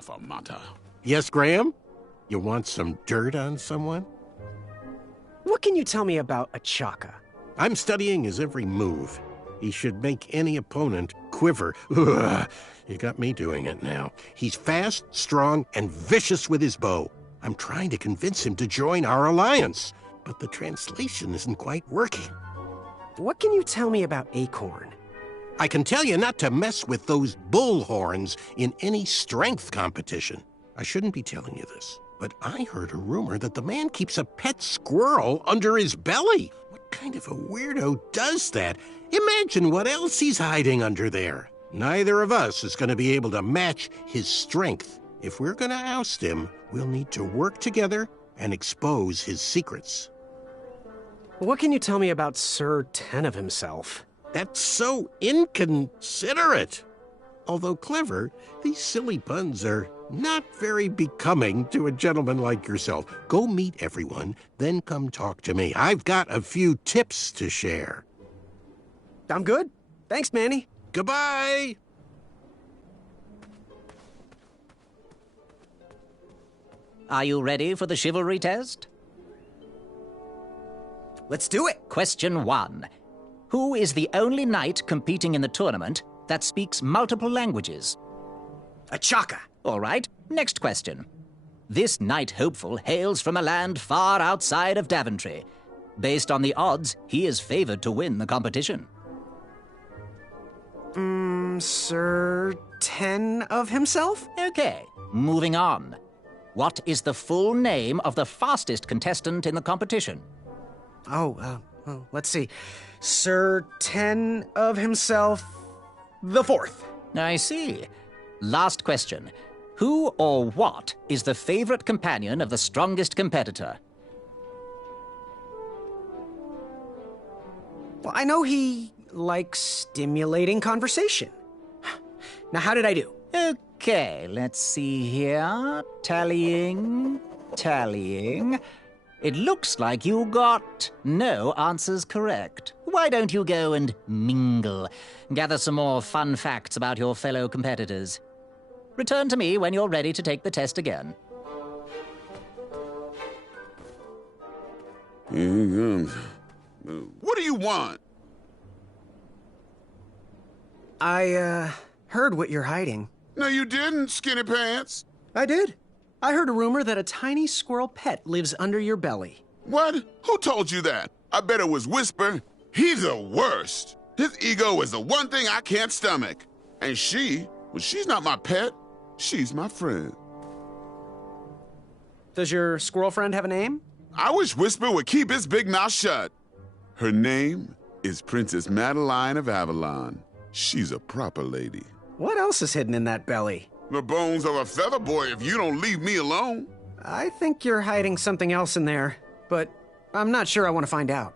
Father Matter. Yes, Graham? You want some dirt on someone? What can you tell me about Achaka? I'm studying his every move. He should make any opponent quiver. Ugh, you got me doing it now. He's fast, strong, and vicious with his bow. I'm trying to convince him to join our alliance, but the translation isn't quite working. What can you tell me about Acorn? I can tell you not to mess with those bull horns in any strength competition. I shouldn't be telling you this, but I heard a rumor that the man keeps a pet squirrel under his belly. What kind of a weirdo does that? Imagine what else he's hiding under there. Neither of us is going to be able to match his strength. If we're going to oust him, we'll need to work together and expose his secrets. What can you tell me about Sir Ten himself? That's so inconsiderate. Although clever, these silly puns are not very becoming to a gentleman like yourself. Go meet everyone, then come talk to me. I've got a few tips to share. I'm good. Thanks, Manny. Goodbye! Are you ready for the chivalry test? Let's do it. Question 1. Who is the only knight competing in the tournament that speaks multiple languages? Achaka. All right, next question. This knight hopeful hails from a land far outside of Daventry. Based on the odds, he is favored to win the competition. Sir Ten himself? Okay, moving on. What is the full name of the fastest contestant in the competition? Let's see. Sir Ten himself, the fourth. I see. Last question. Who or what is the favorite companion of the strongest competitor? Well, I know he likes stimulating conversation. Now, how did I do? Okay, let's see here. Tallying. It looks like you got no answers correct. Why don't you go and mingle? Gather some more fun facts about your fellow competitors. Return to me when you're ready to take the test again. What do you want? I heard what you're hiding. No, you didn't, Skinny Pants. I did. I heard a rumor that a tiny squirrel pet lives under your belly. What? Who told you that? I bet it was Whisper. He's the worst. His ego is the one thing I can't stomach. And she's not my pet. She's my friend. Does your squirrel friend have a name? I wish Whisper would keep his big mouth shut. Her name is Princess Madeline of Avalon. She's a proper lady. What else is hidden in that belly? The bones of a feather boy if you don't leave me alone. I think you're hiding something else in there, but I'm not sure I want to find out.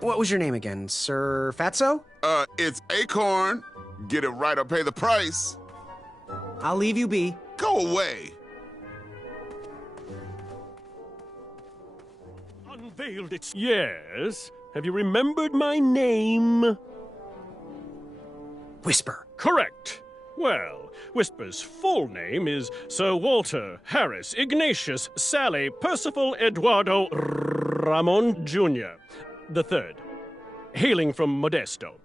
What was your name again, Sir Fatso? It's Acorn. Get it right or pay the price. I'll leave you be. Go away. Unveiled its... Yes? Have you remembered my name? Whisper. Correct. Well, Whisper's full name is Sir Walter Harris Ignatius Sally Percival Eduardo Ramon Jr. the Third, hailing from Modesto.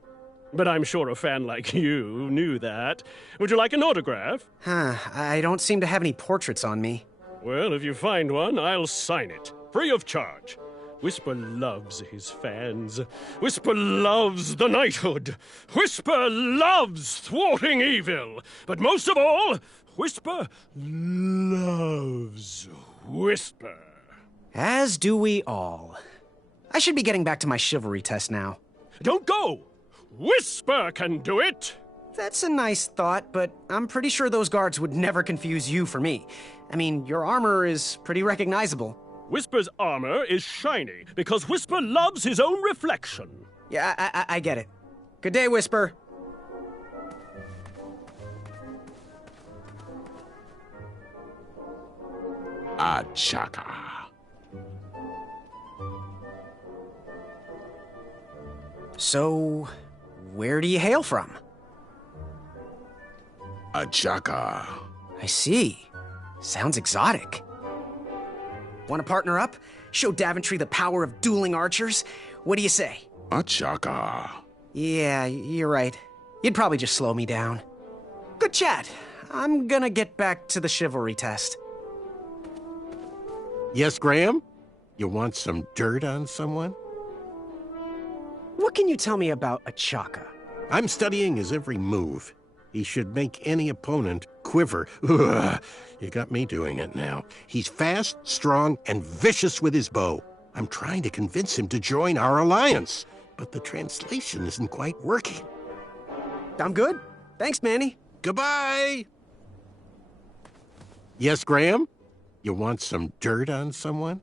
But I'm sure a fan like you knew that. Would you like an autograph? I don't seem to have any portraits on me. Well, if you find one, I'll sign it, free of charge. Whisper loves his fans. Whisper loves the knighthood. Whisper loves thwarting evil. But most of all, Whisper loves Whisper. As do we all. I should be getting back to my chivalry test now. Don't go! Whisper can do it! That's a nice thought, but I'm pretty sure those guards would never confuse you for me. I mean, your armor is pretty recognizable. Whisper's armor is shiny because Whisper loves his own reflection. Yeah, I get it. Good day, Whisper. Achaka. So, where do you hail from? A chaka. I see. Sounds exotic. Want to partner up? Show Daventry the power of dueling archers? What do you say? A chaka. Yeah, you're right. You'd probably just slow me down. Good chat. I'm gonna get back to the chivalry test. Yes, Graham? You want some dirt on someone? What can you tell me about a chaka? I'm studying his every move. He should make any opponent quiver. Ugh, you got me doing it now. He's fast, strong, and vicious with his bow. I'm trying to convince him to join our alliance, but the translation isn't quite working. I'm good. Thanks, Manny. Goodbye! Yes, Graham? You want some dirt on someone?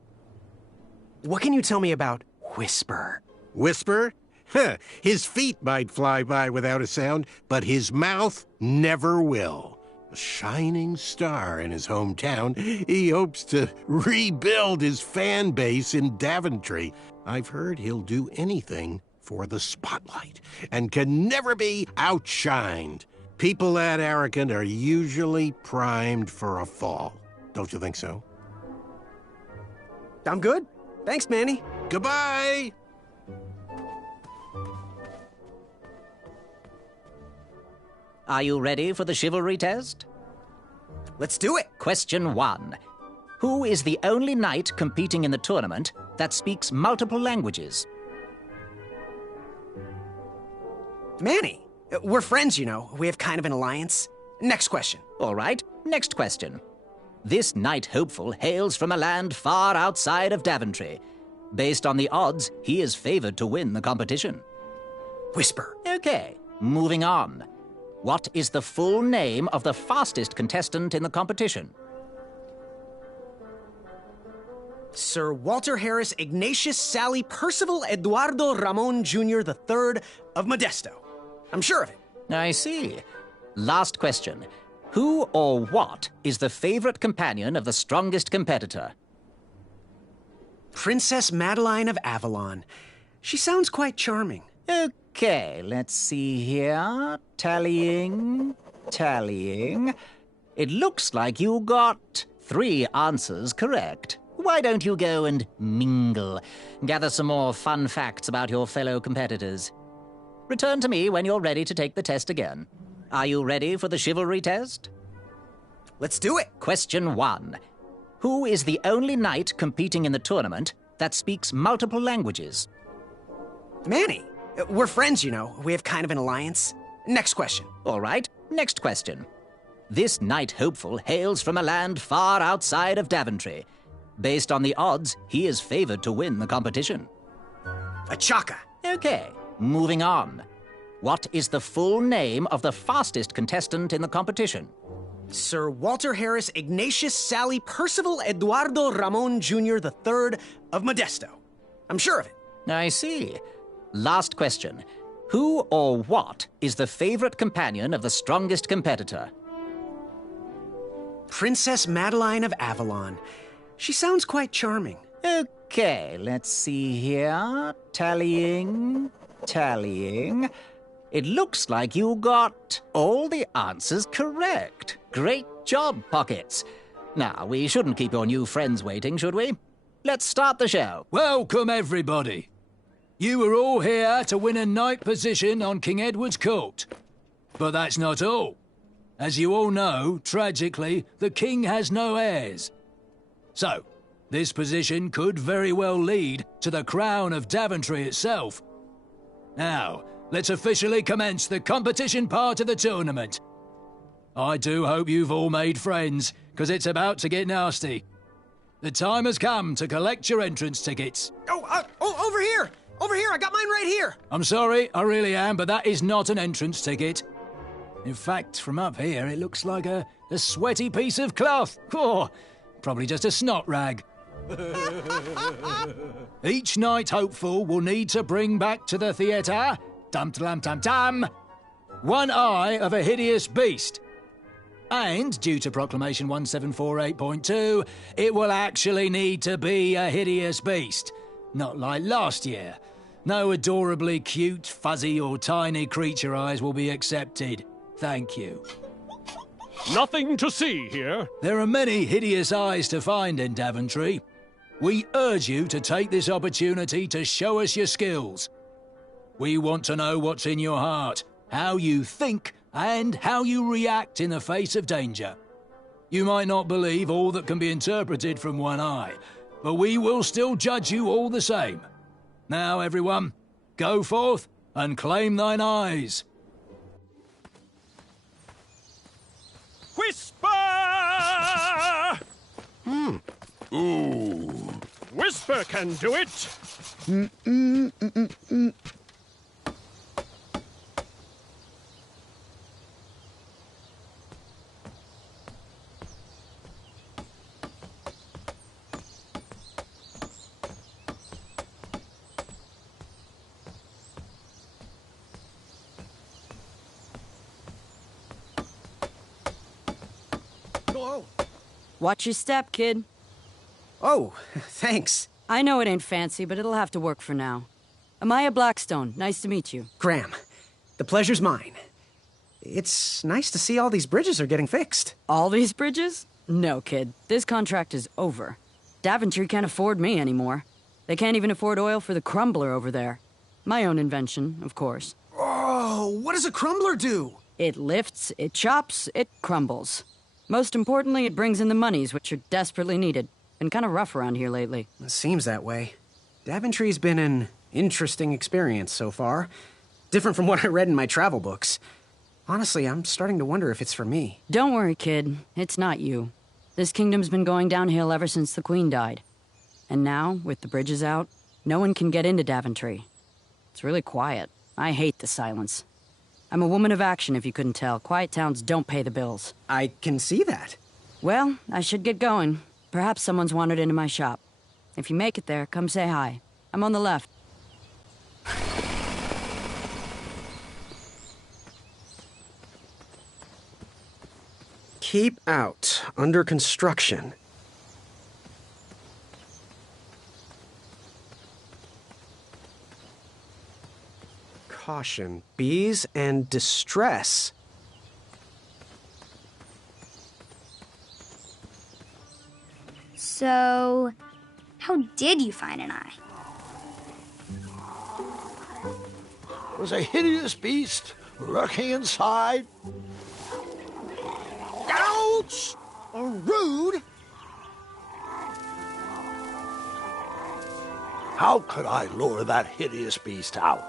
What can you tell me about Whisper? Whisper? Huh, his feet might fly by without a sound, but his mouth never will. A shining star in his hometown, he hopes to rebuild his fan base in Daventry. I've heard he'll do anything for the spotlight and can never be outshined. People that arrogant are usually primed for a fall. Don't you think so? I'm good. Thanks, Manny. Goodbye! Are you ready for the chivalry test? Let's do it. Question 1. Who is the only knight competing in the tournament that speaks multiple languages? Manny. We're friends, you know. We have kind of an alliance. Next question. All right, next question. This knight hopeful hails from a land far outside of Daventry. Based on the odds, he is favored to win the competition. Whisper. Okay, moving on. What is the full name of the fastest contestant in the competition? Sir Walter Harris Ignatius Sally Percival Eduardo Ramon Jr. III of Modesto. I'm sure of it. I see. Last question. Who or what is the favorite companion of the strongest competitor? Princess Madeline of Avalon. She sounds quite charming. Okay, let's see here. Tallying. It looks like you got 3 answers correct. Why don't you go and mingle? Gather some more fun facts about your fellow competitors. Return to me when you're ready to take the test again. Are you ready for the chivalry test? Let's do it. Question 1. Who is the only knight competing in the tournament that speaks multiple languages? Manny. We're friends, you know. We have kind of an alliance. Next question. All right, next question. This knight hopeful hails from a land far outside of Daventry. Based on the odds, he is favored to win the competition. A chaka. Okay, moving on. What is the full name of the fastest contestant in the competition? Sir Walter Harris Ignatius Sally Percival Eduardo Ramon Jr. III of Modesto. I'm sure of it. I see. Last question. Who or what is the favorite companion of the strongest competitor? Princess Madeline of Avalon. She sounds quite charming. Okay, let's see here. Tallying. It looks like you got all the answers correct. Great job, Pockets. Now, we shouldn't keep your new friends waiting, should we? Let's start the show. Welcome, everybody. You are all here to win a knight position on King Edward's court. But that's not all. As you all know, tragically, the king has no heirs. So, this position could very well lead to the crown of Daventry itself. Now, let's officially commence the competition part of the tournament. I do hope you've all made friends, because it's about to get nasty. The time has come to collect your entrance tickets. Over here! Over here! I got mine right here! I'm sorry, I really am, but that is not an entrance ticket. In fact, from up here, it looks like a sweaty piece of cloth. Oh, probably just a snot rag. Each knight hopeful will need to bring back to the theatre, dum-dum-dum-dum, one eye of a hideous beast. And, due to Proclamation 1748.2, it will actually need to be a hideous beast. Not like last year. No adorably cute, fuzzy or tiny creature eyes will be accepted. Thank you. Nothing to see here. There are many hideous eyes to find in Daventry. We urge you to take this opportunity to show us your skills. We want to know what's in your heart, how you think, and how you react in the face of danger. You might not believe all that can be interpreted from one eye, but we will still judge you all the same. Now, everyone, go forth and claim thine eyes. Whisper! Ooh. Whisper can do it. Watch your step, kid. Oh, thanks. I know it ain't fancy, but it'll have to work for now. Amaya Blackstone, nice to meet you. Graham, the pleasure's mine. It's nice to see all these bridges are getting fixed. All these bridges? No, kid. This contract is over. Daventry can't afford me anymore. They can't even afford oil for the crumbler over there. My own invention, of course. Oh, what does a crumbler do? It lifts, it chops, it crumbles. Most importantly, it brings in the monies, which are desperately needed. Been kind of rough around here lately. It seems that way. Daventry's been an interesting experience so far. Different from what I read in my travel books. Honestly, I'm starting to wonder if it's for me. Don't worry, kid. It's not you. This kingdom's been going downhill ever since the Queen died. And now, with the bridges out, no one can get into Daventry. It's really quiet. I hate the silence. I'm a woman of action, if you couldn't tell. Quiet towns don't pay the bills. I can see that. Well, I should get going. Perhaps someone's wandered into my shop. If you make it there, come say hi. I'm on the left. Keep out. Under construction. Caution. Bees and distress. So, how did you find an eye? Was a hideous beast lurking inside. Ouch! Rude! How could I lure that hideous beast out?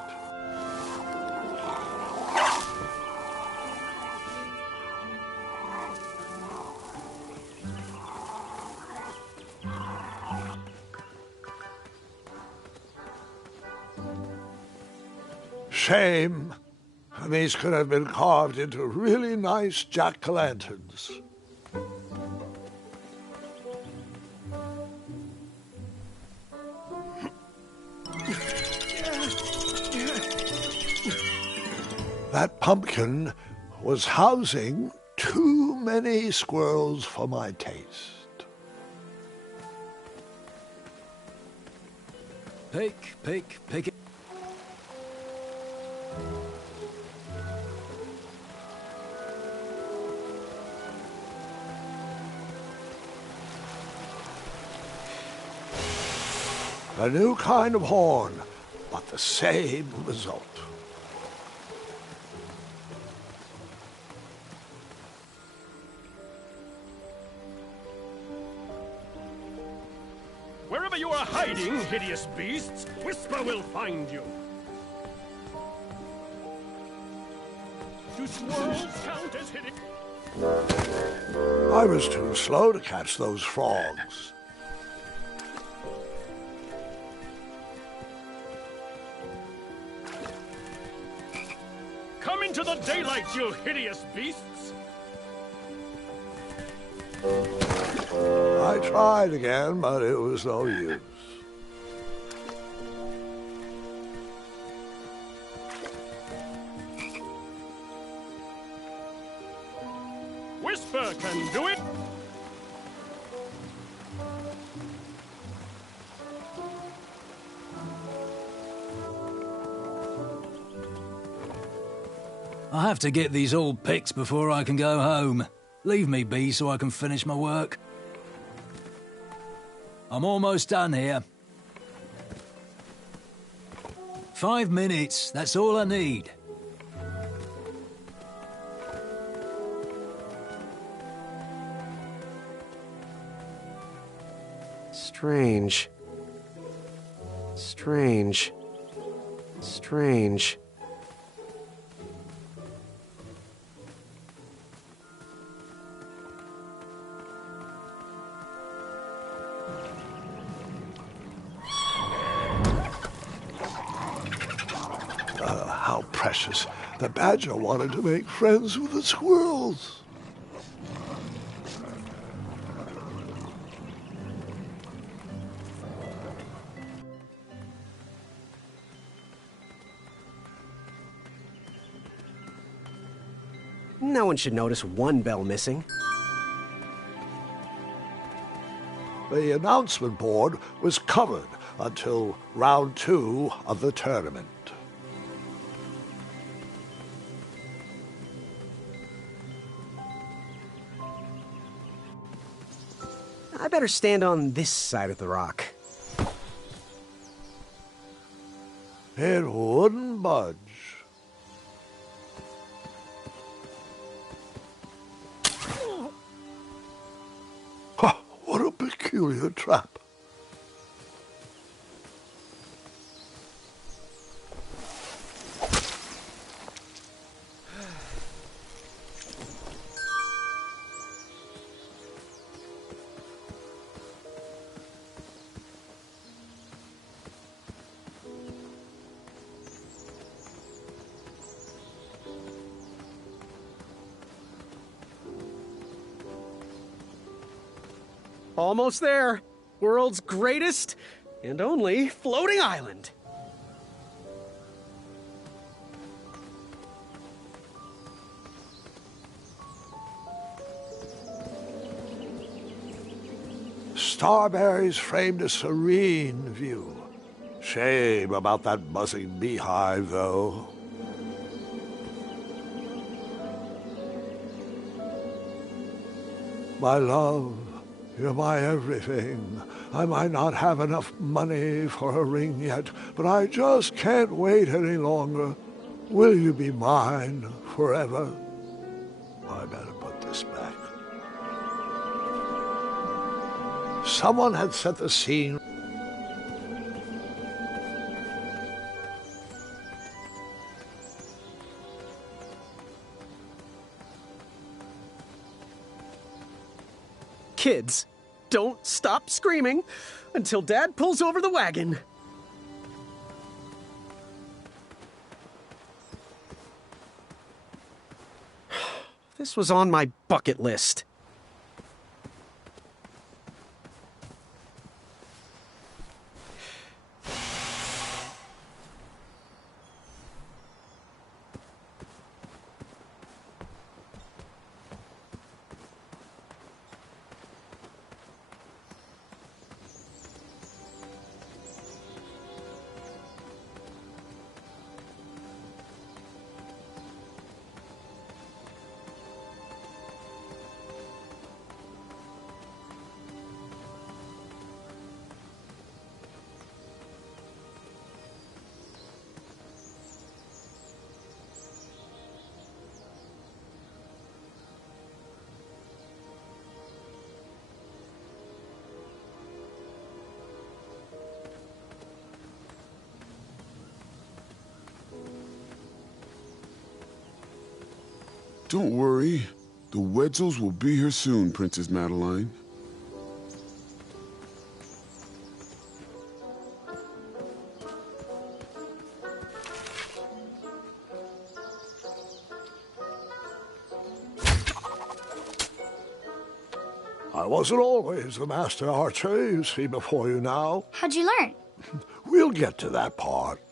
Shame. These could have been carved into really nice jack-o'-lanterns. That pumpkin was housing too many squirrels for my taste. Pick it. A new kind of horn, but the same result. Wherever you are hiding, hideous beasts, Whisper will find you. Do squirrels count as hideous? I was too slow to catch those frogs. Come into the daylight, you hideous beasts! I tried again, but it was no use. Whisper can do it! I have to get these all picked before I can go home. Leave me be so I can finish my work. I'm almost done here. 5 minutes, that's all I need. Strange. Strange. Strange. How precious. The badger wanted to make friends with the squirrels. No one should notice one bell missing. The announcement board was covered until round 2 of the tournament. I better stand on this side of the rock. It wouldn't budge. Huh, what a peculiar trap. Almost there. World's greatest and only floating island. Starberries framed a serene view. Shame about that buzzing beehive, though. My love, you're my everything. I might not have enough money for a ring yet, but I just can't wait any longer. Will you be mine forever? I better put this back. Someone had set the scene. Kids, don't stop screaming until Dad pulls over the wagon. This was on my bucket list. Don't worry. The Wetzels will be here soon, Princess Madeline. I wasn't always the master archer you see before you now. How'd you learn? We'll get to that part.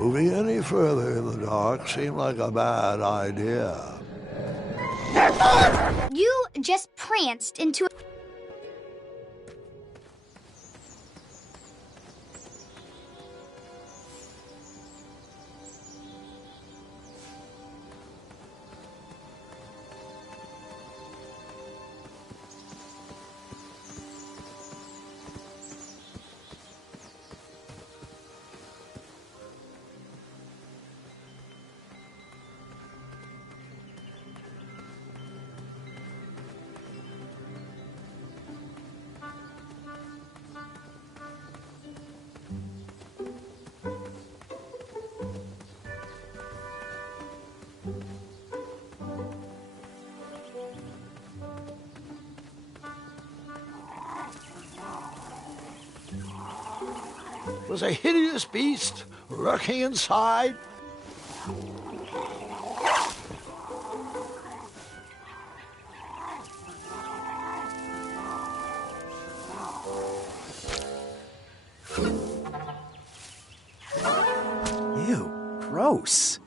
Moving any further in the dark seemed like a bad idea. You just pranced into a... Was a hideous beast lurking inside. Ew, gross.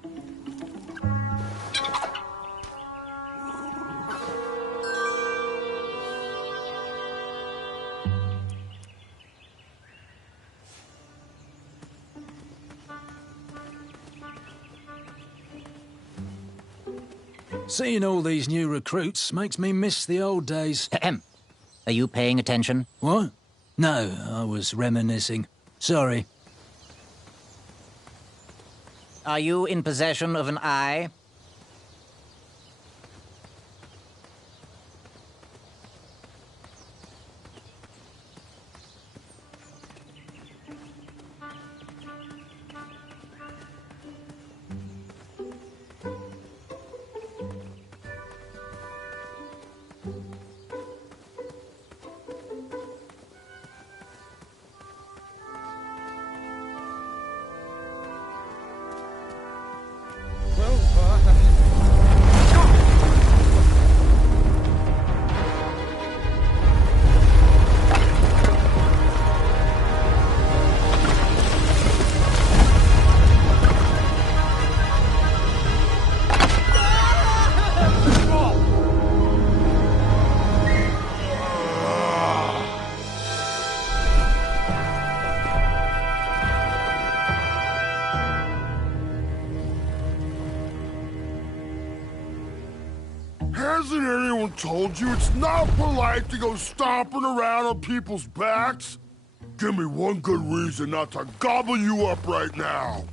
Seeing all these new recruits makes me miss the old days. Ahem. Are you paying attention? What? No, I was reminiscing. Sorry. Are you in possession of an eye? Hasn't anyone told you it's not polite to go stomping around on people's backs? Give me one good reason not to gobble you up right now.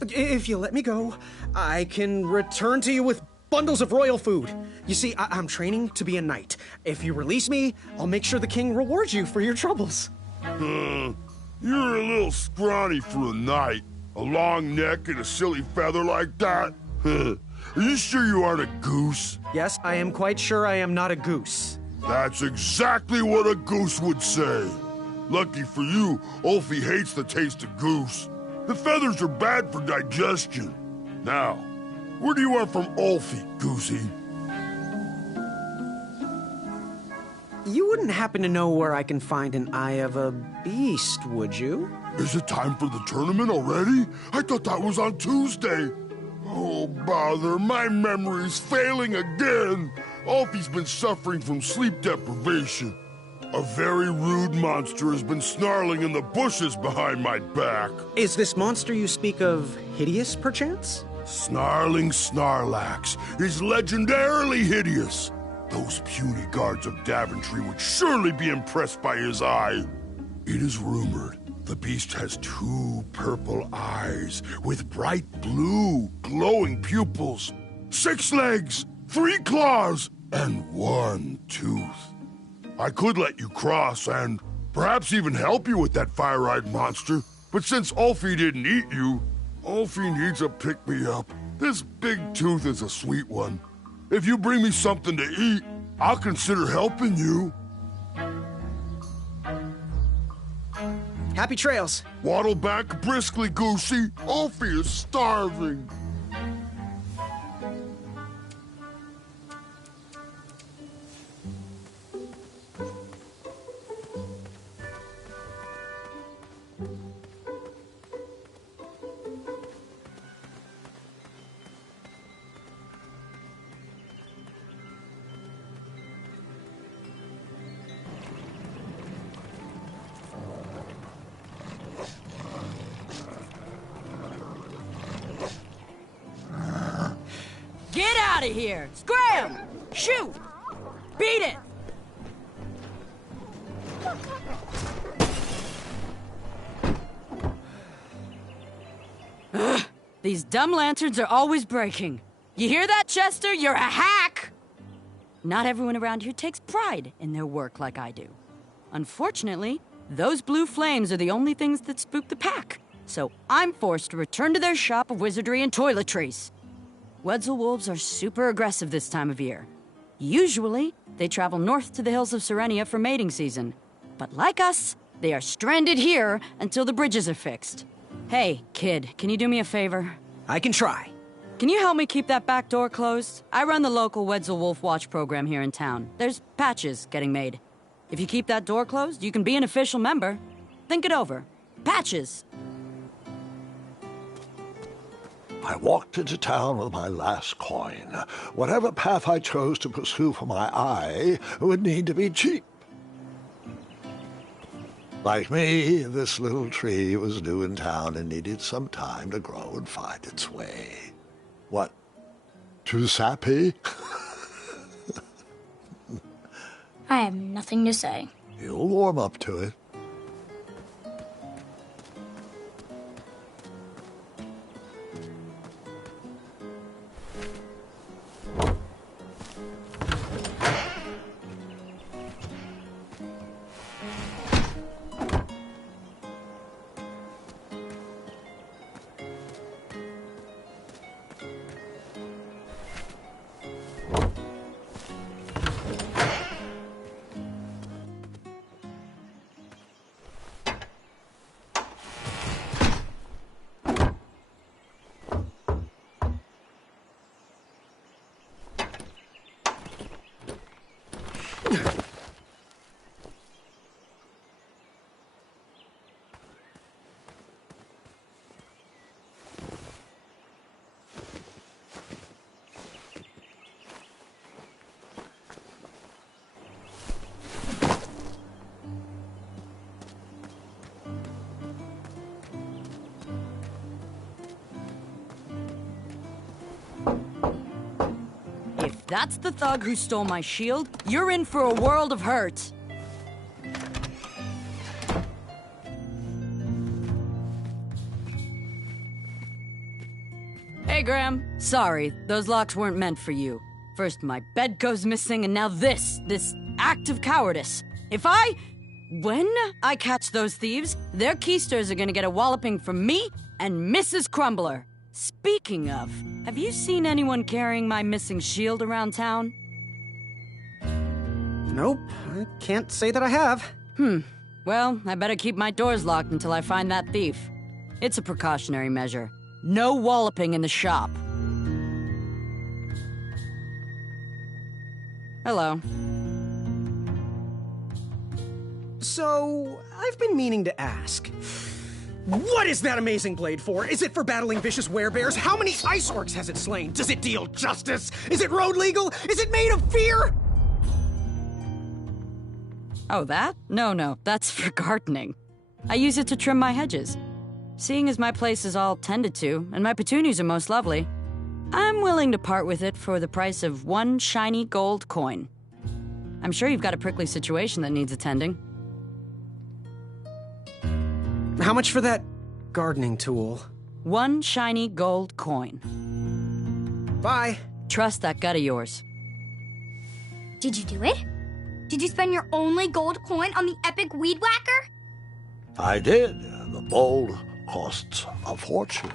If you let me go, I can return to you with bundles of royal food. You see, I'm training to be a knight. If you release me, I'll make sure the king rewards you for your troubles. You're a little scrawny for a knight. A long neck and a silly feather like that? Are you sure you aren't a goose? Yes, I am quite sure I am not a goose. That's exactly what a goose would say. Lucky for you, Ulfie hates the taste of goose. The feathers are bad for digestion. Now, where do you want from Ulfie, Goosey? You wouldn't happen to know where I can find an eye of a beast, would you? Is it time for the tournament already? I thought that was on Tuesday. Oh, bother, my memory's failing again. Ulfie's been suffering from sleep deprivation. A very rude monster has been snarling in the bushes behind my back. Is this monster you speak of hideous, perchance? Snarling Snarlax is legendarily hideous. Those puny guards of Daventry would surely be impressed by his eye. It is rumored the beast has 2 purple eyes with bright blue, glowing pupils, 6 legs, 3 claws, and 1 tooth. I could let you cross and perhaps even help you with that fire-eyed monster, but since Ulfie didn't eat you, Ulfie needs a pick-me-up. This big tooth is a sweet one. If you bring me something to eat, I'll consider helping you. Happy trails. Waddle back briskly, Goosey. Ulfie is starving. out of here! Scram! Shoot! Beat it! Ugh, these dumb lanterns are always breaking. You hear that, Chester? You're a hack! Not everyone around here takes pride in their work like I do. Unfortunately, those blue flames are the only things that spook the pack, so I'm forced to return to their shop of wizardry and toiletries. Wetzel wolves are super aggressive this time of year. Usually, they travel north to the hills of Serenia for mating season. But like us, they are stranded here until the bridges are fixed. Hey, kid, can you do me a favor? I can try. Can you help me keep that back door closed? I run the local Wetzel Wolf Watch program here in town. There's patches getting made. If you keep that door closed, you can be an official member. Think it over. Patches! I walked into town with my last coin. Whatever path I chose to pursue for my eye would need to be cheap. Like me, this little tree was new in town and needed some time to grow and find its way. What? Too sappy? I have nothing to say. You'll warm up to it. If that's the thug who stole my shield, you're in for a world of hurt. Hey, Graham. Sorry, those locks weren't meant for you. First my bed goes missing, and now this act of cowardice. When I catch those thieves, their keysters are gonna get a walloping from me and Mrs. Crumbler. Speaking of, have you seen anyone carrying my missing shield around town? Nope, I can't say that I have. Well, I better keep my doors locked until I find that thief. It's a precautionary measure. No walloping in the shop. Hello. So, I've been meaning to ask. What is that amazing blade for? Is it for battling vicious werebears? How many ice orcs has it slain? Does it deal justice? Is it road legal? Is it made of fear? Oh, that? No, that's for gardening. I use it to trim my hedges. Seeing as my place is all tended to, and my petunias are most lovely, I'm willing to part with it for the price of one shiny gold coin. I'm sure you've got a prickly situation that needs attending. How much for that gardening tool? One shiny gold coin. Bye. Trust that gut of yours. Did you do it? Did you spend your only gold coin on the epic weed whacker? I did. The bowl costs a fortune.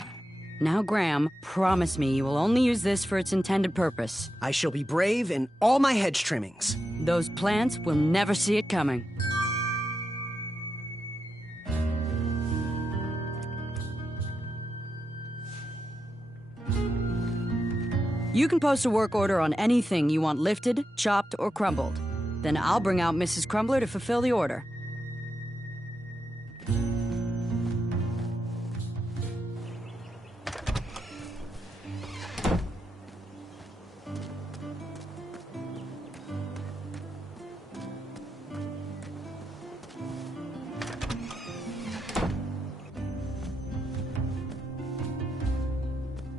Now, Graham, promise me you will only use this for its intended purpose. I shall be brave in all my hedge trimmings. Those plants will never see it coming. You can post a work order on anything you want lifted, chopped, or crumbled. Then I'll bring out Mrs. Crumbler to fulfill the order.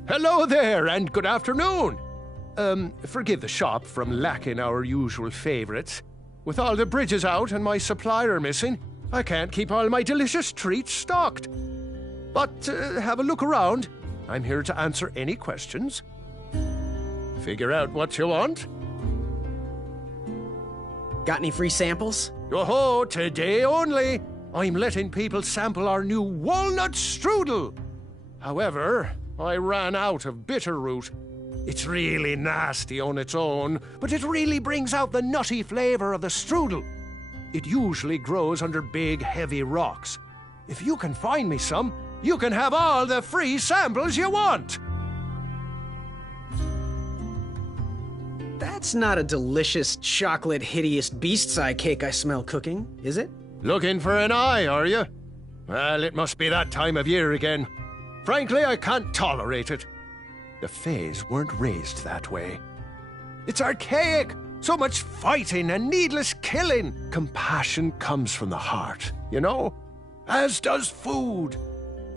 Hello there, and good afternoon. Forgive the shop from lacking our usual favorites. With all the bridges out and my supplier missing, I can't keep all my delicious treats stocked. But have a look around. I'm here to answer any questions. Figure out what you want. Got any free samples? Oh, today only. I'm letting people sample our new walnut strudel. However, I ran out of bitterroot. It's really nasty on its own, but it really brings out the nutty flavor of the strudel. It usually grows under big, heavy rocks. If you can find me some, you can have all the free samples you want. That's not a delicious, chocolate, hideous beast's eye cake I smell cooking, is it? Looking for an eye, are you? Well, it must be that time of year again. Frankly, I can't tolerate it. The Fays weren't raised that way. It's archaic. So much fighting and needless killing. Compassion comes from the heart, you know? As does food.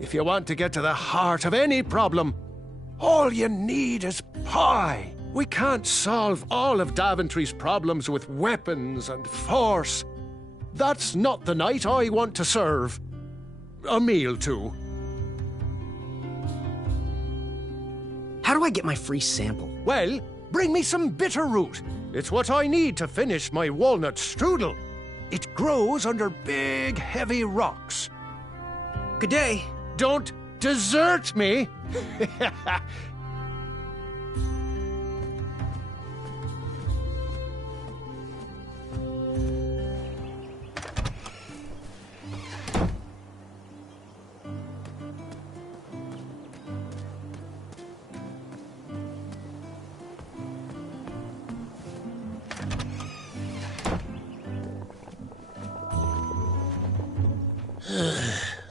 If you want to get to the heart of any problem, all you need is pie. We can't solve all of Daventry's problems with weapons and force. That's not the knight I want to serve. A meal to. How do I get my free sample? Well, bring me some bitterroot. It's what I need to finish my walnut strudel. It grows under big, heavy rocks. Good day. Don't desert me.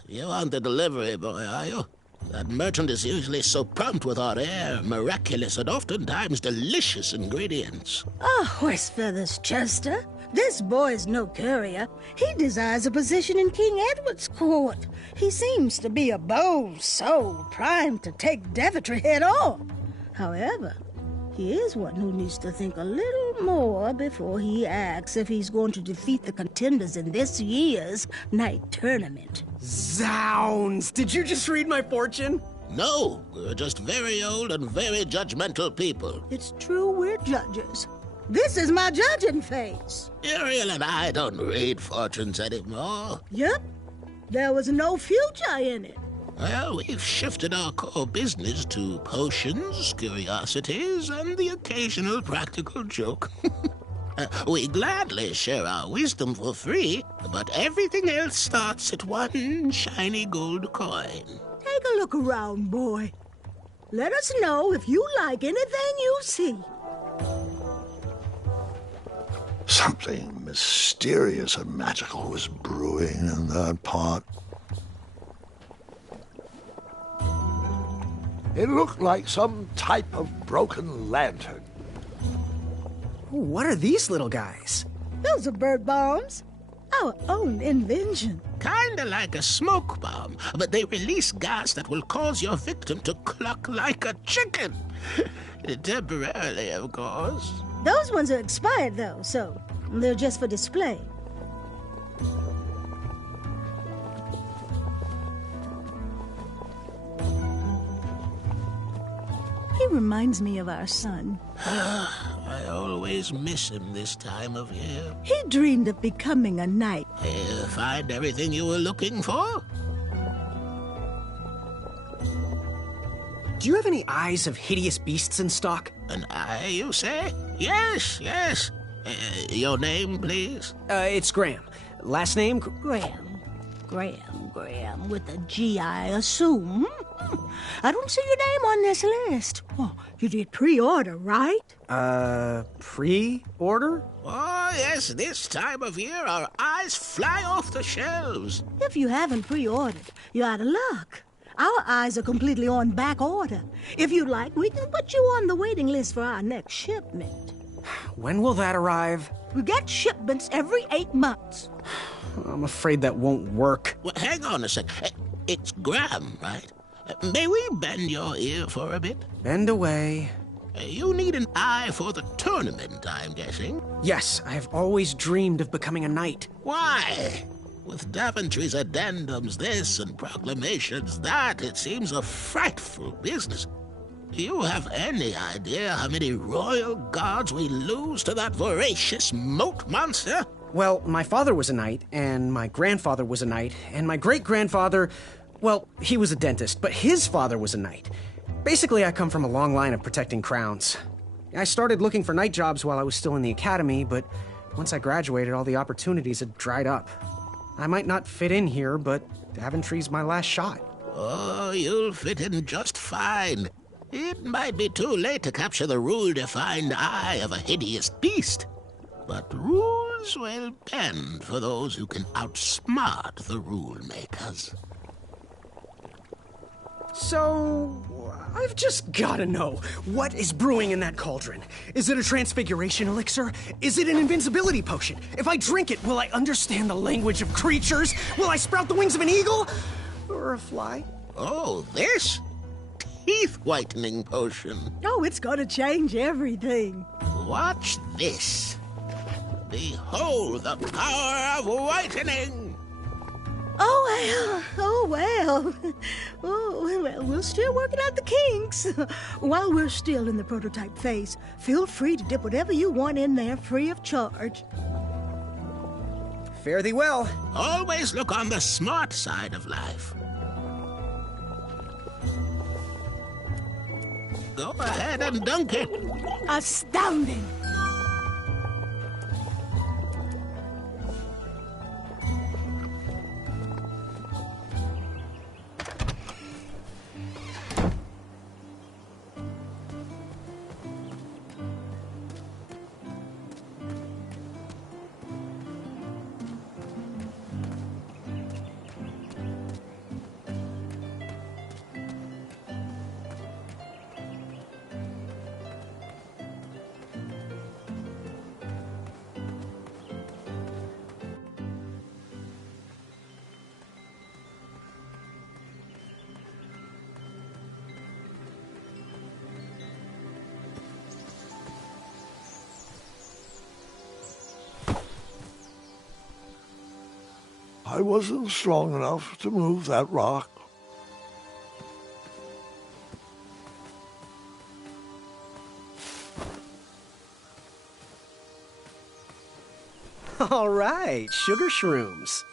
You aren't the delivery boy, are you? That merchant is usually so prompt with our rare, miraculous, and oftentimes delicious ingredients. Ah, horse feathers, Chester. This boy's no courier. He desires a position in King Edward's court. He seems to be a bold soul, primed to take Daventry head on. However, he is one who needs to think a little more before he acts if he's going to defeat the contenders in this year's night tournament. Zounds! Did you just read my fortune? No, we're just very old and very judgmental people. It's true we're judges. This is my judging face. Ariel and I don't read fortunes anymore. Yep. There was no future in it. Well, we've shifted our core business to potions, curiosities, and the occasional practical joke. We gladly share our wisdom for free, but everything else starts at one shiny gold coin. Take a look around, boy. Let us know if you like anything you see. Something mysterious and magical was brewing in that pot. It looked like some type of broken lantern. Ooh, what are these little guys? Those are bird bombs. Our own invention. Kinda like a smoke bomb, but they release gas that will cause your victim to cluck like a chicken. Temporarily, of course. Those ones are expired, though, so they're just for display. He reminds me of our son. I always miss him this time of year. He dreamed of becoming a knight. Find everything you were looking for? Do you have any eyes of hideous beasts in stock? An eye, you say? Yes, yes. Your name, please? It's Graham. Last name? Graham, with a G, I assume. I don't see your name on this list. Oh, you did pre-order, right? Pre-order? Oh, yes, this time of year our eyes fly off the shelves. If you haven't pre-ordered, you're out of luck. Our eyes are completely on back order. If you'd like, we can put you on the waiting list for our next shipment. When will that arrive? We get shipments every 8 months. I'm afraid that won't work. Well, hang on a sec. It's Graham, right? May we bend your ear for a bit? Bend away. You need an eye for the tournament, I'm guessing. Yes, I have always dreamed of becoming a knight. Why? With Daventry's addendums this and proclamations that, it seems a frightful business. Do you have any idea how many royal guards we lose to that voracious moat monster? Well, my father was a knight, and my grandfather was a knight, and my great-grandfather, well, he was a dentist, but his father was a knight. Basically, I come from a long line of protecting crowns. I started looking for knight jobs while I was still in the academy, but once I graduated, all the opportunities had dried up. I might not fit in here, but Daventry's my last shot. Oh, you'll fit in just fine. It might be too late to capture the rule-defined eye of a hideous beast, but rules will bend for those who can outsmart the rule-makers. So, I've just gotta know, what is brewing in that cauldron? Is it a transfiguration elixir? Is it an invincibility potion? If I drink it, will I understand the language of creatures? Will I sprout the wings of an eagle? Or a fly? Oh, this? Teeth-whitening potion. Oh, it's gonna change everything. Watch this. Behold the power of whitening! Oh, well. Oh, well, we're still working out the kinks. While we're still in the prototype phase, feel free to dip whatever you want in there free of charge. Fare thee well. Always look on the smart side of life. Go ahead and dunk it. Astounding! I wasn't strong enough to move that rock. All right, sugar shrooms.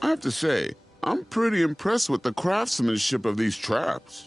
I have to say, I'm pretty impressed with the craftsmanship of these traps.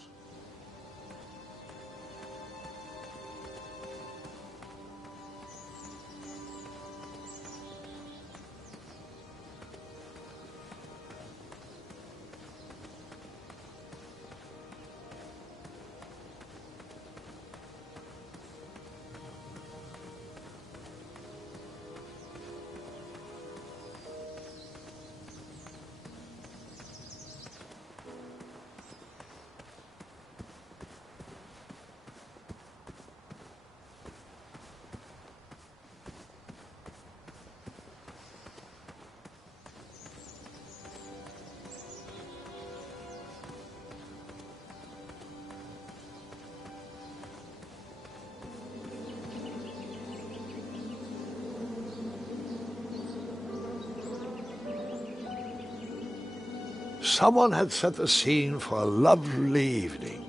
someone had set the scene for a lovely evening.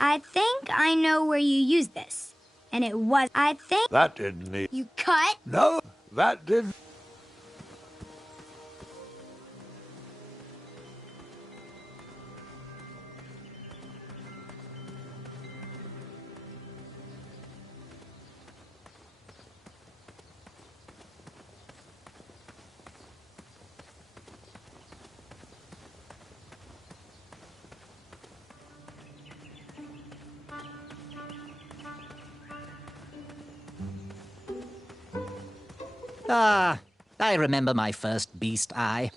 I think I know where you used this. And it was, I think... That didn't need... You cut? No, that didn't... Ah, I remember my first beast eye.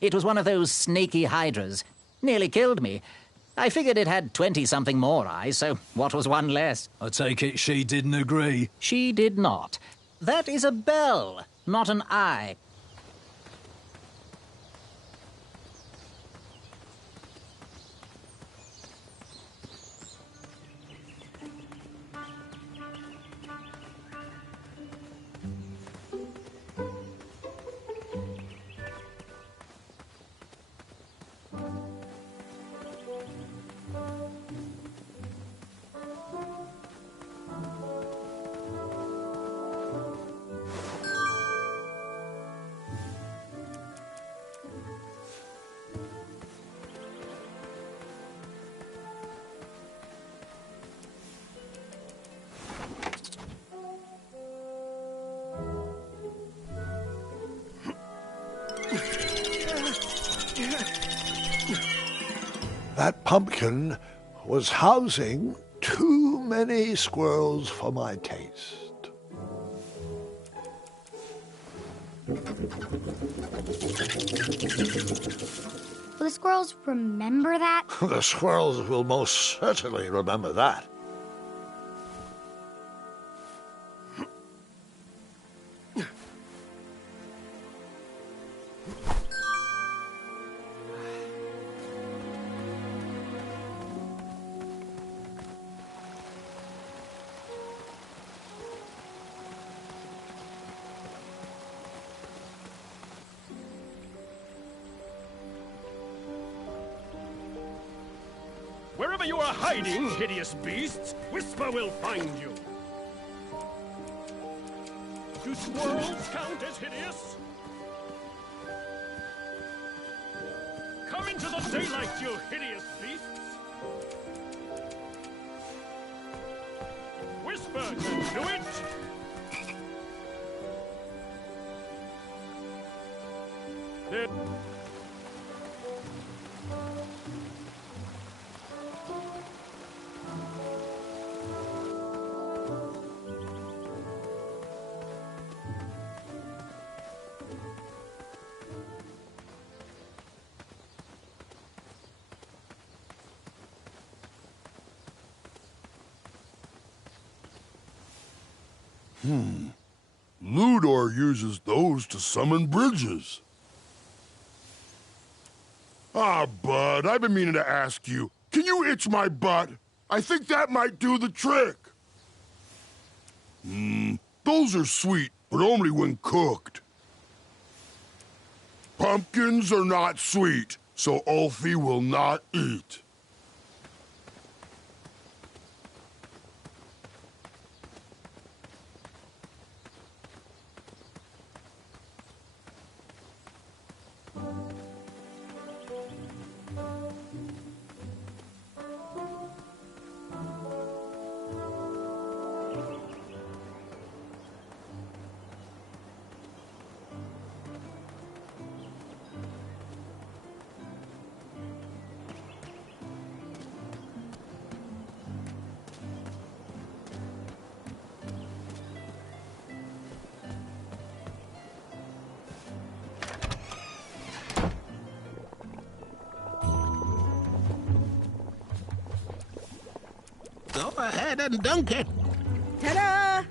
It was one of those snaky hydras. Nearly killed me. I figured it had 20-something more eyes, so what was one less? I take it she didn't agree. She did not. That is a bell, not an eye. That pumpkin was housing too many squirrels for my taste. Will the squirrels remember that? The squirrels will most certainly remember that. Wherever you are hiding, hideous beasts, Whisper will find you. Do squirrels count as hideous? Come into the daylight, you hideous beasts! Whisper can do it! There... Ludor uses those to summon bridges. Ah, Bud, I've been meaning to ask you. Can you itch my butt? I think that might do the trick. Those are sweet, but only when cooked. Pumpkins are not sweet, so Ulfie will not eat. Go ahead and dunk it. Ta-da!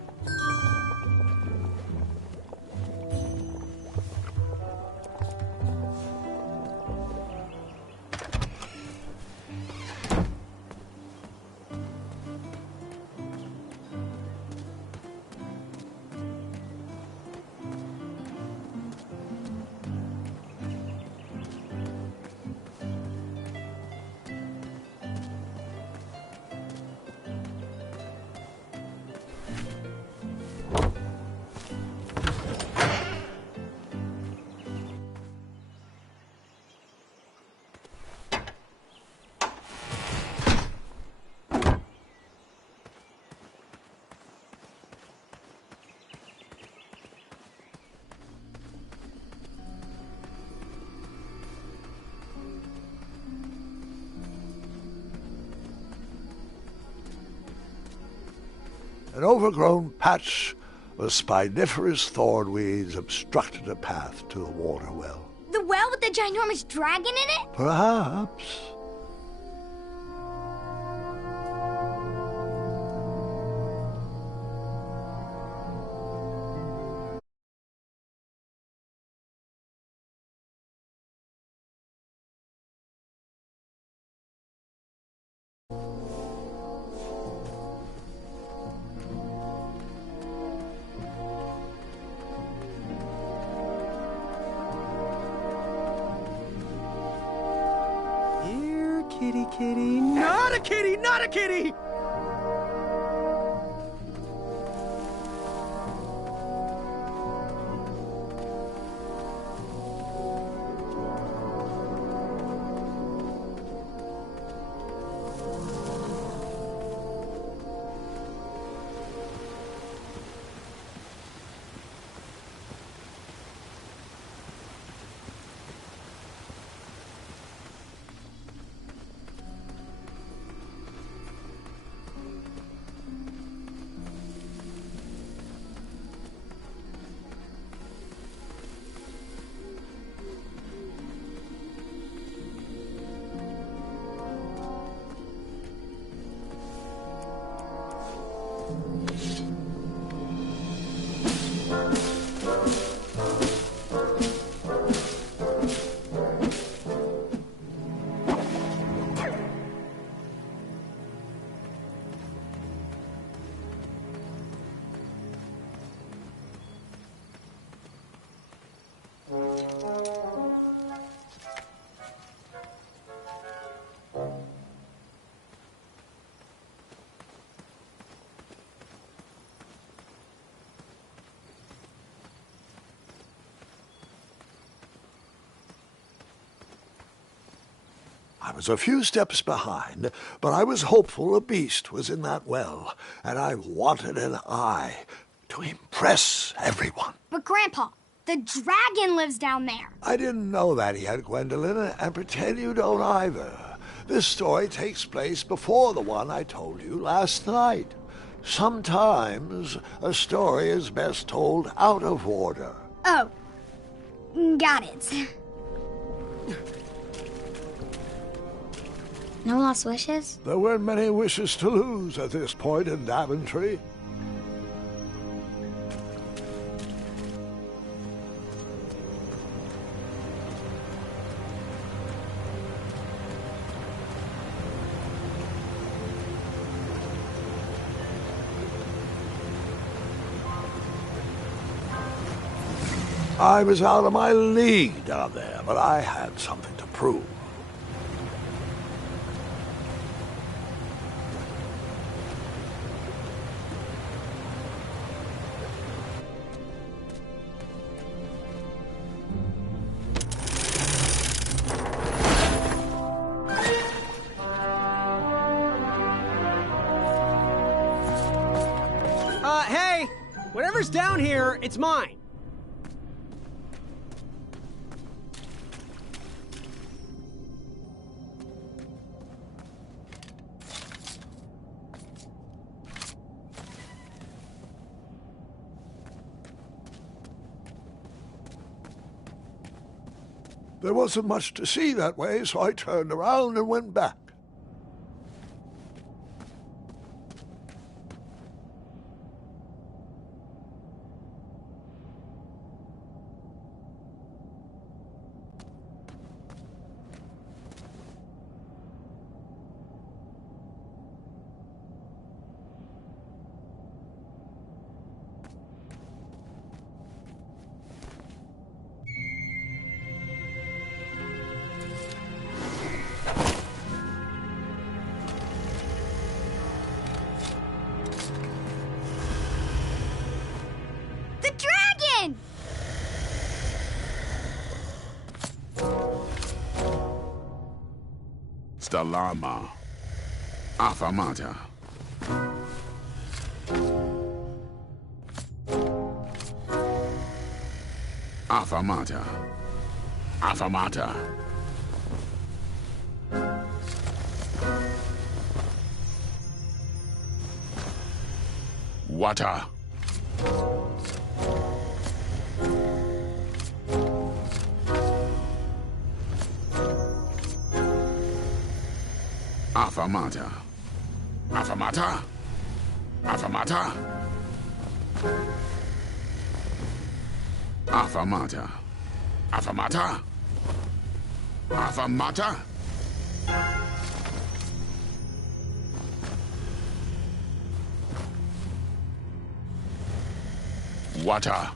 An overgrown patch of spiniferous thornweeds obstructed a path to the water well. The well with the ginormous dragon in it? Perhaps. Here, kitty, kitty. Not a kitty, not a kitty! I was a few steps behind, but I was hopeful a beast was in that well, and I wanted an eye to impress everyone. But Grandpa, the dragon lives down there. I didn't know that he had, Gwendolyn, and pretend you don't either. This story takes place before the one I told you last night. Sometimes a story is best told out of order. Oh, got it. No lost wishes? There weren't many wishes to lose at this point in Daventry. I was out of my league down there, but I had something to prove. Hey! Whatever's down here, it's mine. There wasn't much to see that way, so I turned around and went back. Stalama. Afamata. Afamata. Afamata. Water. Affamata. Affamata. Affamata. Affamata. Affamata. Affamata. Water.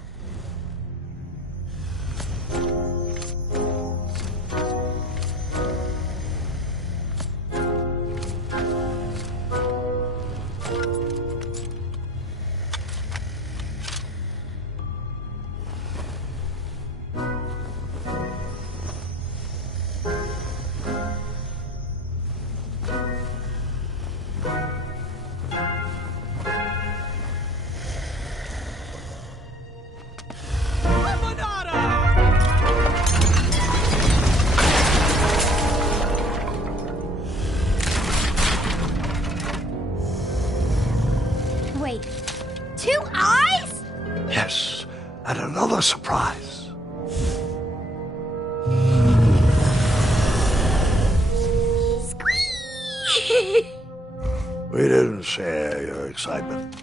Wait, 2 eyes? Yes, and another surprise. We didn't share your excitement.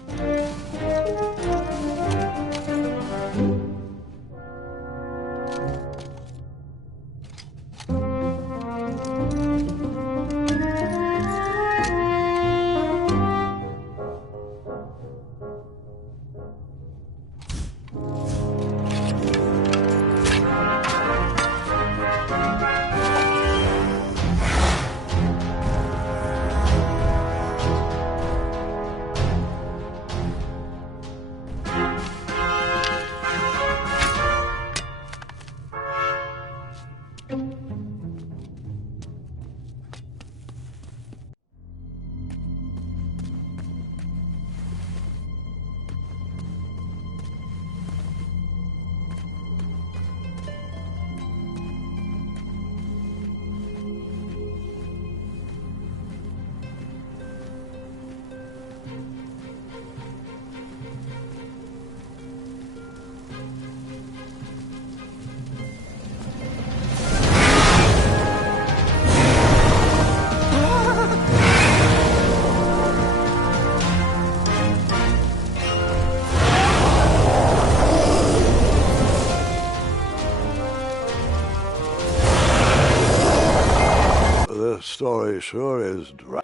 This story sure is dry.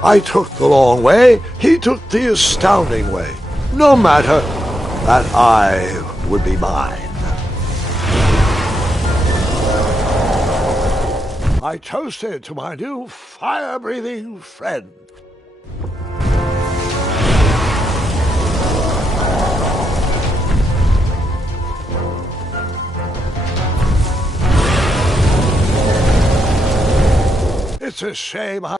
I took the long way, he took the astounding way. No matter, that eye would be mine. I toasted to my new fire-breathing friend. It's a shame I...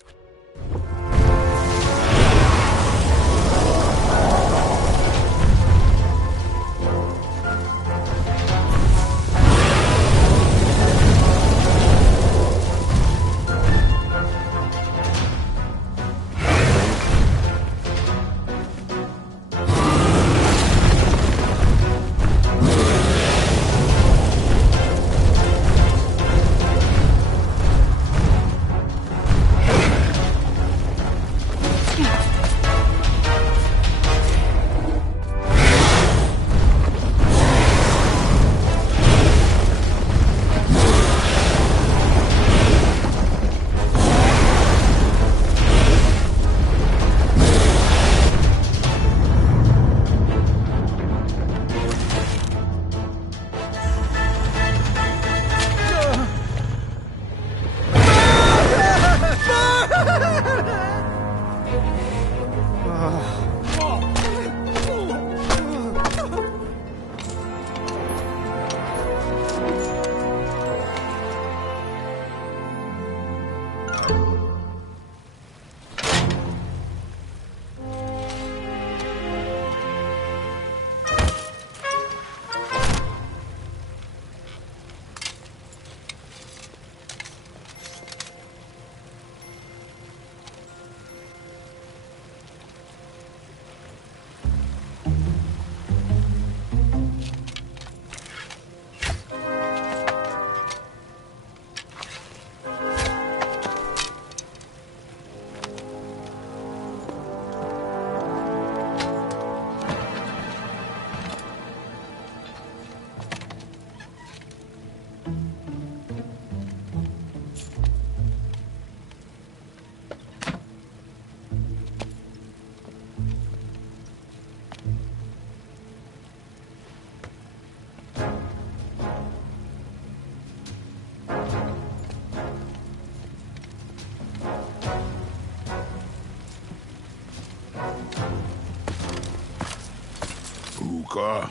Hookah.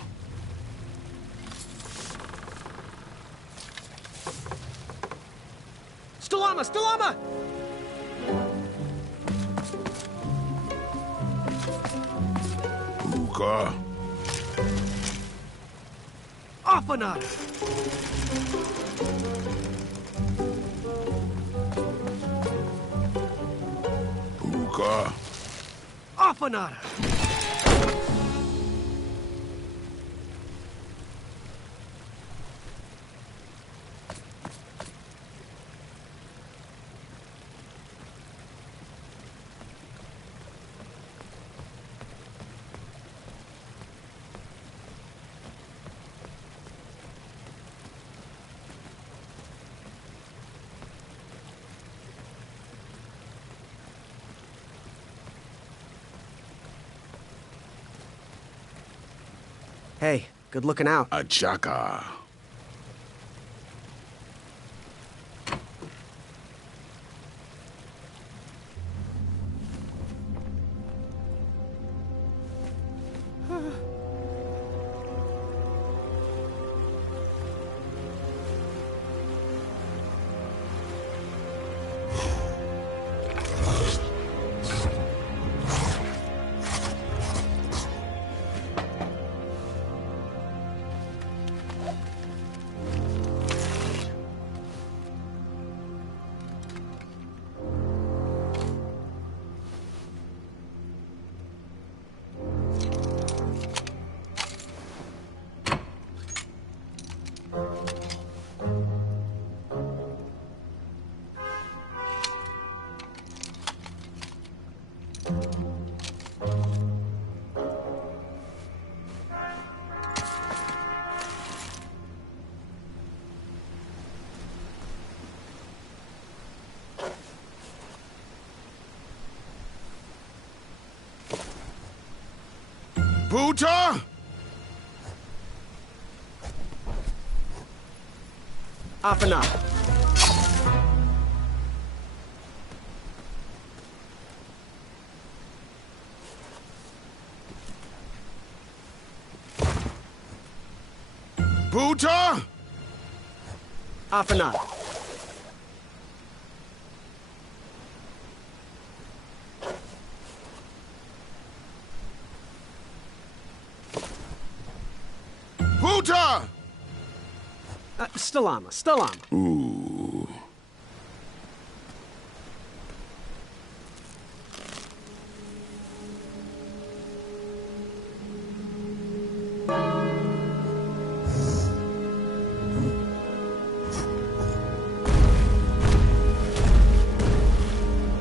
Stalama! Stalama! Hookah. Afanada! Hookah. Afanada! Hey, good looking out. Achaka. Buta? Afanada. Buta? Afanada. Buta! Stalama. Stalama. Ooh.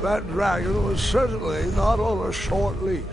That dragon was certainly not on a short leash.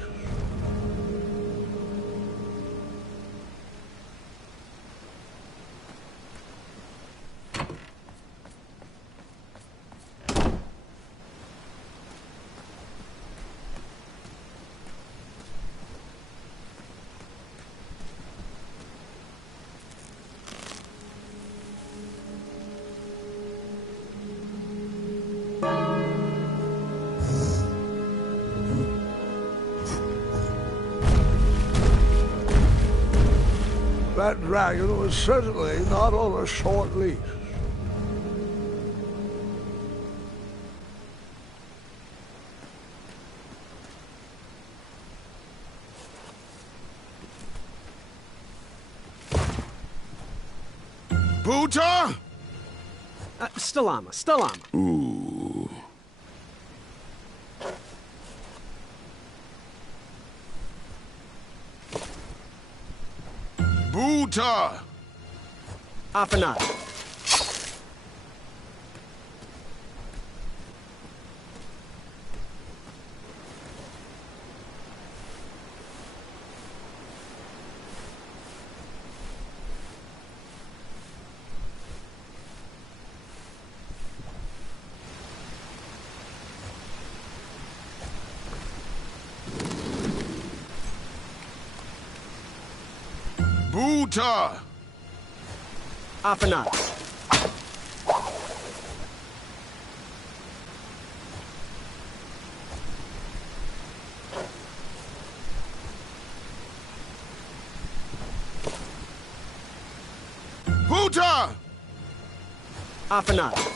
That dragon was certainly not on a short leash. Buta? Stalama. Stalama. Ooh. Buta! Afanada. Buta! Afanada. Buta! Afanat.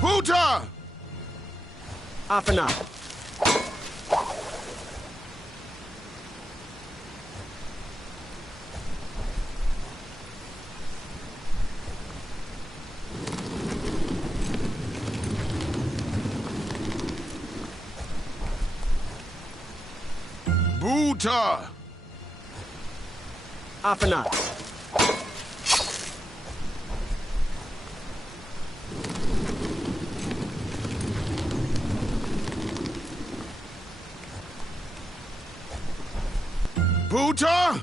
Buta! Afanat. Buta! Afanat. Buta!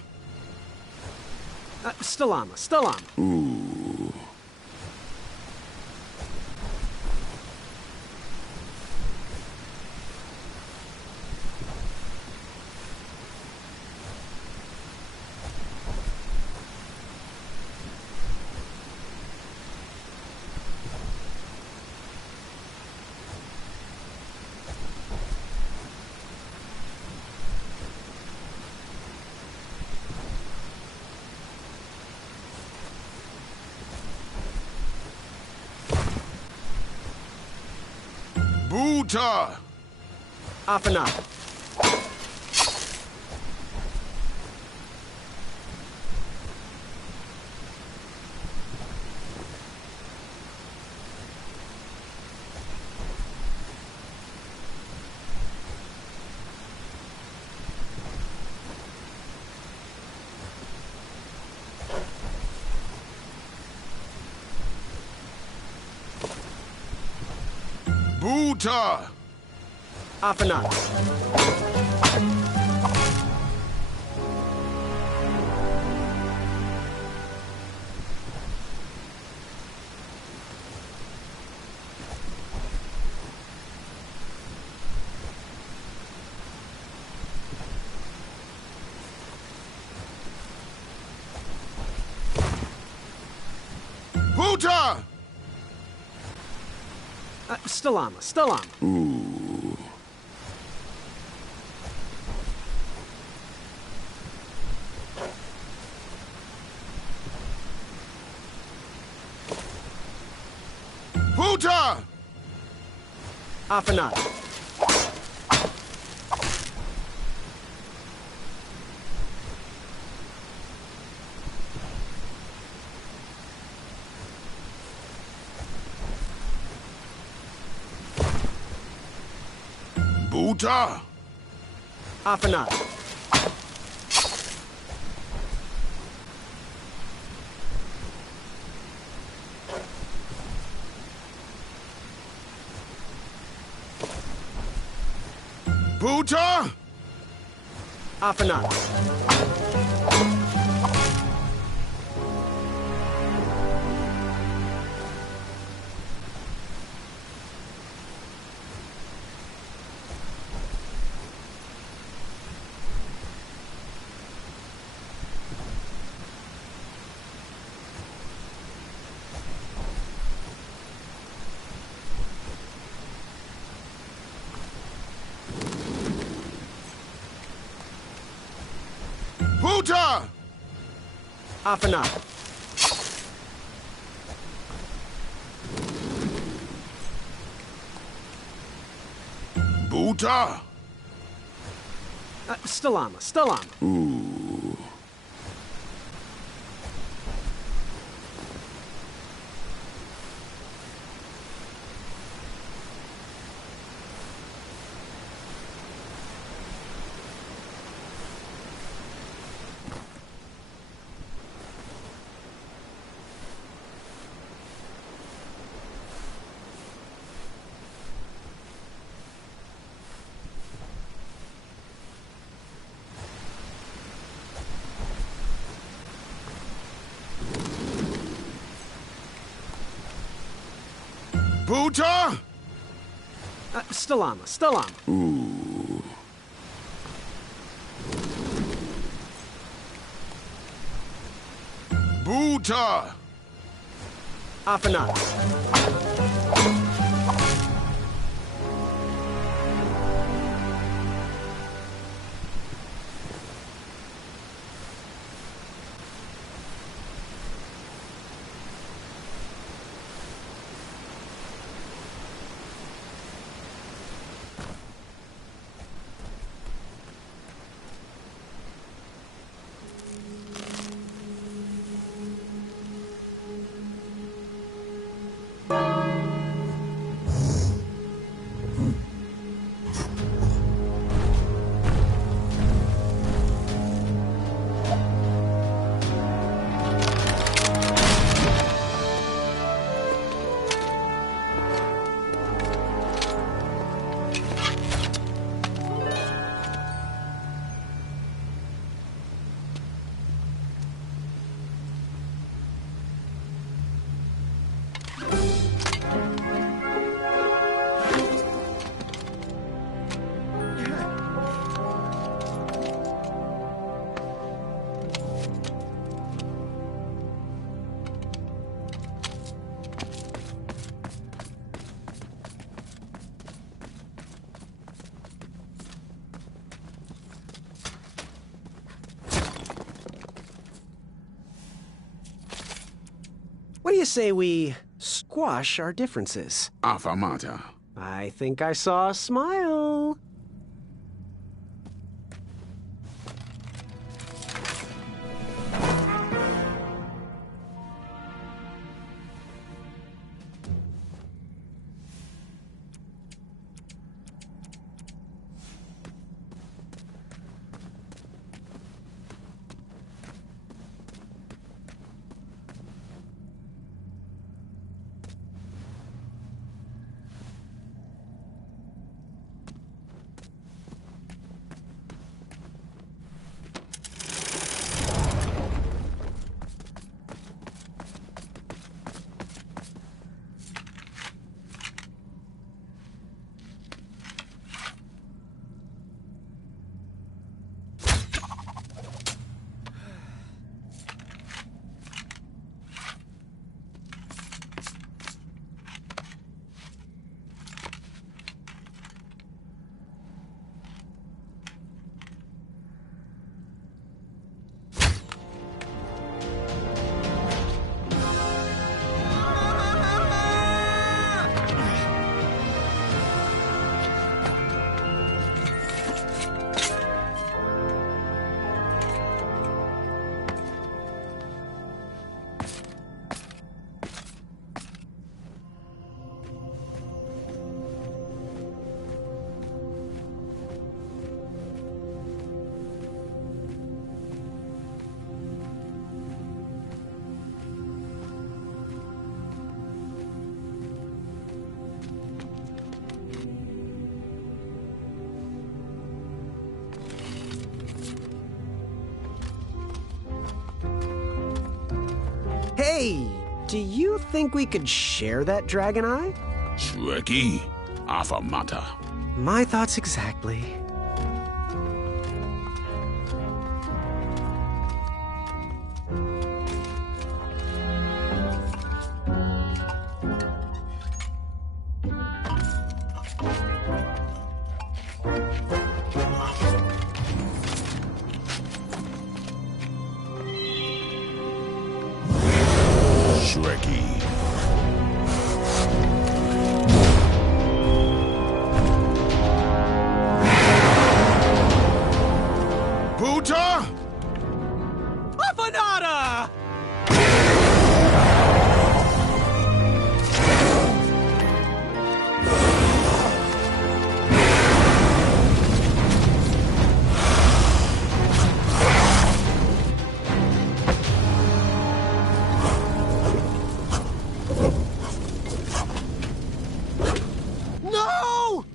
Stalama. Stalama. Ooh. Buta! Afanat. Buta! Afanat. Buta! Stalama. Stalama. Ooh. Buta! Afanat. Buta! Afanat. Buta! Afanat. Buta! Afanat. Buta! Stalama. Stalama. Ooh. Buta? Stalama. Ooh. Buta! Afanat. What do you say we squash our differences? Affamata. I think I saw a smile. Hey, do you think we could share that dragon eye? Shrekky. Affamata. My thoughts exactly. Shrekky. Buta? Afanata! No!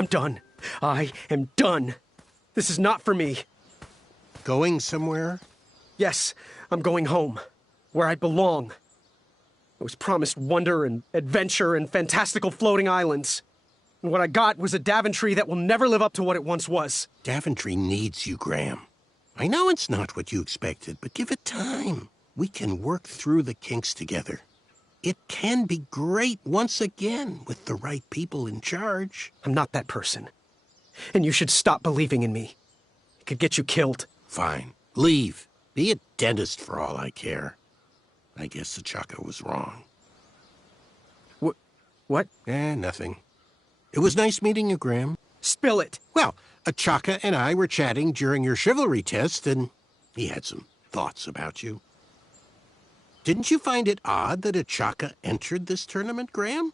I'm done. I am done. This is not for me. Going somewhere? Yes, I'm going home, where I belong. I was promised wonder and adventure and fantastical floating islands. And what I got was a Daventry that will never live up to what it once was. Daventry needs you, Graham. I know it's not what you expected, but give it time. We can work through the kinks together. It can be great once again with the right people in charge. I'm not that person. And you should stop believing in me. It could get you killed. Fine. Leave. Be a dentist for all I care. I guess Achaka was wrong. What? Nothing. It was nice meeting you, Graham. Spill it. Well, Achaka and I were chatting during your chivalry test, and he had some thoughts about you. Didn't you find it odd that Achaka entered this tournament, Graham?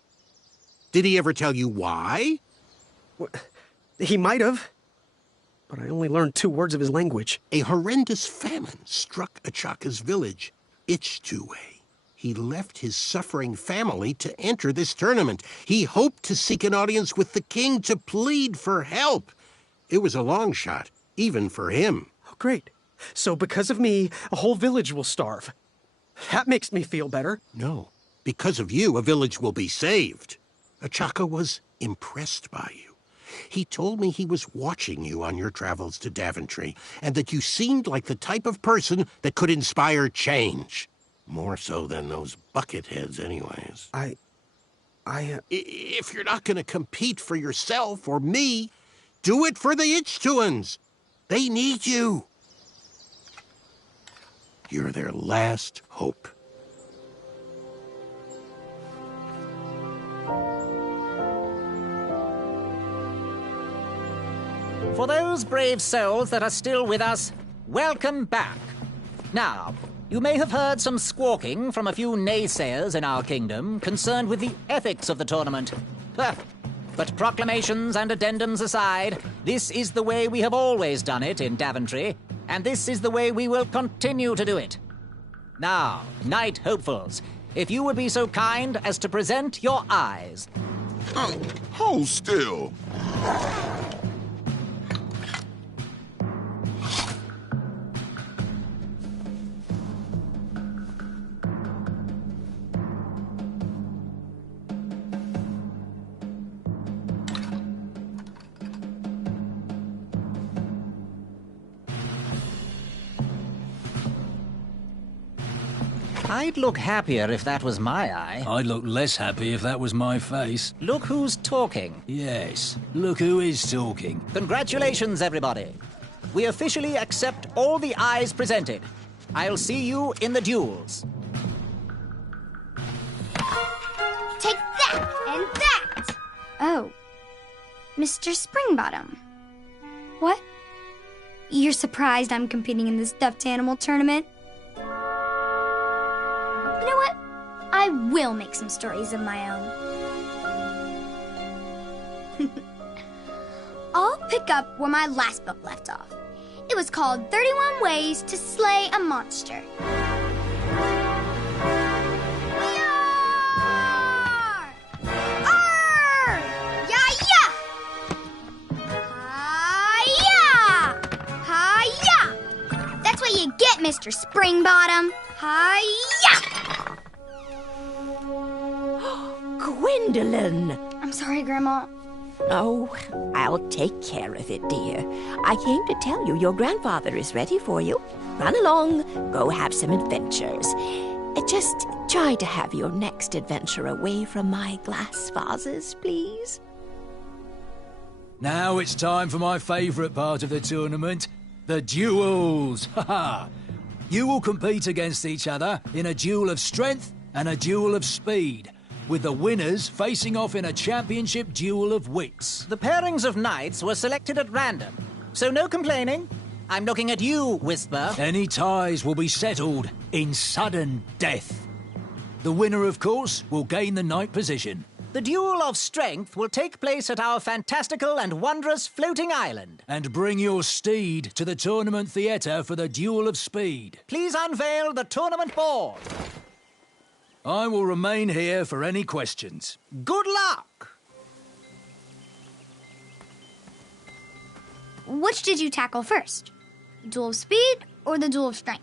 Did he ever tell you why? He might have. But I only learned 2 words of his language. A horrendous famine struck Achaka's village, Ichtue. He left his suffering family to enter this tournament. He hoped to seek an audience with the king to plead for help. It was a long shot, even for him. Oh, great. So because of me, a whole village will starve. That makes me feel better. No. Because of you, a village will be saved. Achaka was impressed by you. He told me he was watching you on your travels to Daventry, and that you seemed like the type of person that could inspire change. More so than those bucket heads, anyways. If you're not going to compete for yourself or me, do it for the Ichtuans. They need you. You're their last hope. For those brave souls that are still with us, welcome back. Now, you may have heard some squawking from a few naysayers in our kingdom concerned with the ethics of the tournament. But proclamations and addendums aside, this is the way we have always done it in Daventry, and this is the way we will continue to do it. Now, Knight Hopefuls, if you would be so kind as to present your eyes. Hold still. I'd look happier if that was my eye. I'd look less happy if that was my face. Look who's talking. Yes, look who is talking. Congratulations, everybody. We officially accept all the eyes presented. I'll see you in the duels. Take that and that! Oh, Mr. Springbottom. What? You're surprised I'm competing in this stuffed animal tournament? You know what? I will make some stories of my own. I'll pick up where my last book left off. It was called 31 Ways to Slay a Monster. That's what you get, Mr. Springbottom. Hi-ya! Gwendolyn! I'm sorry, Grandma. Oh, I'll take care of it, dear. I came to tell you your grandfather is ready for you. Run along, go have some adventures. Just try to have your next adventure away from my glass vases, please. Now it's time for my favourite part of the tournament, the duels. Ha-ha! You will compete against each other in a duel of strength and a duel of speed, with the winners facing off in a championship duel of wits. The pairings of knights were selected at random, so no complaining. I'm looking at you, Whisper. Any ties will be settled in sudden death. The winner, of course, will gain the knight position. The duel of strength will take place at our fantastical and wondrous floating island. And bring your steed to the tournament theatre for the duel of speed. Please unveil the tournament board. I will remain here for any questions. Good luck! which did you tackle first? The duel of speed or the duel of strength?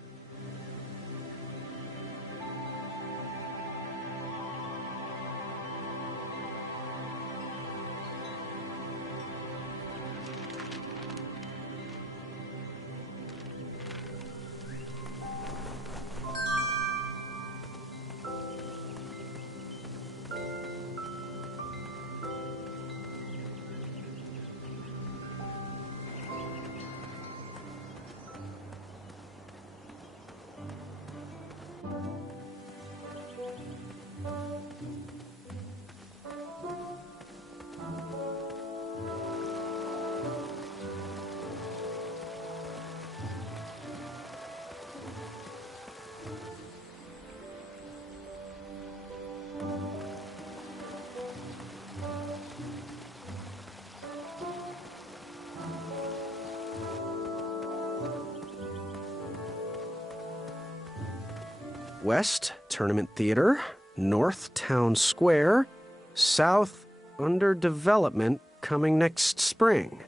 West, Tournament Theater. North, Town Square. South, under development, coming next spring.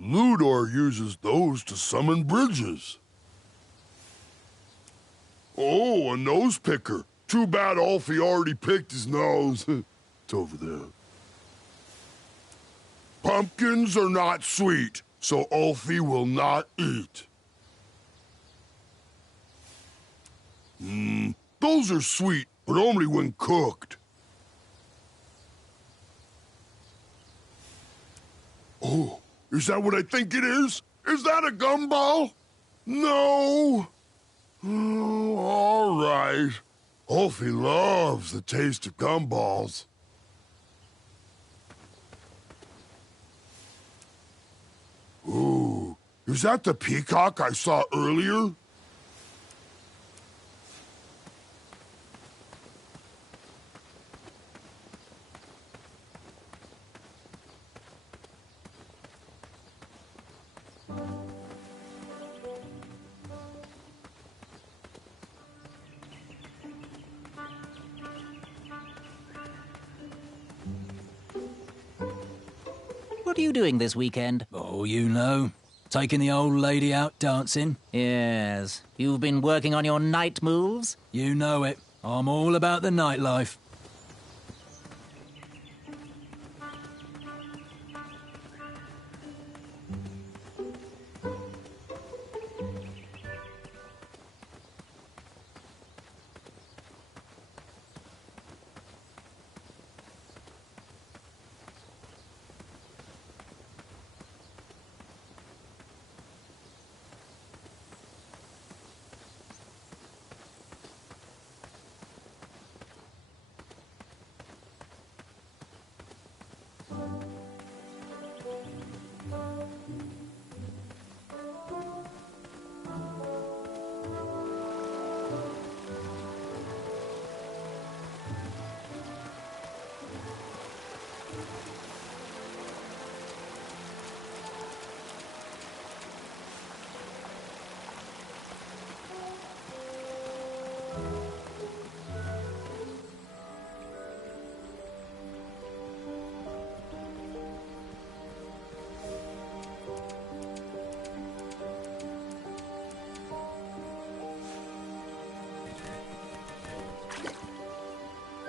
Ludor uses those to summon bridges. Oh, a nose picker. Too bad Alfie already picked his nose. It's over there. Pumpkins are not sweet, so Alfie will not eat. Those are sweet, but only when cooked. Oh, is that what I think it is? Is that a gumball? No. Oh, all right. Alfie loves the taste of gumballs. Ooh, is that the peacock I saw earlier? What are you doing this weekend? Oh, you know. Taking the old lady out dancing. Yes. You've been working on your night moves? You know it. I'm all about the nightlife.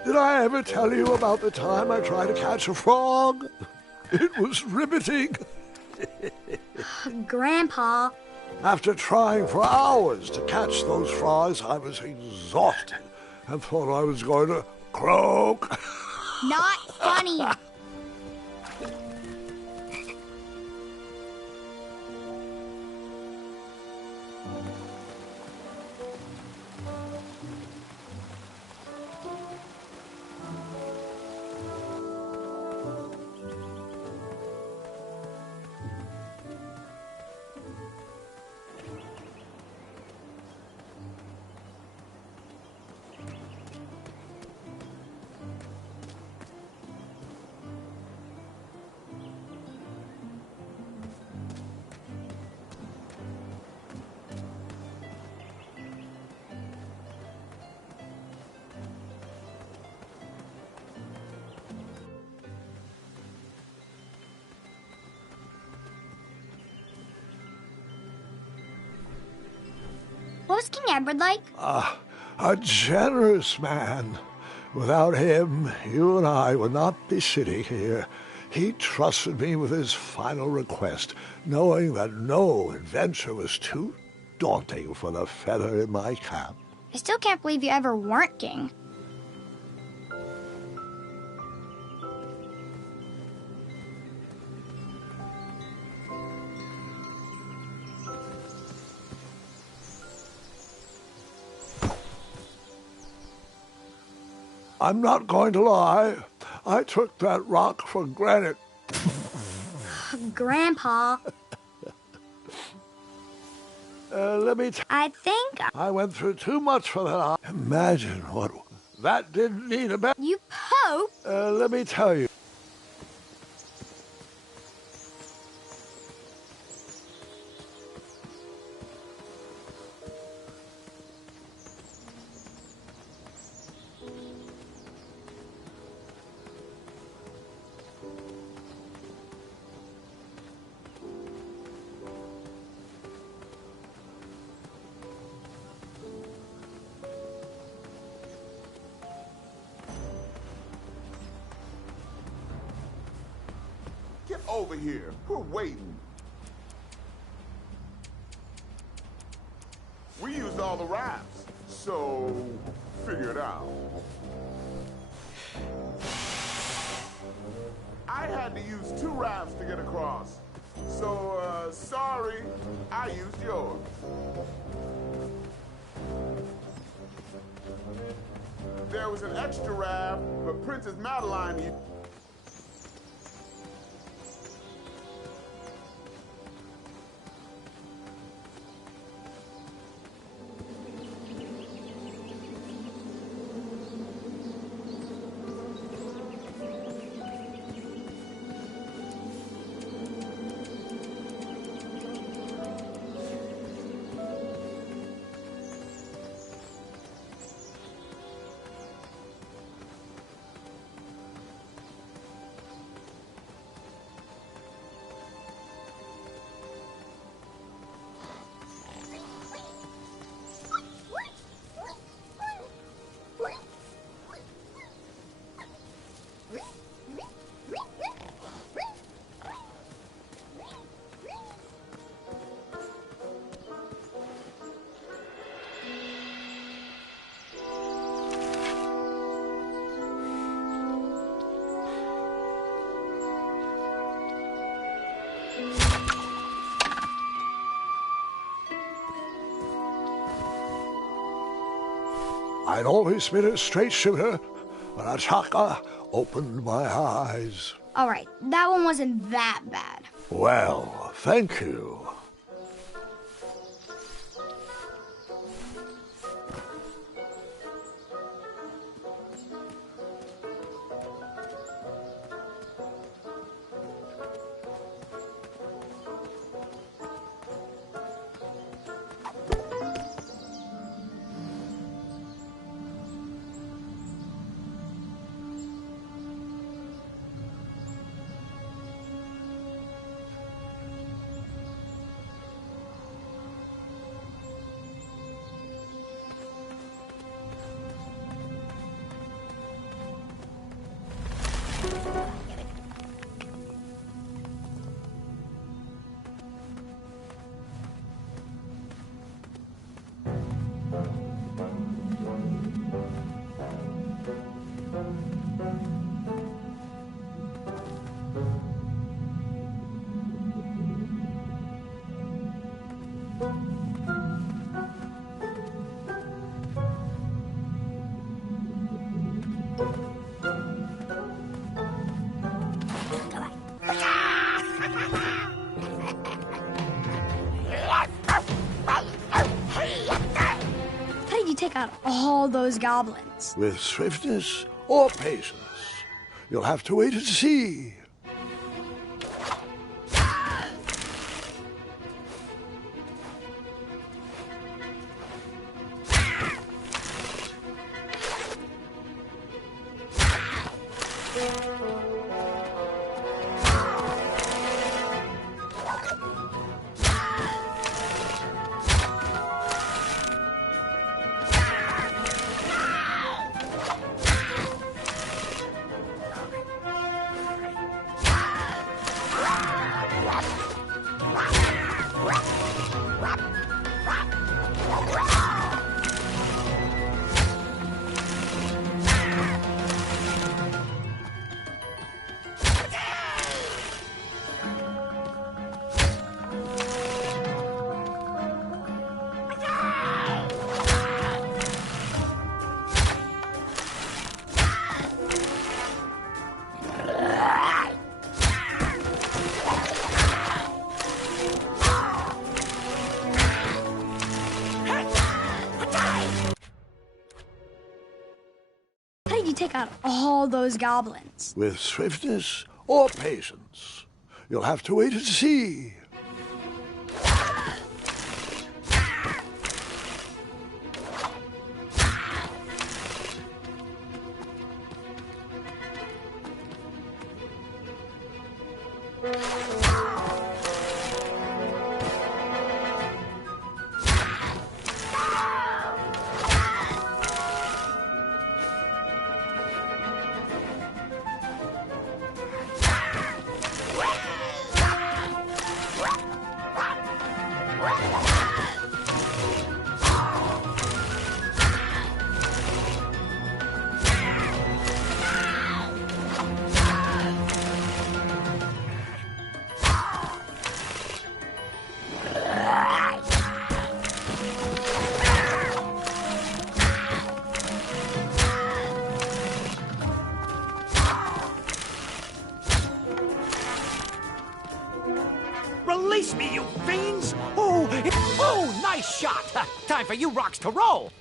Did I ever tell you about the time I tried to catch a frog? It was riveting. Grandpa. After trying for hours to catch those frogs, I was exhausted and thought I was going to croak. Not funny. was King Edward like? A generous man. Without him, you and I would not be sitting here. He trusted me with his final request, knowing that no adventure was too daunting for the feather in my cap. I still can't believe you ever weren't king. I'm not going to lie. I took that rock for granted. Grandpa. Let me I think I went through too much for that. Imagine what... That didn't need a... you Pope. Let me tell you. Get over here. We're waiting. We used all the rafts, so figure it out. I had to use 2 rafts to get across. So, sorry, I used yours. There was an extra raft, but Princess Madeline used... I'd always been a straight shooter, but Achaka opened my eyes. All right, that one wasn't that bad. Well, thank you. Take out all those goblins. With swiftness or patience, you'll have to wait and see. take out all those goblins? With swiftness or patience? You'll have to wait and see. Release me, you fiends! Oh, nice shot! Time for you rocks to roll!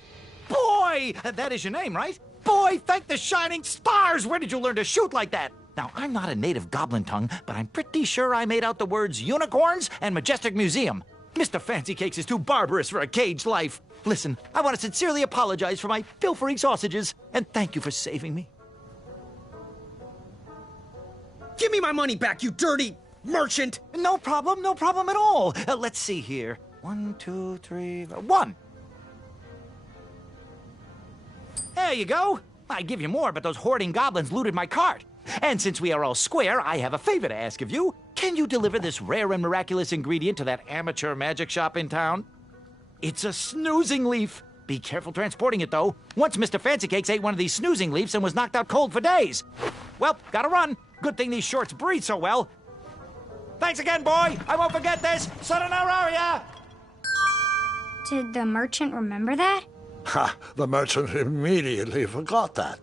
Boy! That is your name, right? Boy, thank the shining stars! Where did you learn to shoot like that? Now, I'm not a native goblin tongue, but I'm pretty sure I made out the words unicorns and majestic museum. Mr. Fancy Cakes is too barbarous for a caged life. Listen, I want to sincerely apologize for my pilfering sausages, and thank you for saving me. Give me my money back, you dirty merchant! No problem at all. Let's see here. 1, 2, 3, 1. There you go. I'd give you more, but those hoarding goblins looted my cart. And since we are all square, I have a favor to ask of you. Can you deliver this rare and miraculous ingredient to that amateur magic shop in town? It's a snoozing leaf. Be careful transporting it, though. Once Mr. Fancy Cakes ate one of these snoozing leaves and was knocked out cold for days. Well, gotta run. Good thing these shorts breathe so well. Thanks again, boy. I won't forget this. Sayonara. Did the merchant remember that? Ha! The merchant immediately forgot that.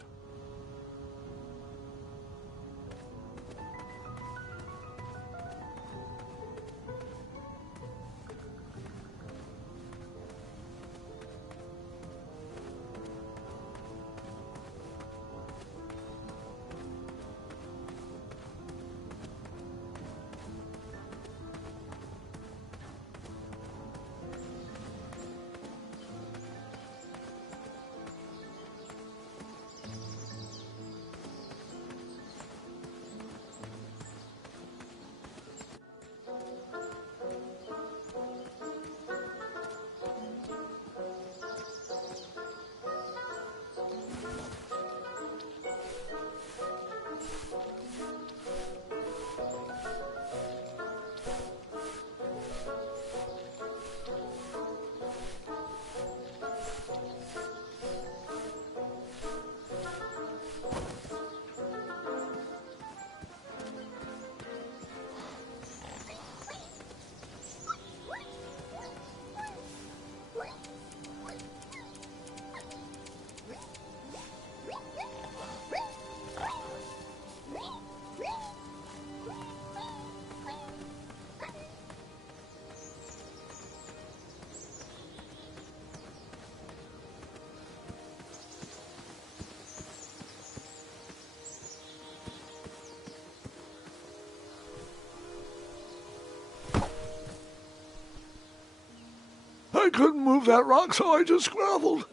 I couldn't move that rock, so I just groveled.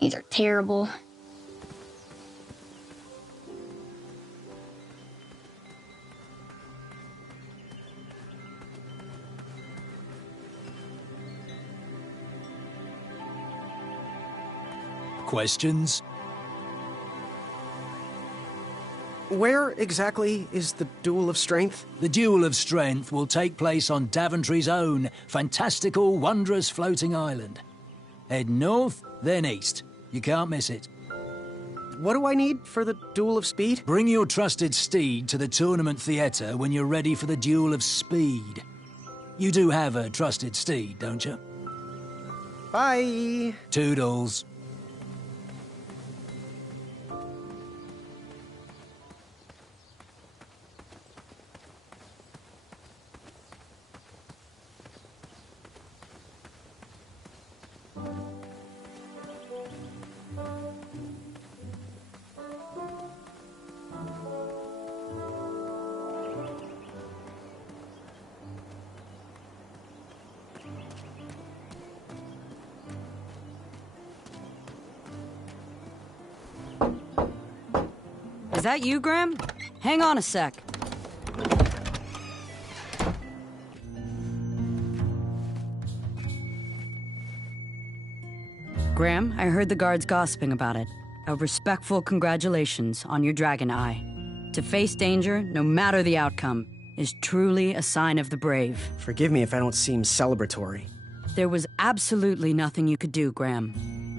These are terrible. Questions? Where exactly is the Duel of Strength? The Duel of Strength will take place on Daventry's own fantastical, wondrous floating island. Head north, then east. You can't miss it. What do I need for the Duel of Speed? Bring your trusted steed to the tournament theatre when you're ready for the Duel of Speed. You do have a trusted steed, don't you? Bye. Toodles. that you, Graham? Hang on a sec. Graham, I heard the guards gossiping about it. A respectful congratulations on your dragon eye. To face danger, no matter the outcome, is truly a sign of the brave. Forgive me if I don't seem celebratory. There was absolutely nothing you could do, Graham.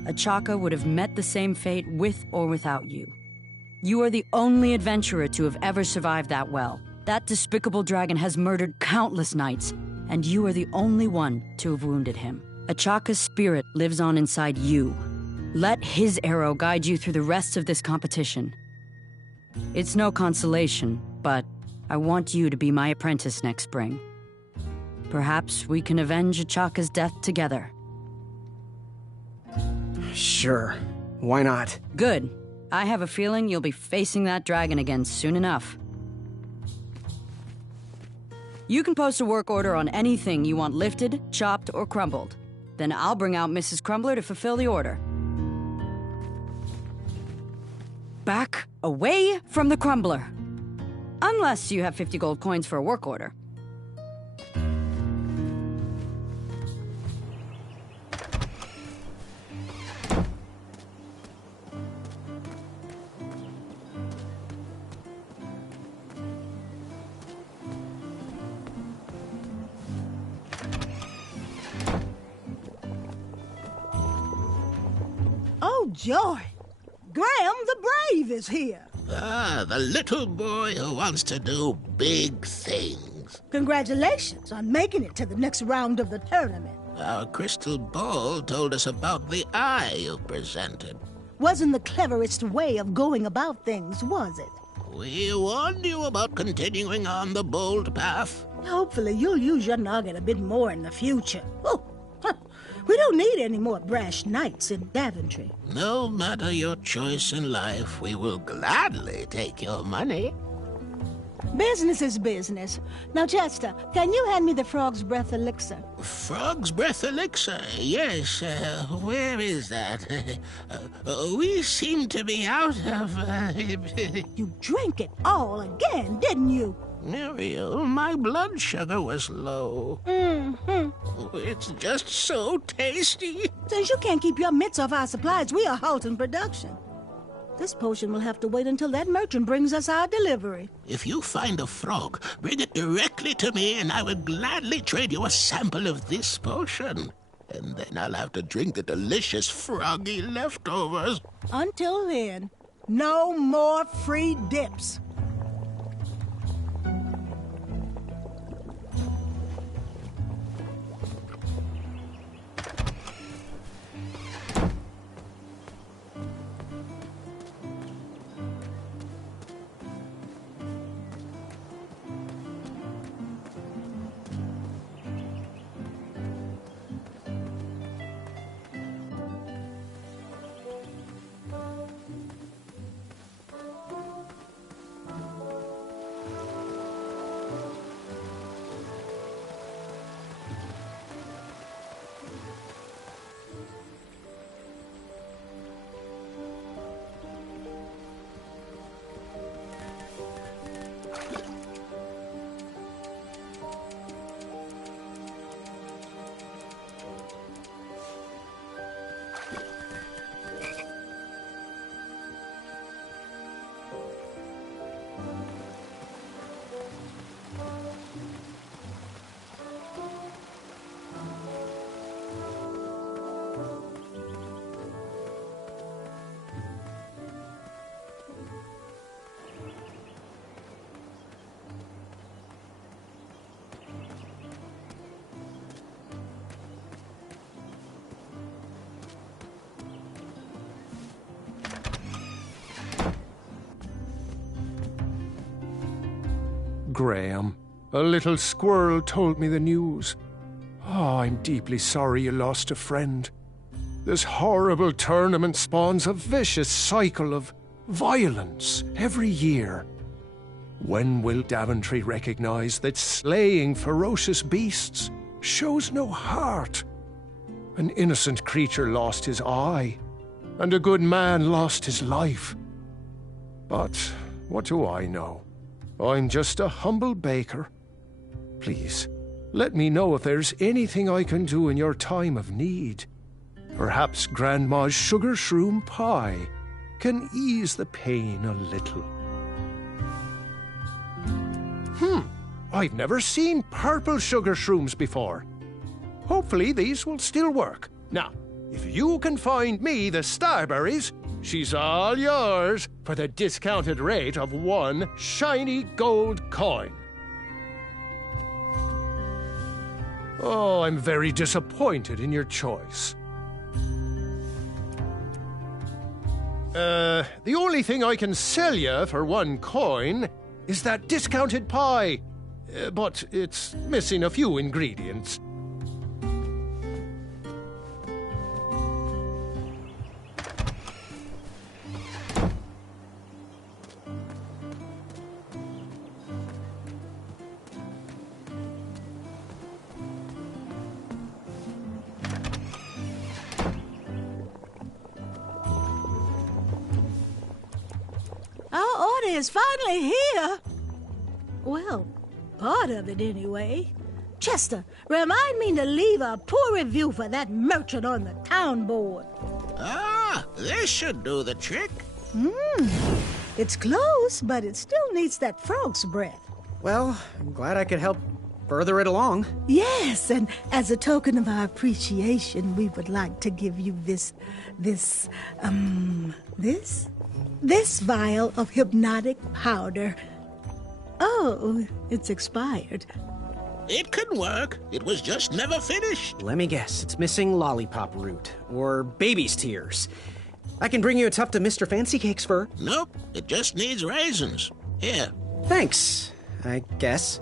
Achaka would have met the same fate with or without you. You are the only adventurer to have ever survived that well. That despicable dragon has murdered countless knights, and you are the only one to have wounded him. Achaka's spirit lives on inside you. Let his arrow guide you through the rest of this competition. It's no consolation, but I want you to be my apprentice next spring. Perhaps we can avenge Achaka's death together. Sure. Why not? Good. I have a feeling you'll be facing that dragon again soon enough. You can post a work order on anything you want lifted, chopped, or crumbled. Then I'll bring out Mrs. Crumbler to fulfill the order. Back away from the Crumbler. Unless you have 50 gold coins for a work order. Oh, joy! Graham the Brave is here. Ah, the little boy who wants to do big things. Congratulations on making it to the next round of the tournament. Our crystal ball told us about the eye you presented. Wasn't the cleverest way of going about things, was it? We warned you about continuing on the bold path. Hopefully you'll use your noggin a bit more in the future. Oh, we don't need any more brash knights in Daventry. No matter your choice in life, we will gladly take your money. Business is business. Now, Chester, can you hand me the Frog's Breath elixir? Frog's Breath elixir? Yes. Where is that? We seem to be out of... You drank it all again, didn't you? Muriel, my blood sugar was low. It's just so tasty. Since you can't keep your mitts off our supplies, we are halting production. This potion will have to wait until that merchant brings us our delivery. If you find a frog, bring it directly to me and I will gladly trade you a sample of this potion. And then I'll have to drink the delicious froggy leftovers. Until then, no more free dips. Graham, a little squirrel told me the news. Oh, I'm deeply sorry you lost a friend. This horrible tournament spawns a vicious cycle of violence every year. When will Daventry recognize that slaying ferocious beasts shows no heart? An innocent creature lost his eye, and a good man lost his life. But what do I know? I'm just a humble baker. Please, let me know if there's anything I can do in your time of need. Perhaps Grandma's sugar shroom pie can ease the pain a little. I've never seen purple sugar shrooms before. Hopefully these will still work. Now, if you can find me the starberries, she's all yours for the discounted rate of 1 shiny gold coin. Oh, I'm very disappointed in your choice. The only thing I can sell you for 1 coin is that discounted pie. But it's missing a few ingredients. Our order is finally here. Well, part of it anyway. Chester, remind me to leave a poor review for that merchant on the town board. Ah, this should do the trick. It's close, but it still needs that frog's breath. Well, I'm glad I could help further it along. Yes, and as a token of our appreciation, we would like to give you this vial of hypnotic powder. Oh, it's expired. It could work. It was just never finished. Let me guess, it's missing lollipop root, or baby's tears. I can bring you a tuft of Mr. Fancy Cake's fur. Nope, it just needs raisins. Here. Thanks, I guess.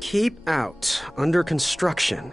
Keep out. Under construction.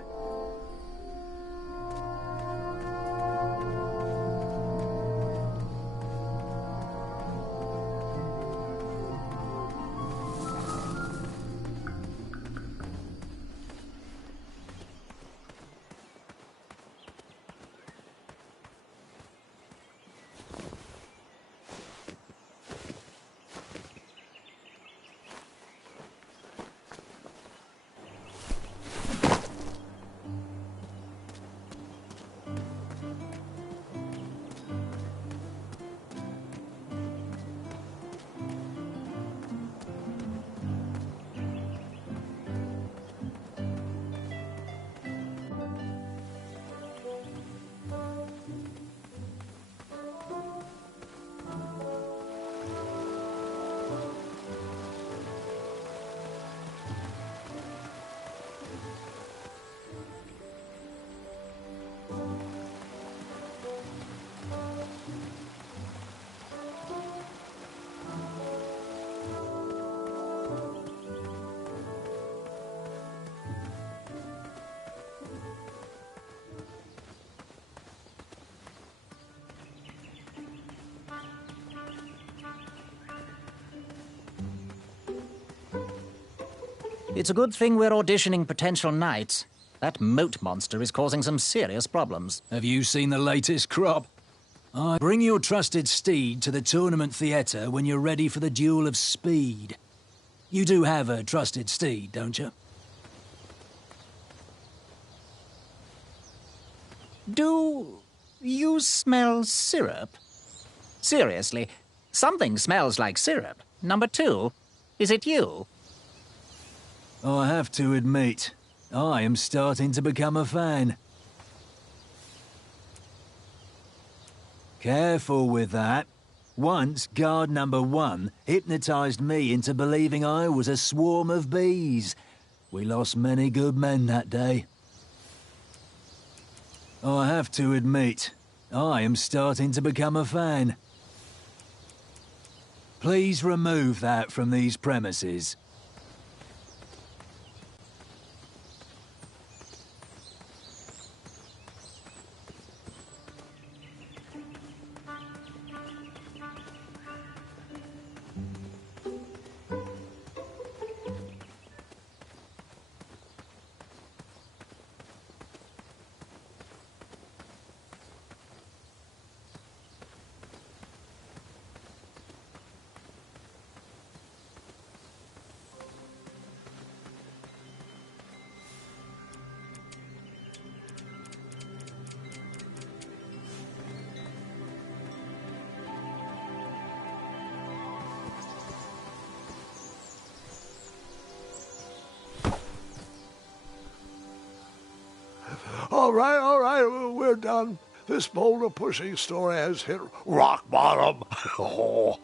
It's a good thing we're auditioning potential knights. That moat monster is causing some serious problems. Have you seen the latest crop? Bring your trusted steed to the tournament theatre when you're ready for the duel of speed. You do have a trusted steed, don't you? Do you smell syrup? Seriously, something smells like syrup. Number 2, is it you? I have to admit, I am starting to become a fan. Careful with that. Once, guard number 1 hypnotized me into believing I was a swarm of bees. We lost many good men that day. I have to admit, I am starting to become a fan. Please remove that from these premises. All right, we're done. This boulder pushing story has hit rock bottom. Oh.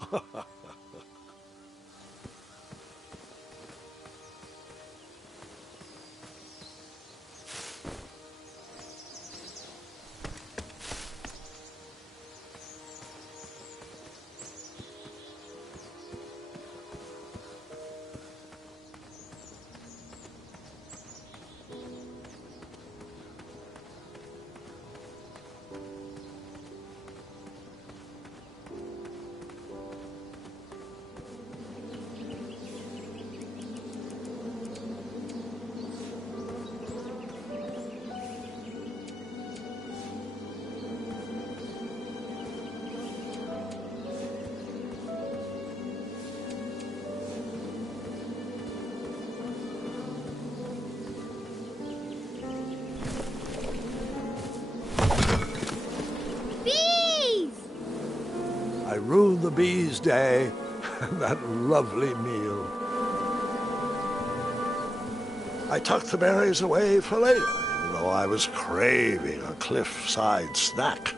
I ruined the bees' day and that lovely meal. I tucked the berries away for later, even though I was craving a cliffside snack.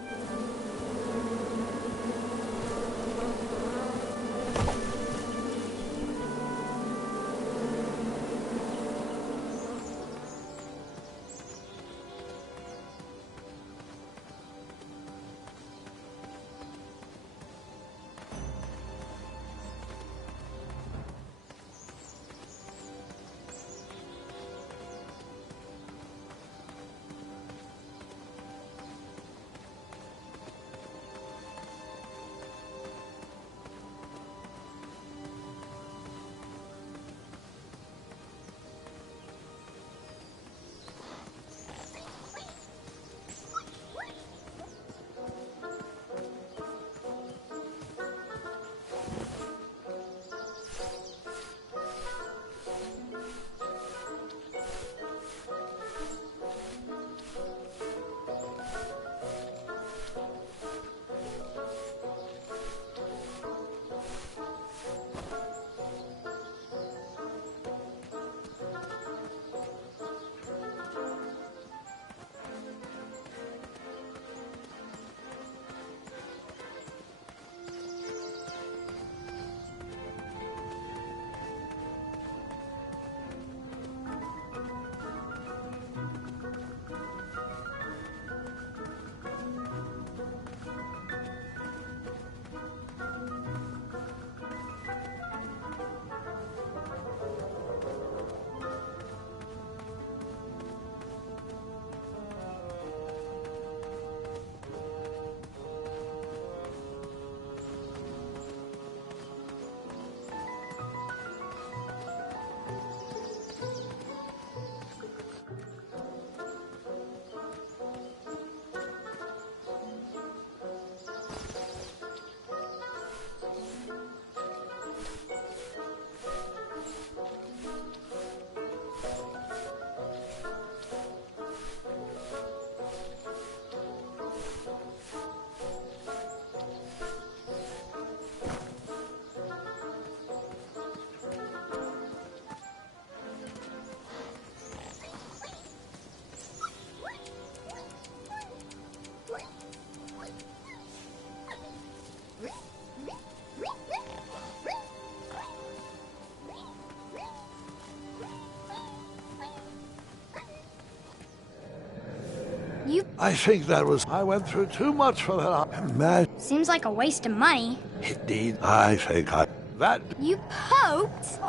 I think that was... I went through too much for that. Seems like a waste of money. Indeed, I think that... You poked?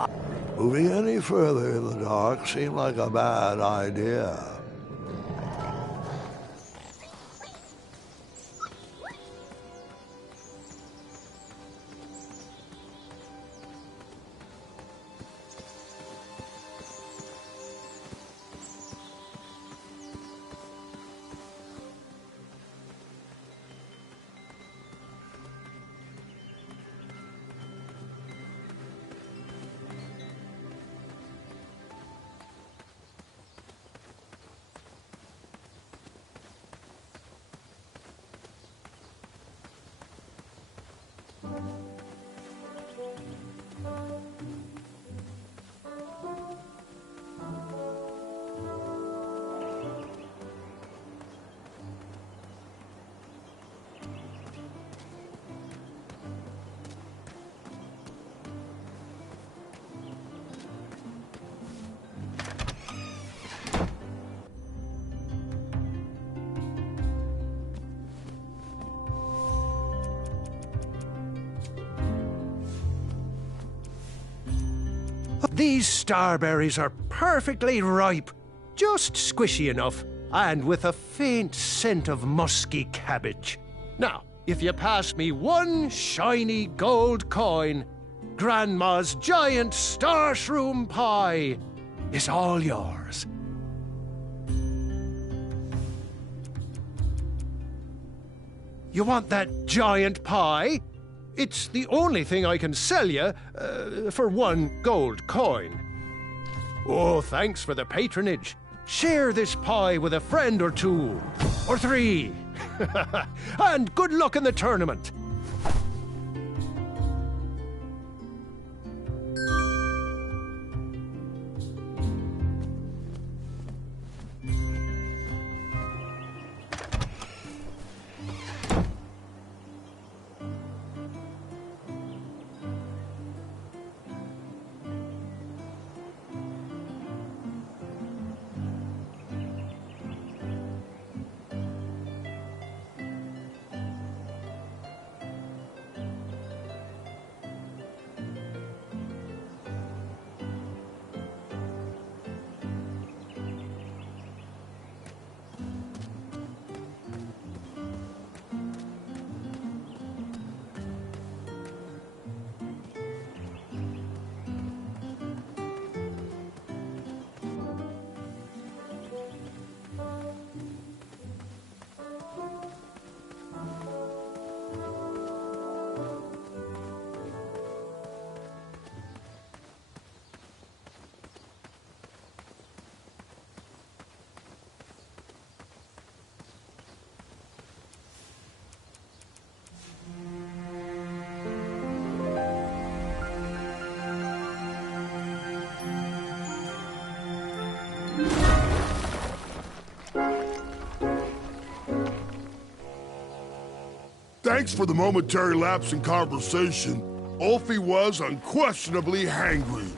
Moving any further in the dark seemed like a bad idea. These starberries are perfectly ripe, just squishy enough, and with a faint scent of musky cabbage. Now, if you pass me one shiny gold coin, Grandma's giant starshroom pie is all yours. You want that giant pie? It's the only thing I can sell you for one gold coin. Oh, thanks for the patronage. Share this pie with a friend or two, or three. And good luck in the tournament. Thanks for the momentary lapse in conversation. Ulfie was unquestionably hangry.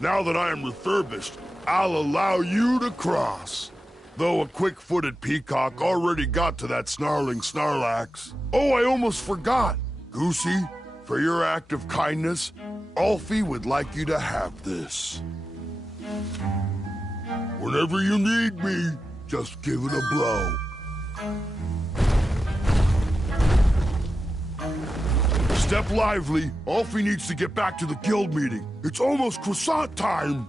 Now that I am refurbished, I'll allow you to cross. Though a quick-footed peacock already got to that snarling Snarlax. Oh, I almost forgot. Goosey, for your act of kindness, Ulfie would like you to have this. Whenever you need me, just give it a blow. Step lively. Ulfie needs to get back to the guild meeting. It's almost croissant time.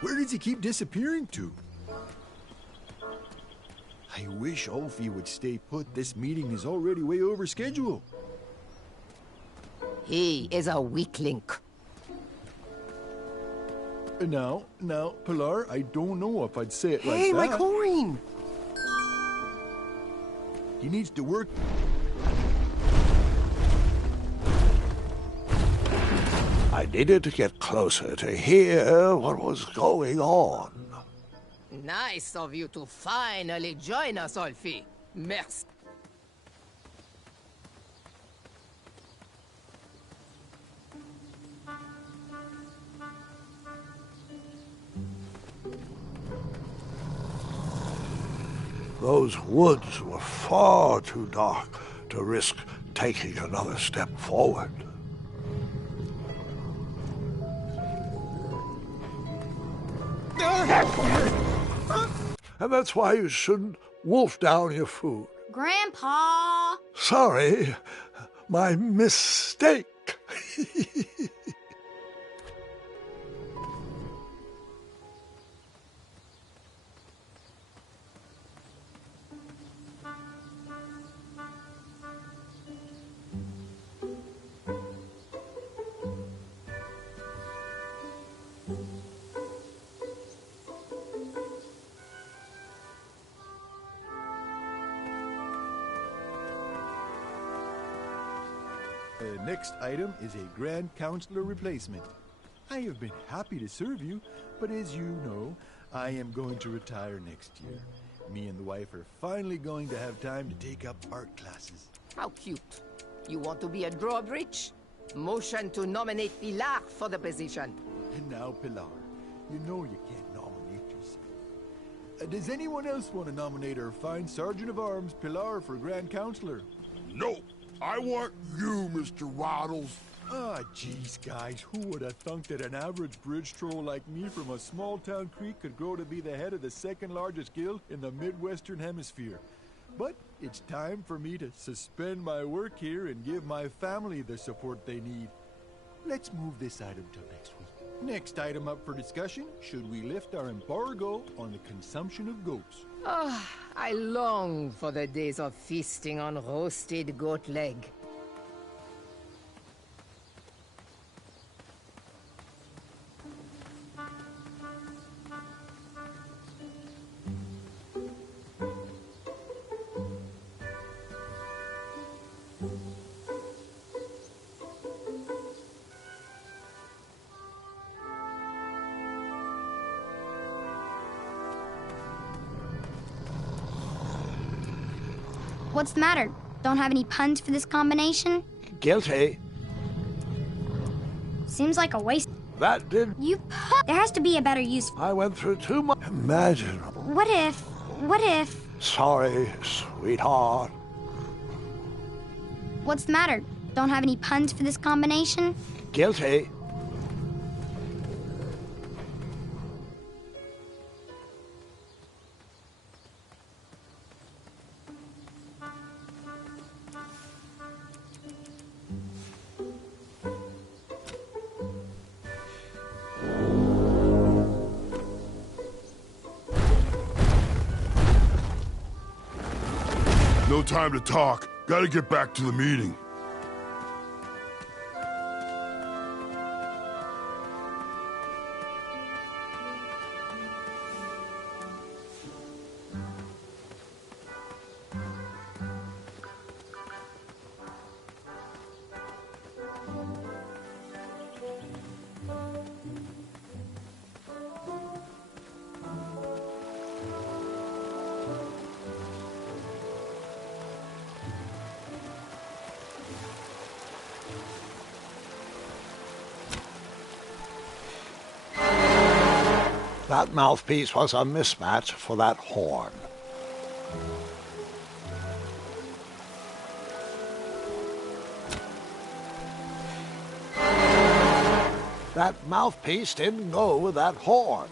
Where does he keep disappearing to? I wish Ulfie would stay put. This meeting is already way over schedule. He is a weak link. Now, Pilar, I don't know if I'd say it like that. Hey, my coin! He needs to work. I needed to get closer to hear what was going on. Nice of you to finally join us, Olfie. Merci. Those woods were far too dark to risk taking another step forward. And that's why you shouldn't wolf down your food. Grandpa! Sorry, my mistake. The next item is a Grand Counselor replacement. I have been happy to serve you, but as you know, I am going to retire next year. Me and the wife are finally going to have time to take up art classes. How cute. You want to be a drawbridge? Motion to nominate Pilar for the position. And now, Pilar, you know you can't nominate yourself. Does anyone else want to nominate our fine Sergeant of Arms, Pilar, for Grand Counselor? No, I want you, Mr. Waddles. Ah, geez, guys, who would have thunk that an average bridge troll like me from a small-town creek could grow to be the head of the second-largest guild in the Midwestern Hemisphere? But it's time for me to suspend my work here and give my family the support they need. Let's move this item till next week. Next item up for discussion, should we lift our embargo on the consumption of goats? Ah, I long for the days of feasting on roasted goat leg. What's the matter? Don't have any puns for this combination? Guilty. Seems like a waste. That did. There has to be a better use. I went through too much. Imagine. What if... Sorry, sweetheart. What's the matter? Don't have any puns for this combination? Guilty. No time to talk. Gotta get back to the meeting. That mouthpiece was a mismatch for that horn. That mouthpiece didn't go with that horn.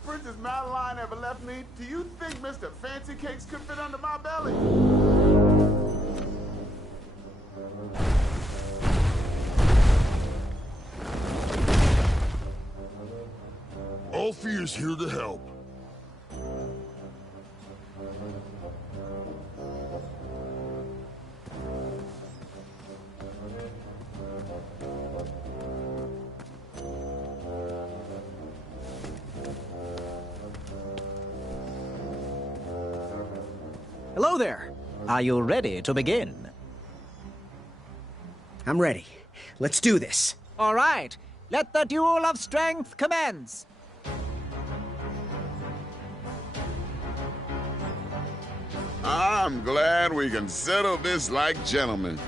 If Princess Madeline ever left me, do you think Mr. Fancy Cakes could fit under my belly? Alfie is here to help. Hello there. Are you ready to begin? I'm ready. Let's do this. All right. Let the duel of strength commence. I'm glad we can settle this like gentlemen.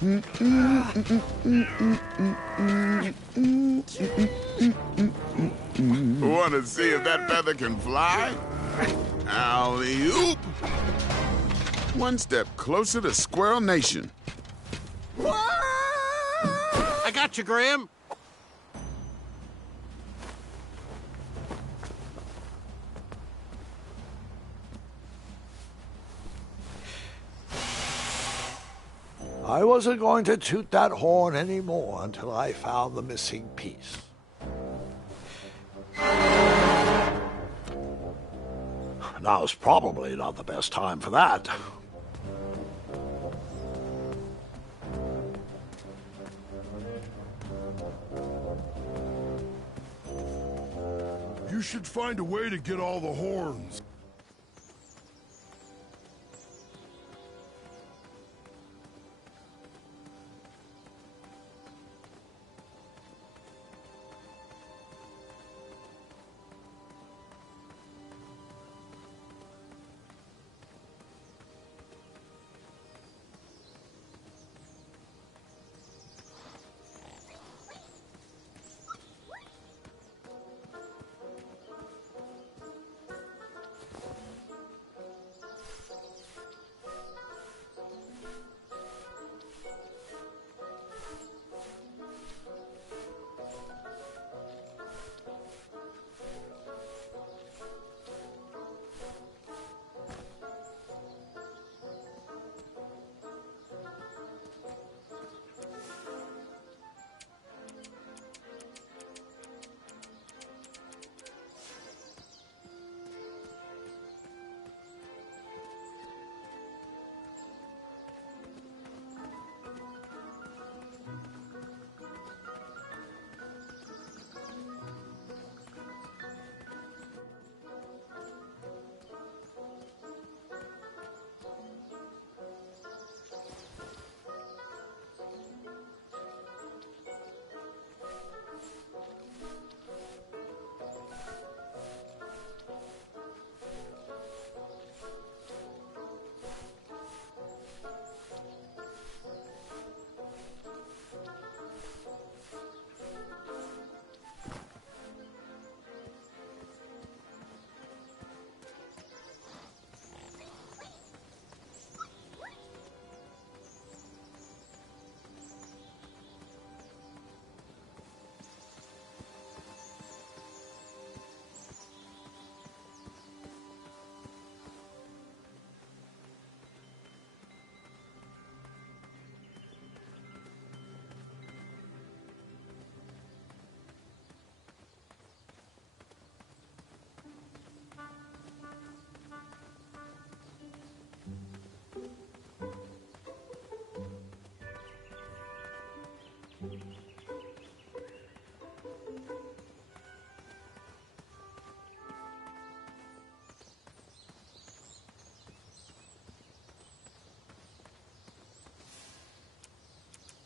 Want to see if that feather can fly? Alley-oop! One step closer to Squirrel Nation. I got you, Graham. I wasn't going to toot that horn anymore until I found the missing piece. Now's probably not the best time for that. You should find a way to get all the horns.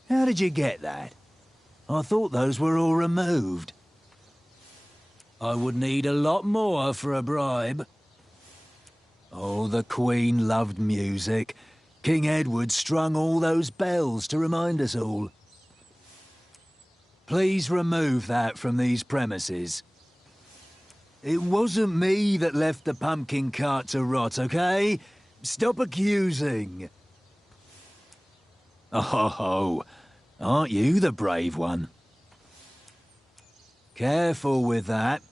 How did you get that? I thought those were all removed. I would need a lot more for a bribe. Oh, the Queen loved music. King Edward strung all those bells to remind us all. Please remove that from these premises. It wasn't me that left the pumpkin cart to rot, okay? Stop accusing. Oh, aren't you the brave one? Careful with that.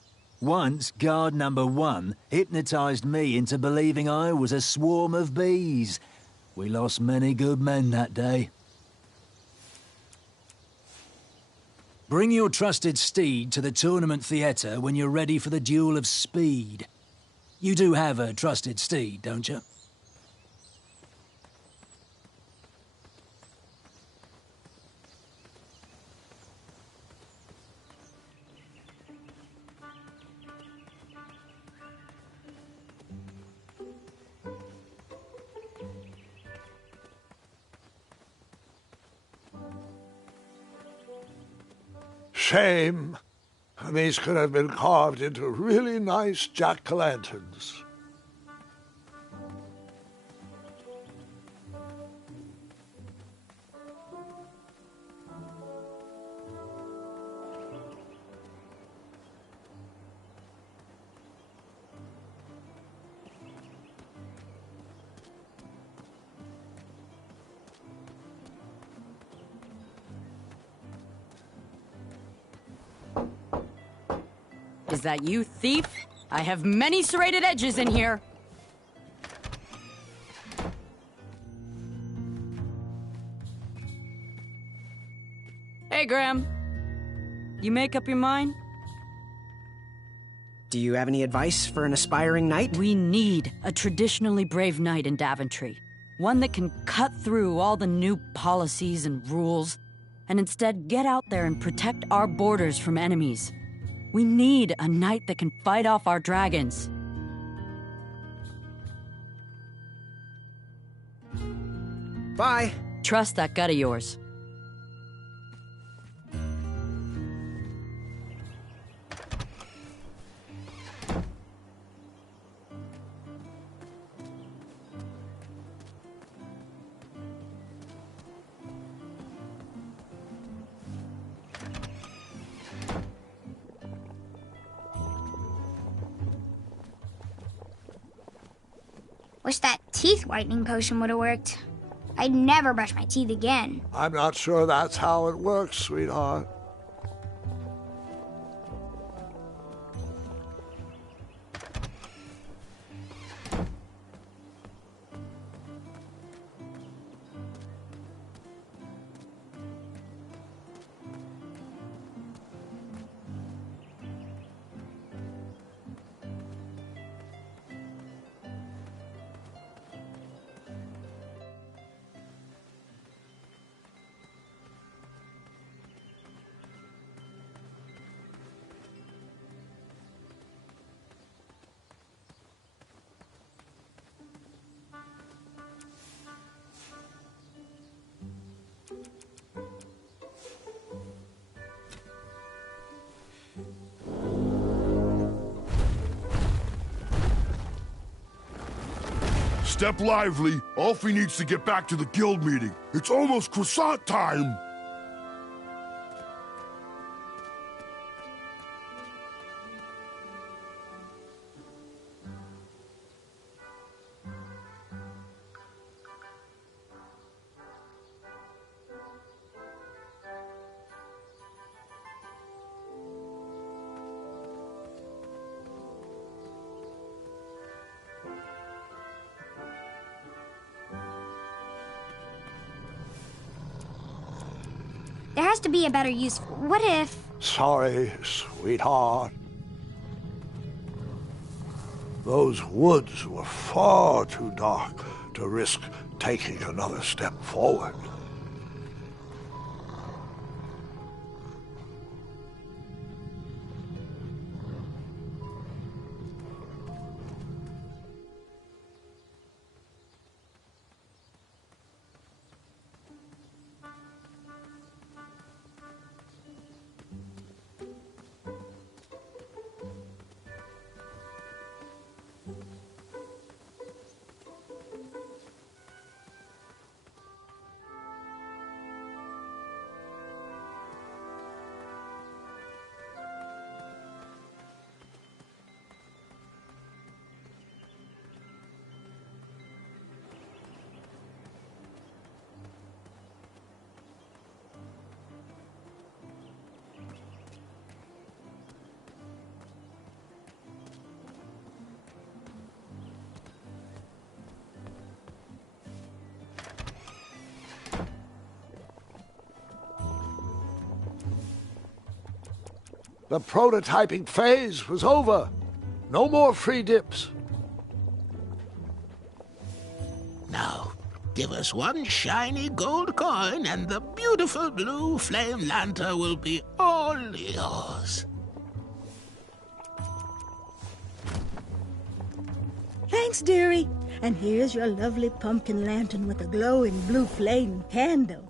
Once, guard number 1 hypnotized me into believing I was a swarm of bees. We lost many good men that day. Bring your trusted steed to the tournament theatre when you're ready for the duel of speed. You do have a trusted steed, don't you? Shame. These could have been carved into really nice jack-o'-lanterns. Is that you, thief? I have many serrated edges in here. Hey, Graham. You make up your mind? Do you have any advice for an aspiring knight? We need a traditionally brave knight in Daventry. One that can cut through all the new policies and rules, and instead get out there and protect our borders from enemies. We need a knight that can fight off our dragons. Bye. Trust that gut of yours. Wish that teeth whitening potion would have worked. I'd never brush my teeth again. I'm not sure that's how it works, sweetheart. Step lively. Alfie needs to get back to the guild meeting. It's almost croissant time. There has to be a better use. What if... Sorry, sweetheart. Those woods were far too dark to risk taking another step forward. The prototyping phase was over. No more free dips. Now, give us one shiny gold coin and the beautiful blue flame lantern will be all yours. Thanks, dearie. And here's your lovely pumpkin lantern with a glowing blue flame candle.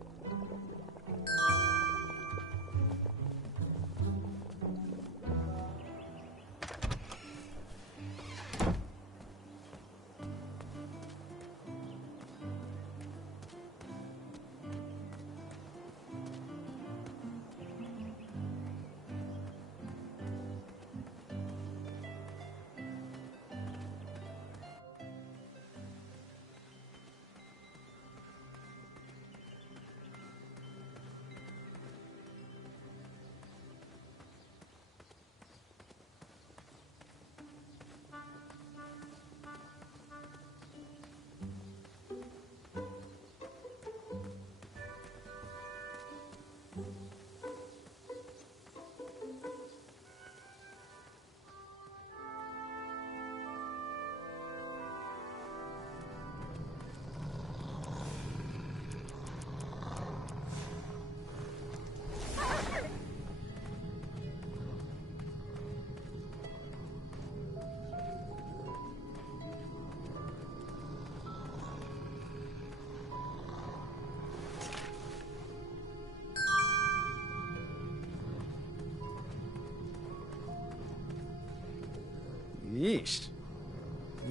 Yeesh.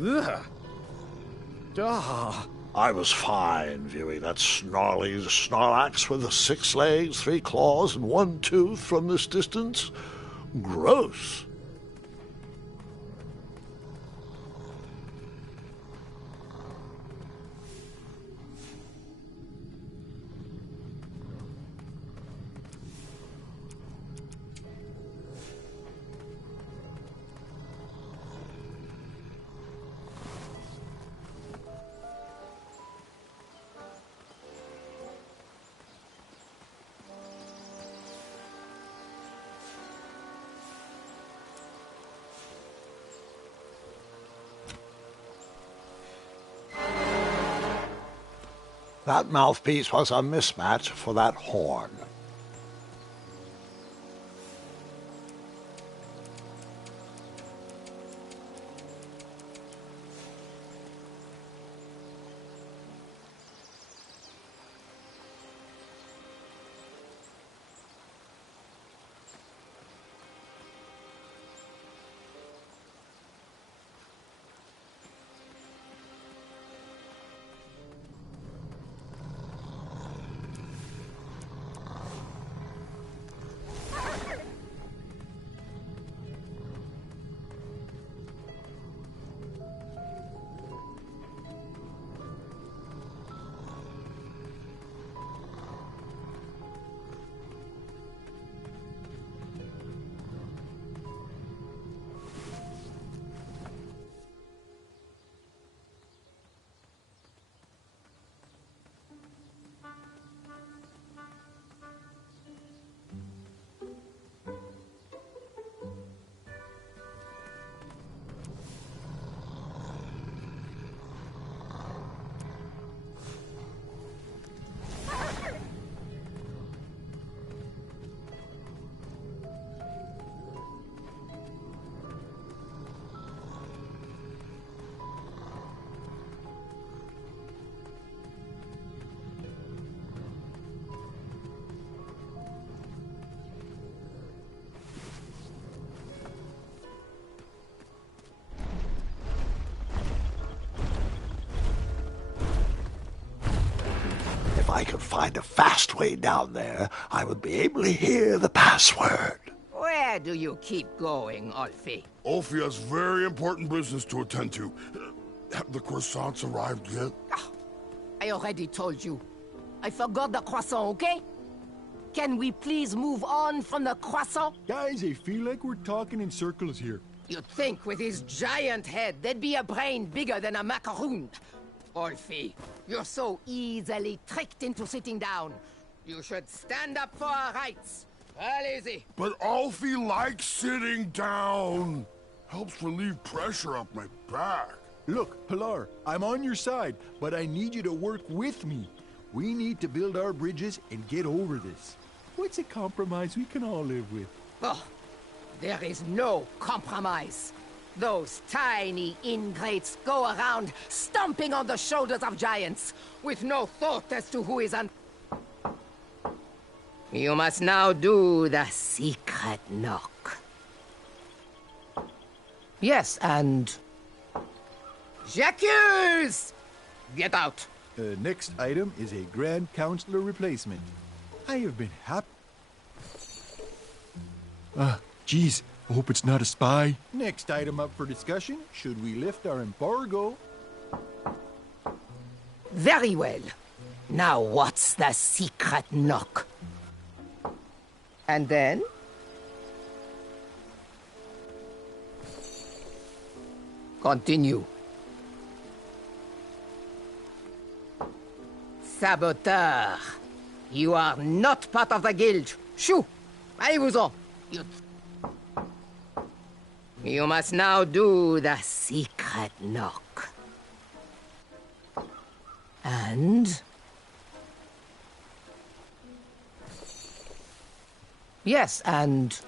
Ugh. Ah. I was fine viewing that snarly Snorlax with the 6 legs, 3 claws, and 1 tooth from this distance. Gross. That mouthpiece was a mismatch for that horn. If I could find a fast way down there, I would be able to hear the password. Where do you keep going, Ulfie? Ulfie has very important business to attend to. Have the croissants arrived yet? I already told you. I forgot the croissant, okay? Can we please move on from the croissant? Guys, I feel like we're talking in circles here. You'd think with his giant head, there'd be a brain bigger than a macaroon. Ulfie, you're so easily tricked into sitting down. You should stand up for our rights. Allez-y. But Alfie likes sitting down. Helps relieve pressure off my back. Look, Pilar, I'm on your side, but I need you to work with me. We need to build our bridges and get over this. What's a compromise we can all live with? Oh, there is no compromise. Those tiny ingrates go around stomping on the shoulders of giants with no thought as to who is on. You must now do the secret knock. Yes, and... J'accuse! Get out. Next item is a Grand Counselor replacement. I have been happy... Geez, I hope it's not a spy. Next item up for discussion, should we lift our embargo? Very well. Now what's the secret knock? And then? Continue. Saboteur. You are not part of the guild. Shoo! Allez-vous-en. You must now do the secret knock. And... Yes, and...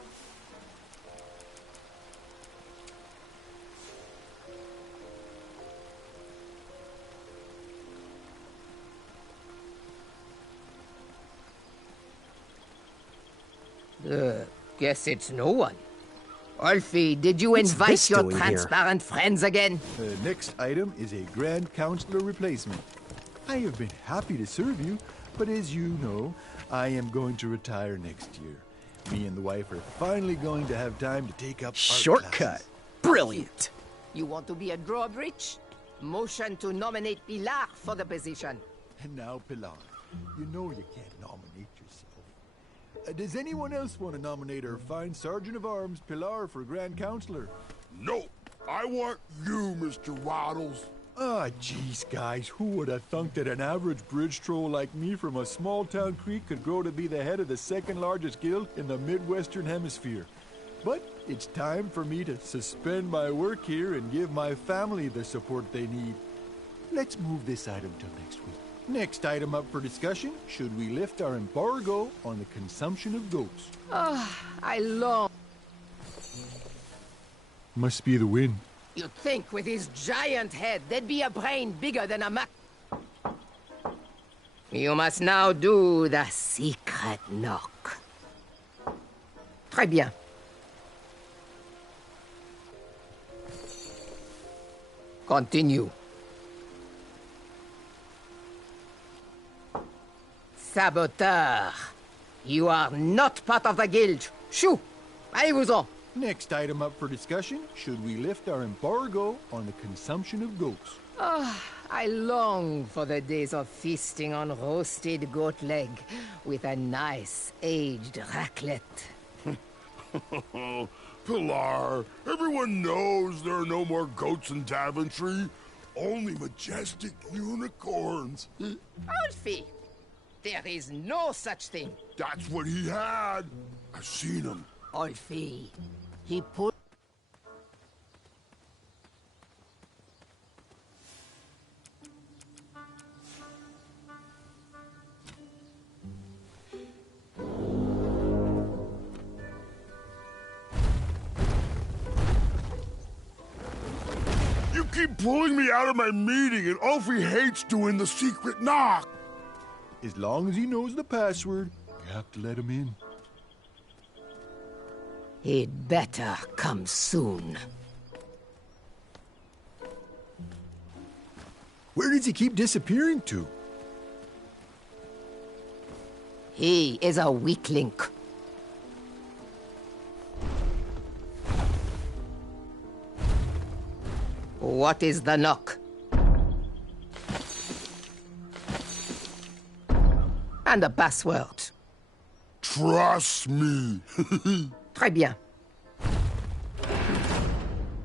Guess it's no one. Alfie, did you What's invite this your doing here? transparent friends again? Next item is a Grand Counselor replacement. I have been happy to serve you, but as you know, I am going to retire next year. Me and the wife are finally going to have time to take up art Shortcut. classes. Brilliant. You want to be a drawbridge? Motion to nominate Pilar for the position. And now, Pilar, you know you can't nominate yourself. Does anyone else want to nominate our fine Sergeant of Arms, Pilar, for Grand Counselor? No, I want you, Mr. Waddles. Geez, guys, who would have thunk that an average bridge troll like me from a small-town creek could grow to be the head of the second-largest guild in the Midwestern Hemisphere? But it's time for me to suspend my work here and give my family the support they need. Let's move this item till next week. Next item up for discussion, should we lift our embargo on the consumption of goats? I long. Must be the wind. You'd think with his giant head, there'd be a brain bigger than a Mac. You must now do the secret knock. Très bien. Continue. Saboteur. You are not part of the guild. Shoo! Allez-vous-en. Next item up for discussion, should we lift our embargo on the consumption of goats? I long for the days of feasting on roasted goat leg with a nice aged raclette. Pilar, everyone knows there are no more goats in Daventry. Only majestic unicorns. Alfie, there is no such thing. That's what he had. I've seen him. Alfie, he put... You keep pulling me out of my meeting, and Alfie hates doing the secret knock. As long as he knows the password, you have to let him in. He'd better come soon. Where does he keep disappearing to? He is a weak link. What is the knock? And the password. Trust me. Très bien.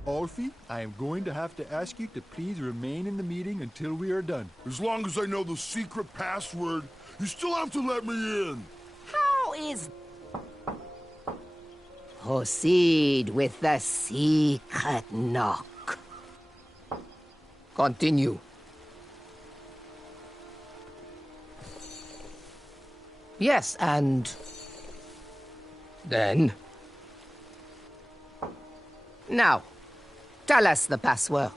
Alfie, I am going to have to ask you to please remain in the meeting until we are done. As long as I know the secret password, you still have to let me in. How is... Proceed with the secret knock. Continue. Yes, and... then? Now, tell us the password.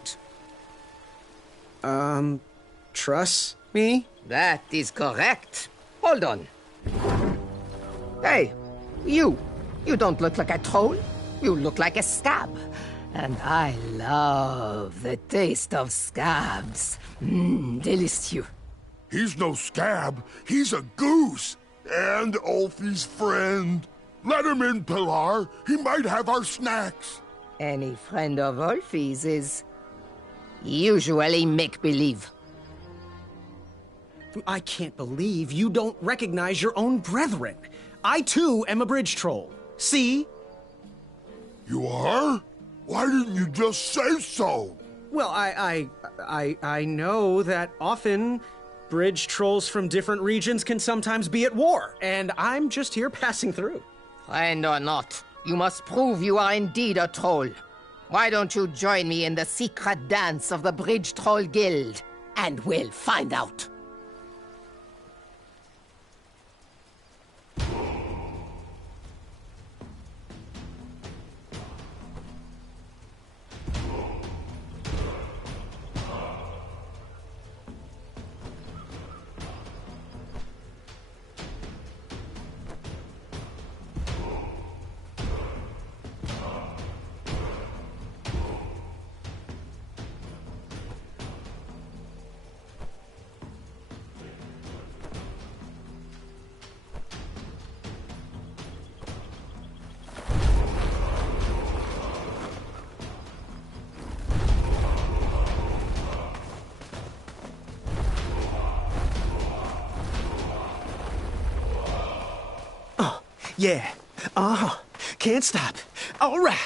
Trust me? That is correct. Hold on. Hey, you. You don't look like a troll. You look like a scab. And I love the taste of scabs. Delicious. He's no scab. He's a goose. And Ulfie's friend. Let him in, Pilar. He might have our snacks. Any friend of Ulfie's is usually make-believe. I can't believe you don't recognize your own brethren. I, too, am a bridge troll. See? You are? Why didn't you just say so? Well, I know that often bridge trolls from different regions can sometimes be at war, and I'm just here passing through. Friend or not, you must prove you are indeed a troll. Why don't you join me in the secret dance of the Bridge Troll Guild, and we'll find out. Yeah. Can't stop. All right.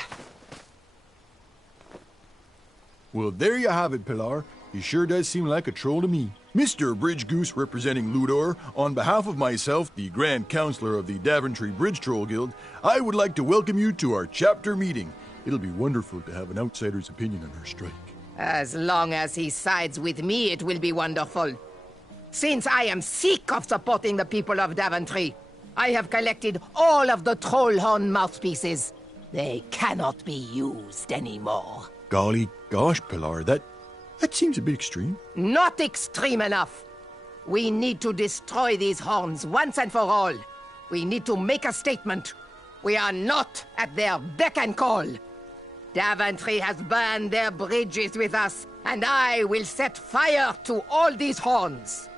Well, there you have it, Pilar. He sure does seem like a troll to me. Mr. Bridge Goose representing Ludor, on behalf of myself, the Grand Counselor of the Daventry Bridge Troll Guild, I would like to welcome you to our chapter meeting. It'll be wonderful to have an outsider's opinion on our strike. As long as he sides with me, it will be wonderful. Since I am sick of supporting the people of Daventry, I have collected all of the troll horn mouthpieces. They cannot be used anymore. Golly gosh, Pilar, that seems a bit extreme. Not extreme enough. We need to destroy these horns once and for all. We need to make a statement. We are not at their beck and call. Daventry has burned their bridges with us, and I will set fire to all these horns.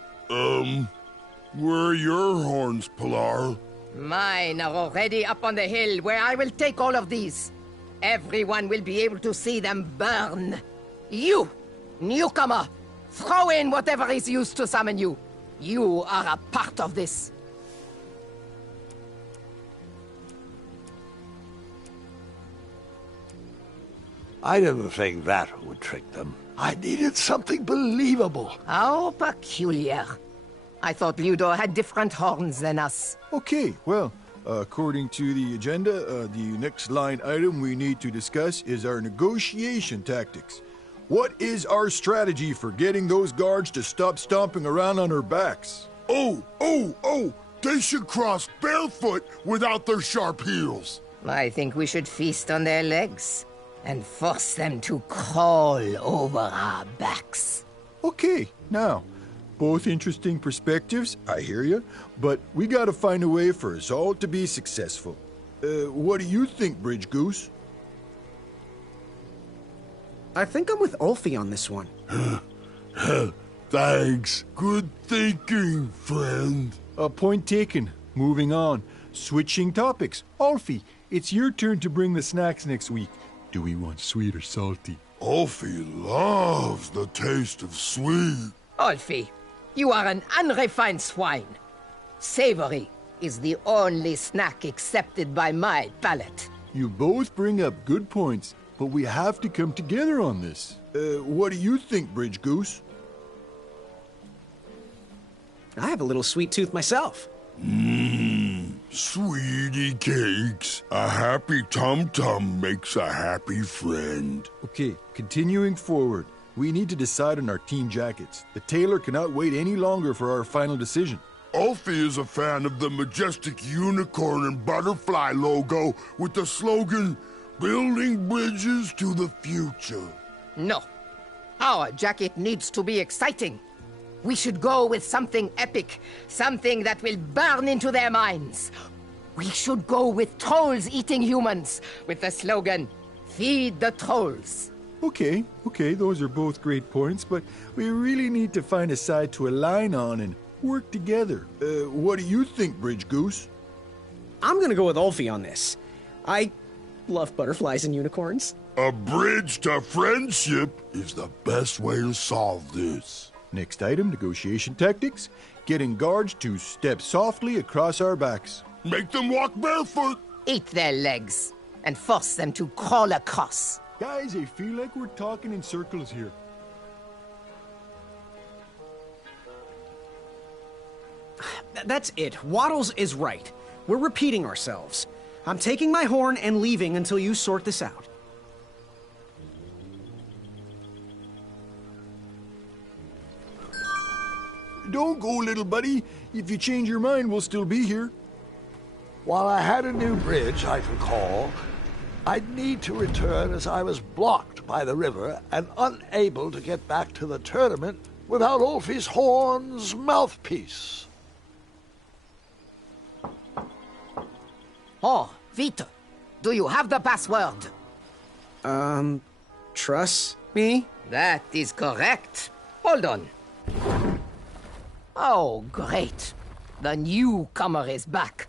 Where are your horns, Pilar? Mine are already up on the hill where I will take all of these. Everyone will be able to see them burn. You, newcomer, throw in whatever is used to summon you. You are a part of this. I didn't think that would trick them. I needed something believable. How peculiar. I thought Ludo had different horns than us. Okay, well, according to the agenda, the next line item we need to discuss is our negotiation tactics. What is our strategy for getting those guards to stop stomping around on our backs? Oh! They should cross barefoot without their sharp heels. I think we should feast on their legs and force them to crawl over our backs. Okay, now, both interesting perspectives, I hear you, but we gotta find a way for us all to be successful. What do you think, Bridge Goose? I think I'm with Ulfie on this one. Thanks. Good thinking, friend. Point taken. Moving on. Switching topics. Ulfie, it's your turn to bring the snacks next week. Do we want sweet or salty? Ulfie loves the taste of sweet. Ulfie, you are an unrefined swine. Savory is the only snack accepted by my palate. You both bring up good points, but we have to come together on this. What do you think, Bridge Goose? I have a little sweet tooth myself. Sweetie cakes. A happy tum-tum makes a happy friend. Okay, continuing forward. We need to decide on our team jackets. The tailor cannot wait any longer for our final decision. Ulfie is a fan of the majestic unicorn and butterfly logo with the slogan, "Building bridges to the future." No. Our jacket needs to be exciting. We should go with something epic, something that will burn into their minds. We should go with trolls eating humans, with the slogan, "Feed the trolls." Okay, those are both great points, but we really need to find a side to align on and work together. What do you think, Bridge Goose? I'm gonna go with Ulfie on this. I love butterflies and unicorns. A bridge to friendship is the best way to solve this. Next item, negotiation tactics. Getting guards to step softly across our backs. Make them walk barefoot. Eat their legs and force them to crawl across. Guys, I feel like we're talking in circles here. That's it. Waddles is right. We're repeating ourselves. I'm taking my horn and leaving until you sort this out. Don't go, little buddy. If you change your mind, we'll still be here. While I had a new bridge I could call, I'd need to return as I was blocked by the river and unable to get back to the tournament without Ulfie's horn's mouthpiece. Oh, Vito, do you have the password? Trust me? That is correct. Hold on. Oh, great. The newcomer is back.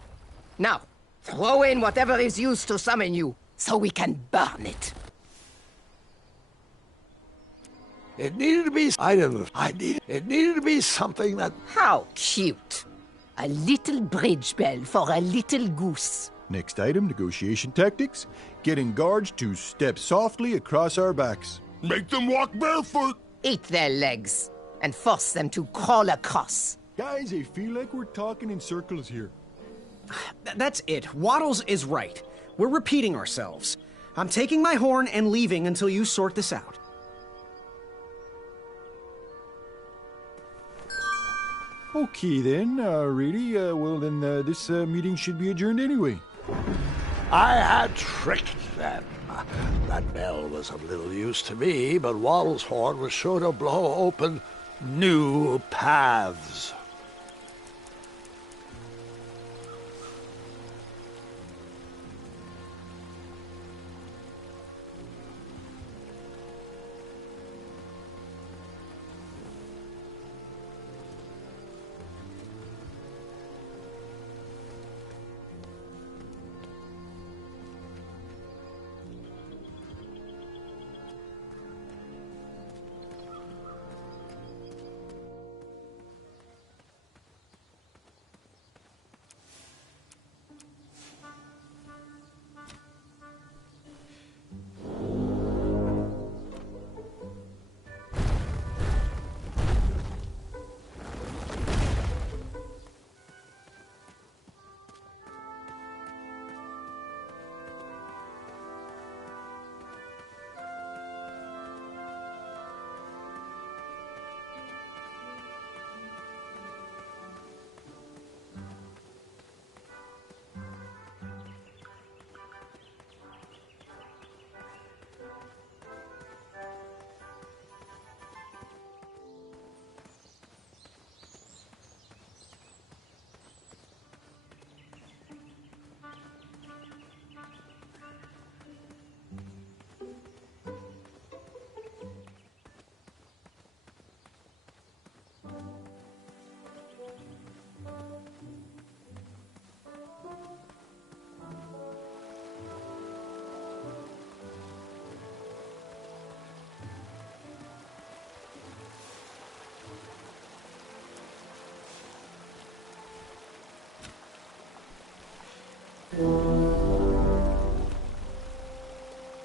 Now, throw in whatever is used to summon you, so we can burn it. It needed to be it needed to be something that... How cute. A little bridge bell for a little goose. Next item, negotiation tactics. Getting guards to step softly across our backs. Make them walk barefoot. Eat their legs and force them to crawl across. Guys, I feel like we're talking in circles here. That's it. Waddles is right. We're repeating ourselves. I'm taking my horn and leaving until you sort this out. Okay then, really? Well then, this meeting should be adjourned anyway. I had tricked them. That bell was of little use to me, but Waddle's horn was sure to blow open new paths.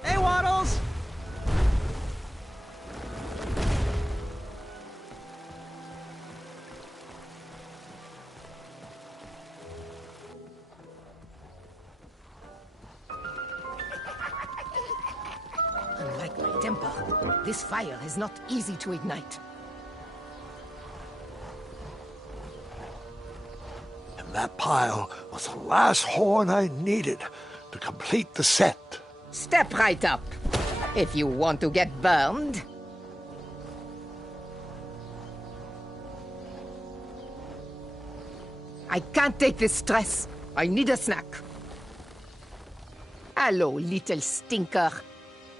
Hey, Waddles! This fire is not easy to ignite. And that pile was the last horn I needed to complete the set. Step right up, if you want to get burned. I can't take this stress. I need a snack. Hello, little stinker.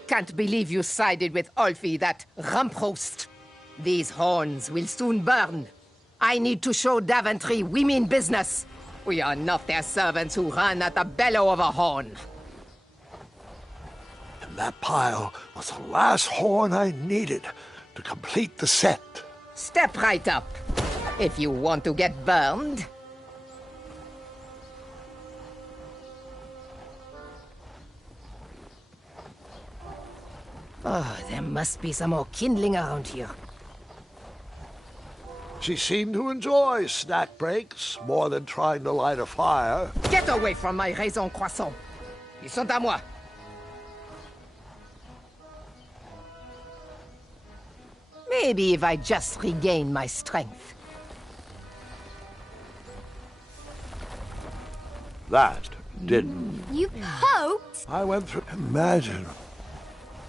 Can't believe you sided with Ulfie, that rumprost. These horns will soon burn. I need to show Daventry we mean business. We are not their servants who run at the bellow of a horn. And that pile was the last horn I needed to complete the set. Step right up, if you want to get burned. Oh, there must be some more kindling around here. She seemed to enjoy snack breaks more than trying to light a fire. Get away from my raisin croissant. Ils sont à moi. Maybe if I just regain my strength. That didn't. You poked? I went through. Imagine.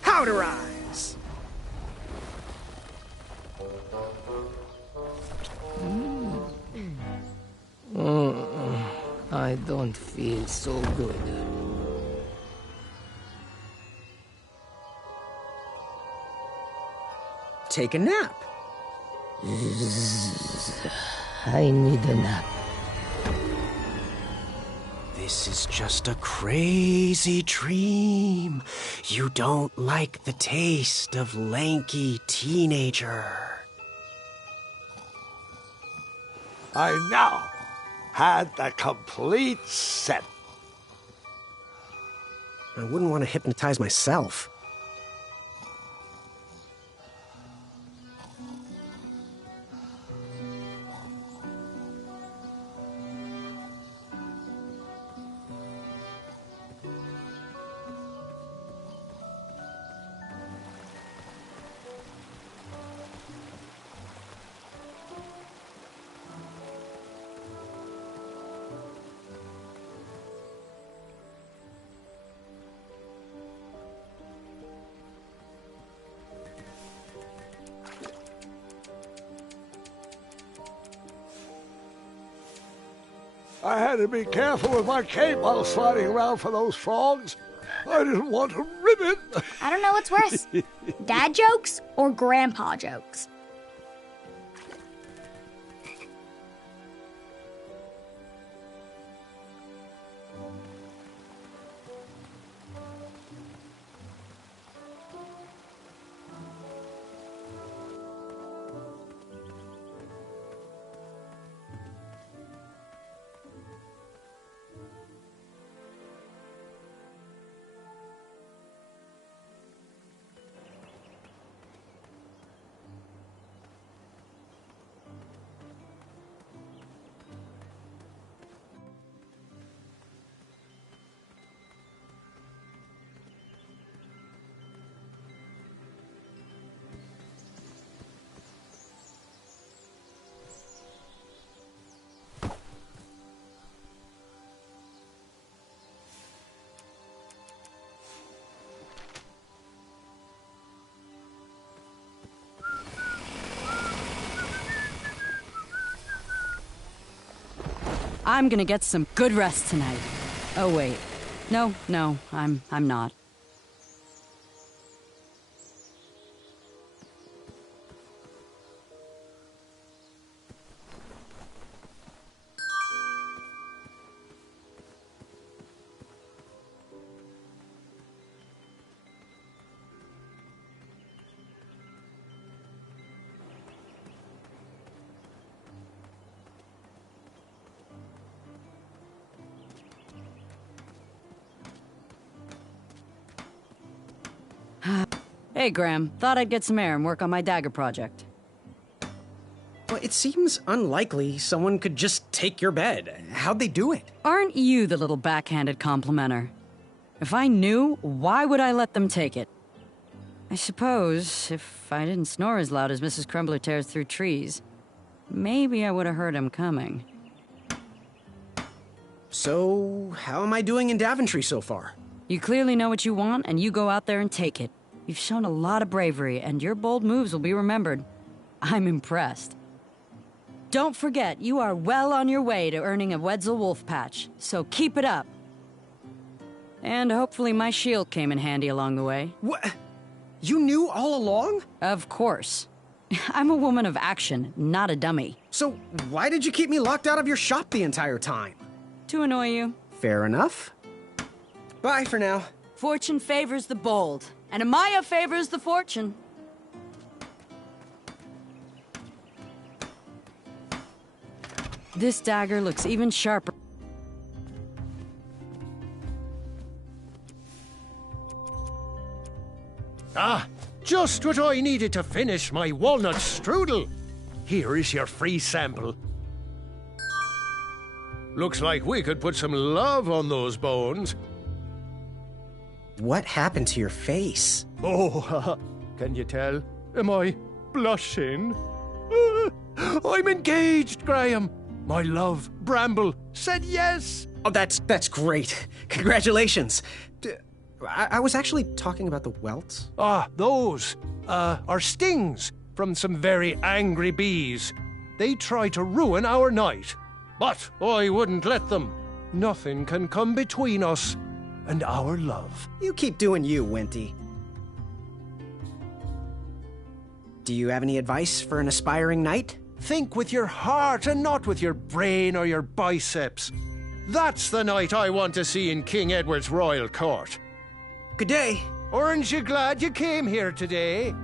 Powderize! I don't feel so good. Take a nap. I need a nap. This is just a crazy dream. You don't like the taste of lanky teenager. I now had the complete set. I wouldn't want to hypnotize myself. I had to be careful with my cape while sliding around for those frogs. I didn't want to rip it. I don't know what's worse, dad jokes or grandpa jokes. I'm gonna get some good rest tonight. Oh, wait. No, I'm not. Hey, Graham. Thought I'd get some air and work on my dagger project. Well, it seems unlikely someone could just take your bed. How'd they do it? Aren't you the little backhanded complimenter? If I knew, why would I let them take it? I suppose if I didn't snore as loud as Mrs. Crumbler tears through trees, maybe I would have heard him coming. So, how am I doing in Daventry so far? You clearly know what you want, and you go out there and take it. You've shown a lot of bravery, and your bold moves will be remembered. I'm impressed. Don't forget, you are well on your way to earning a Wetzel Wolf patch, so keep it up. And hopefully my shield came in handy along the way. What? You knew all along? Of course. I'm a woman of action, not a dummy. So why did you keep me locked out of your shop the entire time? To annoy you. Fair enough. Bye for now. Fortune favors the bold, and Amaya favors the fortune. This dagger looks even sharper. Ah, just what I needed to finish my walnut strudel. Here is your free sample. Looks like we could put some love on those bones. What happened to your face? Oh, can you tell? Am I blushing? I'm engaged, Graham. My love, Bramble, said yes. Oh, that's great. Congratulations. I was actually talking about the welts. Ah, those are stings from some very angry bees. They try to ruin our night, but I wouldn't let them. Nothing can come between us and our love. You keep doing you, Winty. Do you have any advice for an aspiring knight? Think with your heart and not with your brain or your biceps. That's the knight I want to see in King Edward's royal court. Good day. Aren't you glad you came here today?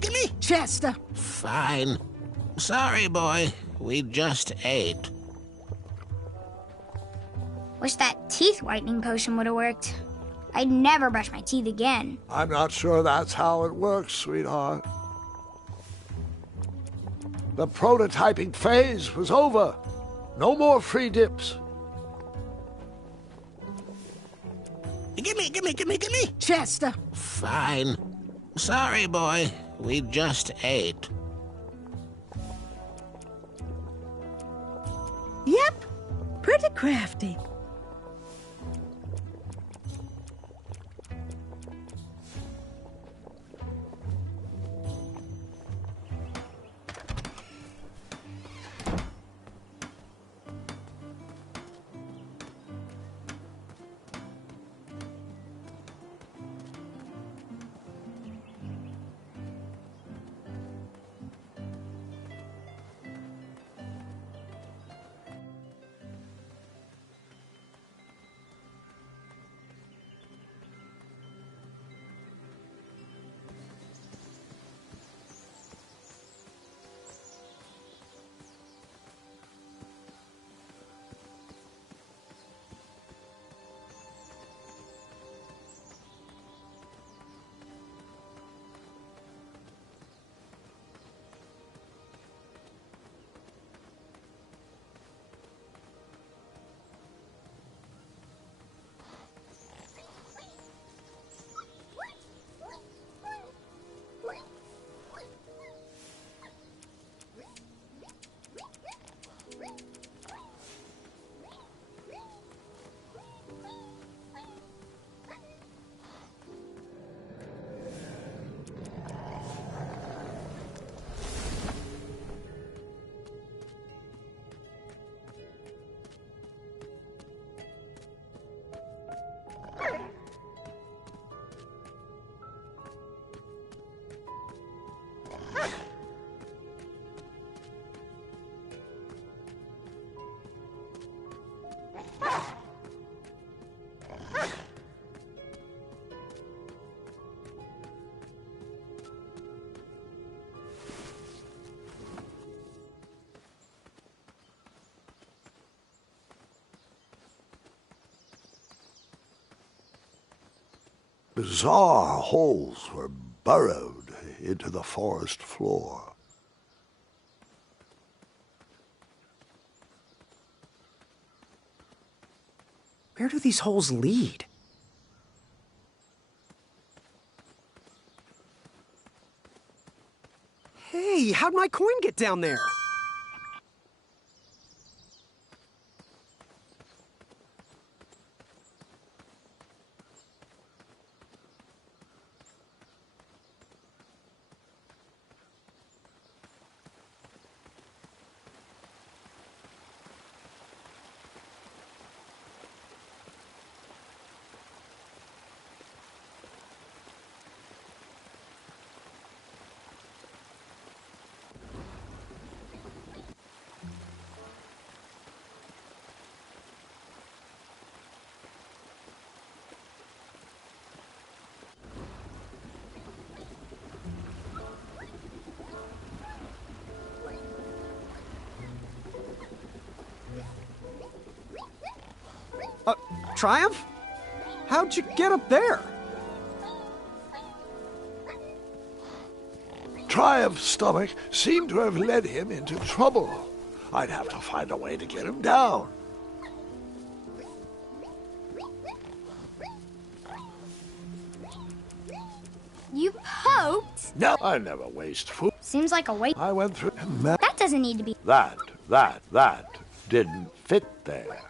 Gimme. Chester. Fine. Sorry, boy. We just ate. Wish that teeth whitening potion would have worked. I'd never brush my teeth again. I'm not sure that's how it works, sweetheart. The prototyping phase was over. No more free dips. Gimme. Chester. Fine. Sorry, boy. We just ate. Yep. Pretty crafty. Bizarre holes were burrowed into the forest floor. Where do these holes lead? Hey, how'd my coin get down there? Triumph? How'd you get up there? Triumph's stomach seemed to have led him into trouble. I'd have to find a way to get him down. You poked? No, I never waste food. Seems like a waste. I went through... That doesn't need to be. That didn't fit there.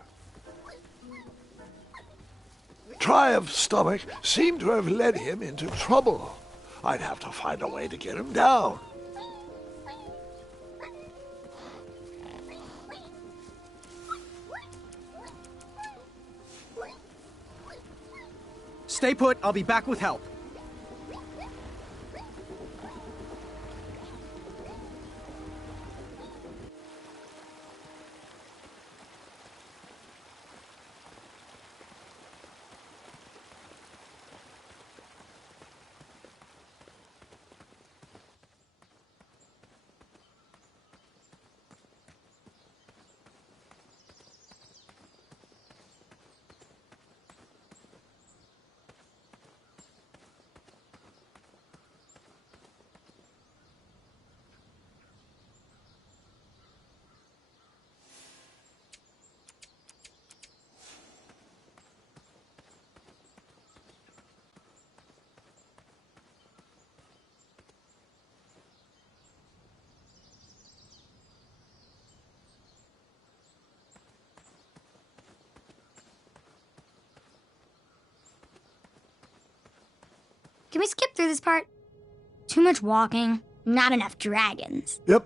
Triumph's stomach seemed to have led him into trouble. I'd have to find a way to get him down. Stay put, I'll be back with help. Can we skip through this part? Too much walking, not enough dragons. Yep.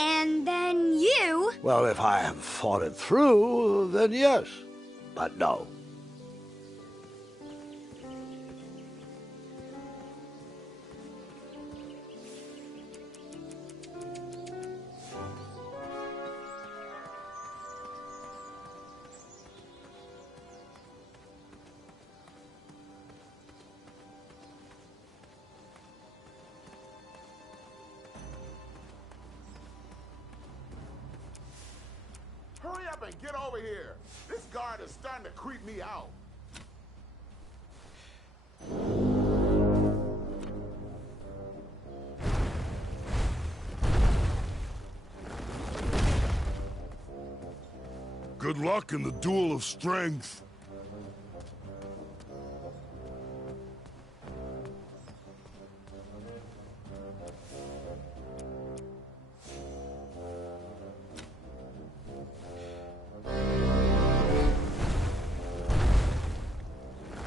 And then you... Well, if I have thought it through, then yes. But no. Hurry up and get over here. This guard is starting to creep me out. Good luck in the duel of strength.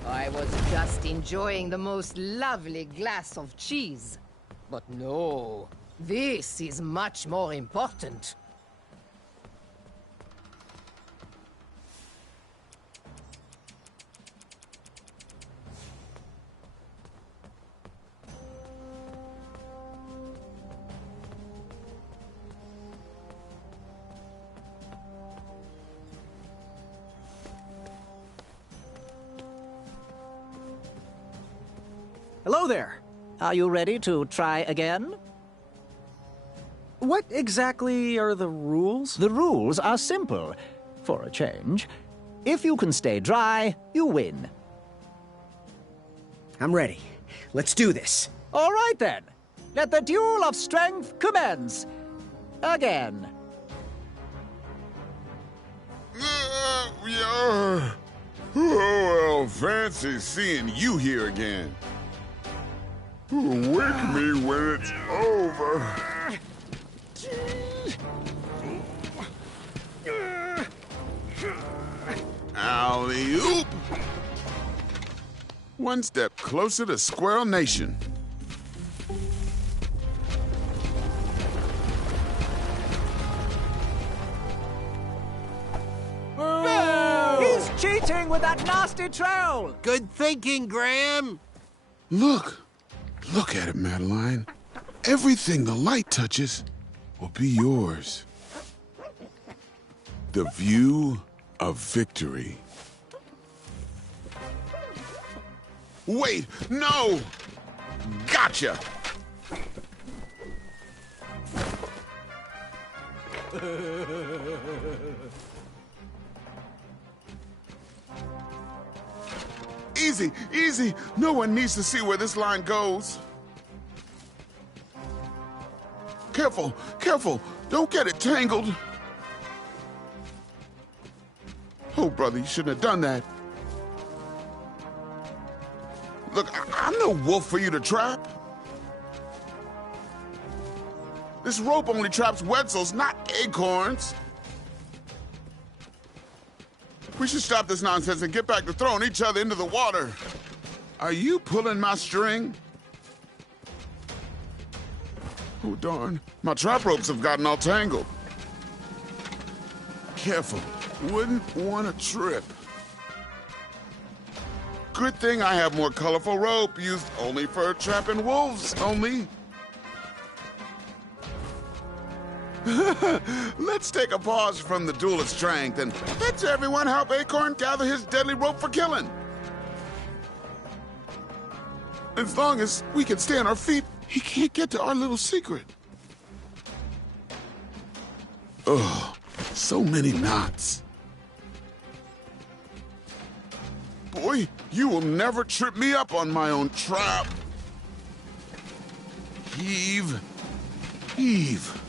I was just enjoying the most lovely glass of cheese. But no, this is much more important. Hello there. Are you ready to try again? What exactly are the rules? The rules are simple, for a change. If you can stay dry, you win. I'm ready. Let's do this. All right then. Let the duel of strength commence. Again. Yeah. Oh, well, fancy seeing you here again. Wake me when it's over. Alley-oop. One step closer to Squirrel Nation. He's cheating with that nasty trowel. Good thinking, Graham. Look at it, Madeline. Everything the light touches will be yours. The view of victory. Wait, no! Gotcha! Easy, easy. No one needs to see where this line goes. Careful, careful. Don't get it tangled. Oh, brother, you shouldn't have done that. Look, I'm no wolf for you to trap. This rope only traps Wetzels, not acorns. We should stop this nonsense and get back to throwing each other into the water. Are you pulling my string? Oh, darn. My trap ropes have gotten all tangled. Careful. Wouldn't want to trip. Good thing I have more colorful rope, used only for trapping wolves only. Let's take a pause from the duel of strength and let's everyone help Acorn gather his deadly rope for killing. As long as we can stay on our feet, he can't get to our little secret. Ugh, so many knots. Boy, you will never trip me up on my own trap. Heave. Heave.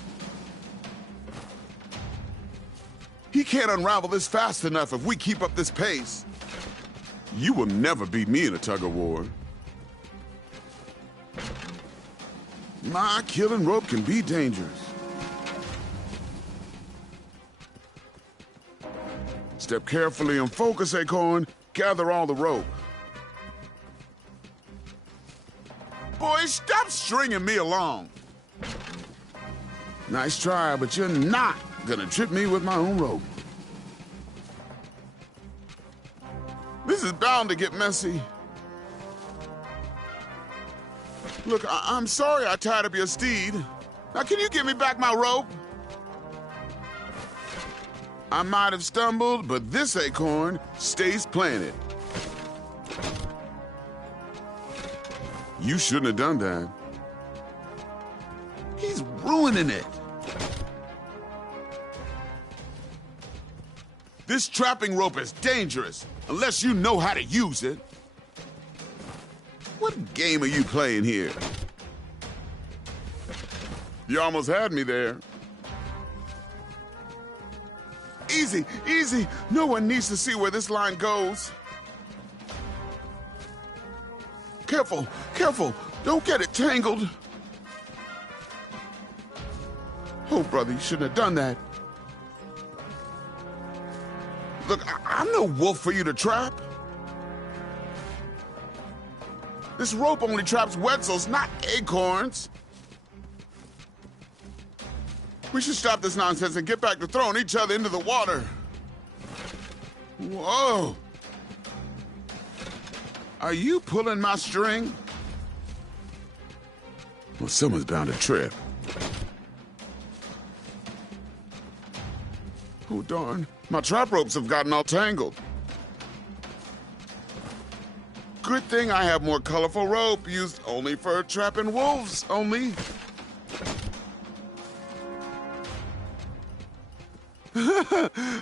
He can't unravel this fast enough if we keep up this pace. You will never beat me in a tug-of-war. My killing rope can be dangerous. Step carefully and focus, Acorn. Gather all the rope. Boy, stop stringing me along. Nice try, but you're not gonna trip me with my own rope. This is bound to get messy. Look, I'm sorry I tied up your steed. Now, can you give me back my rope? I might have stumbled, but this acorn stays planted. You shouldn't have done that. He's ruining it. This trapping rope is dangerous, unless you know how to use it. What game are you playing here? You almost had me there. Easy, easy. No one needs to see where this line goes. Careful, careful. Don't get it tangled. Oh, brother, you shouldn't have done that. Look, I'm no wolf for you to trap. This rope only traps wetzels, not acorns. We should stop this nonsense and get back to throwing each other into the water. Whoa. Are you pulling my string? Well, someone's bound to trip. Oh, darn. My trap ropes have gotten all tangled. Good thing I have more colorful rope, used only for trapping wolves, only.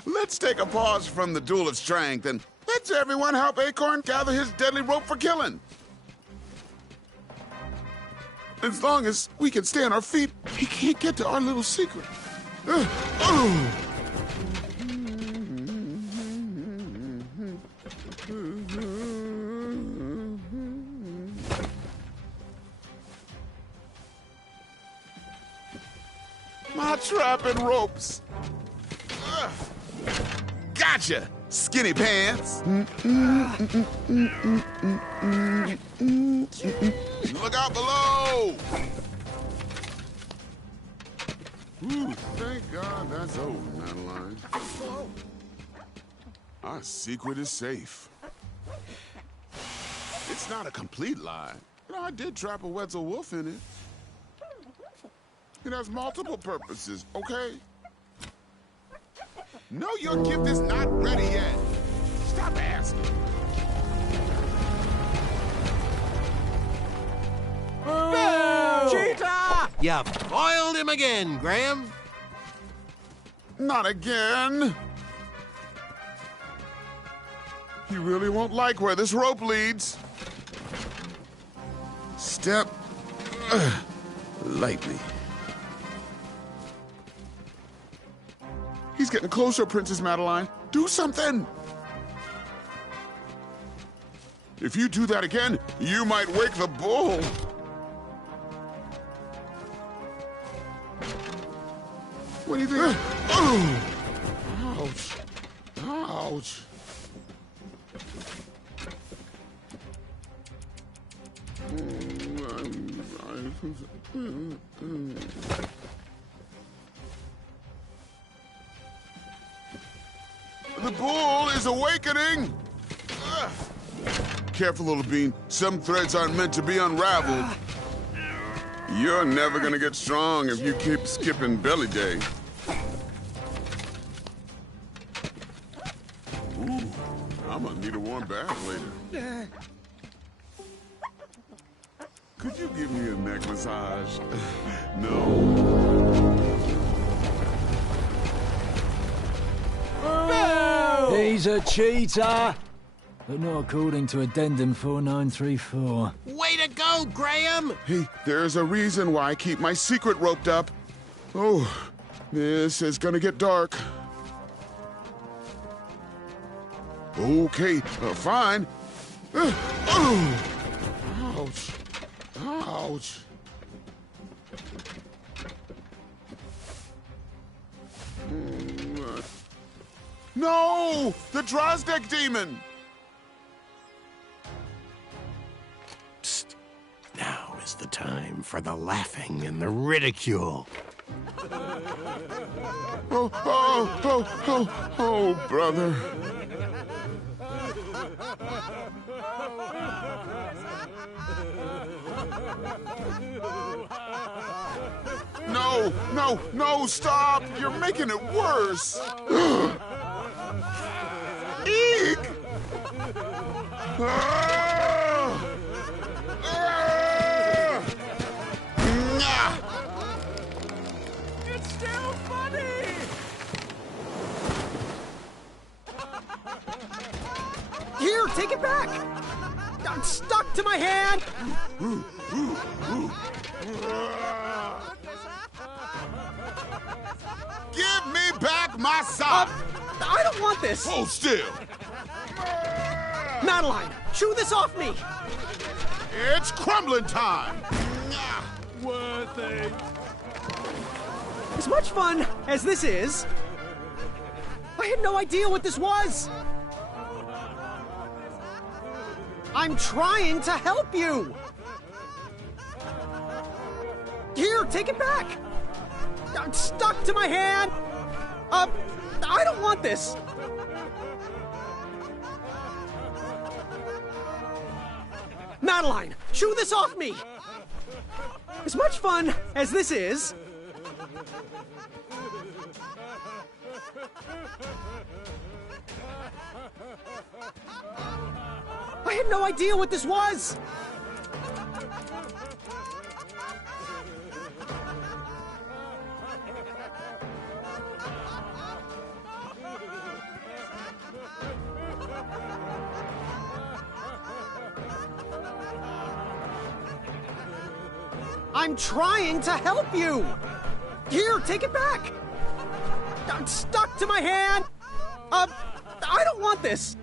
Let's take a pause from the duel of strength and let's everyone help Acorn gather his deadly rope for killing. As long as we can stay on our feet, he can't get to our little secret. My trapping ropes. Gotcha, skinny pants. Look out below. Ooh, thank God that's over, Madeline. Our secret is safe. It's not a complete lie. You know, I did trap a Wetzel wolf in it. It has multiple purposes, okay? No, your gift is not ready yet. Stop asking. Oh! Cheetah! You foiled him again, Graham. Not again. He really won't like where this rope leads. Step lightly. He's getting closer, Princess Madeline. Do something! If you do that again, you might wake the bull. What do you think? Oh! Ouch. Ouch. The bull is awakening! Careful, little bean. Some threads aren't meant to be unraveled. You're never gonna get strong if you keep skipping belly day. Ooh, I'm gonna need a warm bath later. Could you give me a neck massage? No. He's a cheater, but not according to Addendum 4934. Way to go, Graham! Hey, there's a reason why I keep my secret roped up. Oh, this is gonna get dark. Okay, fine. Ouch. Ouch. No! The Drozdek demon! Psst. Now is the time for the laughing and the ridicule. Oh, brother. No, stop! You're making it worse! Eek! It's still funny! Here, take it back! I'm stuck to my hand! Give me back my sock! I don't want this! Hold still! Madeline, chew this off me! It's crumbling time! Worth it. As much fun as this is, I had no idea what this was! I'm trying to help you! Here, take it back! I'm stuck to my hand! I don't want this! Madeline, chew this off me! As much fun as this is, I had no idea what this was! I'm trying to help you! Here, take it back! I'm stuck to my hand! I don't want this!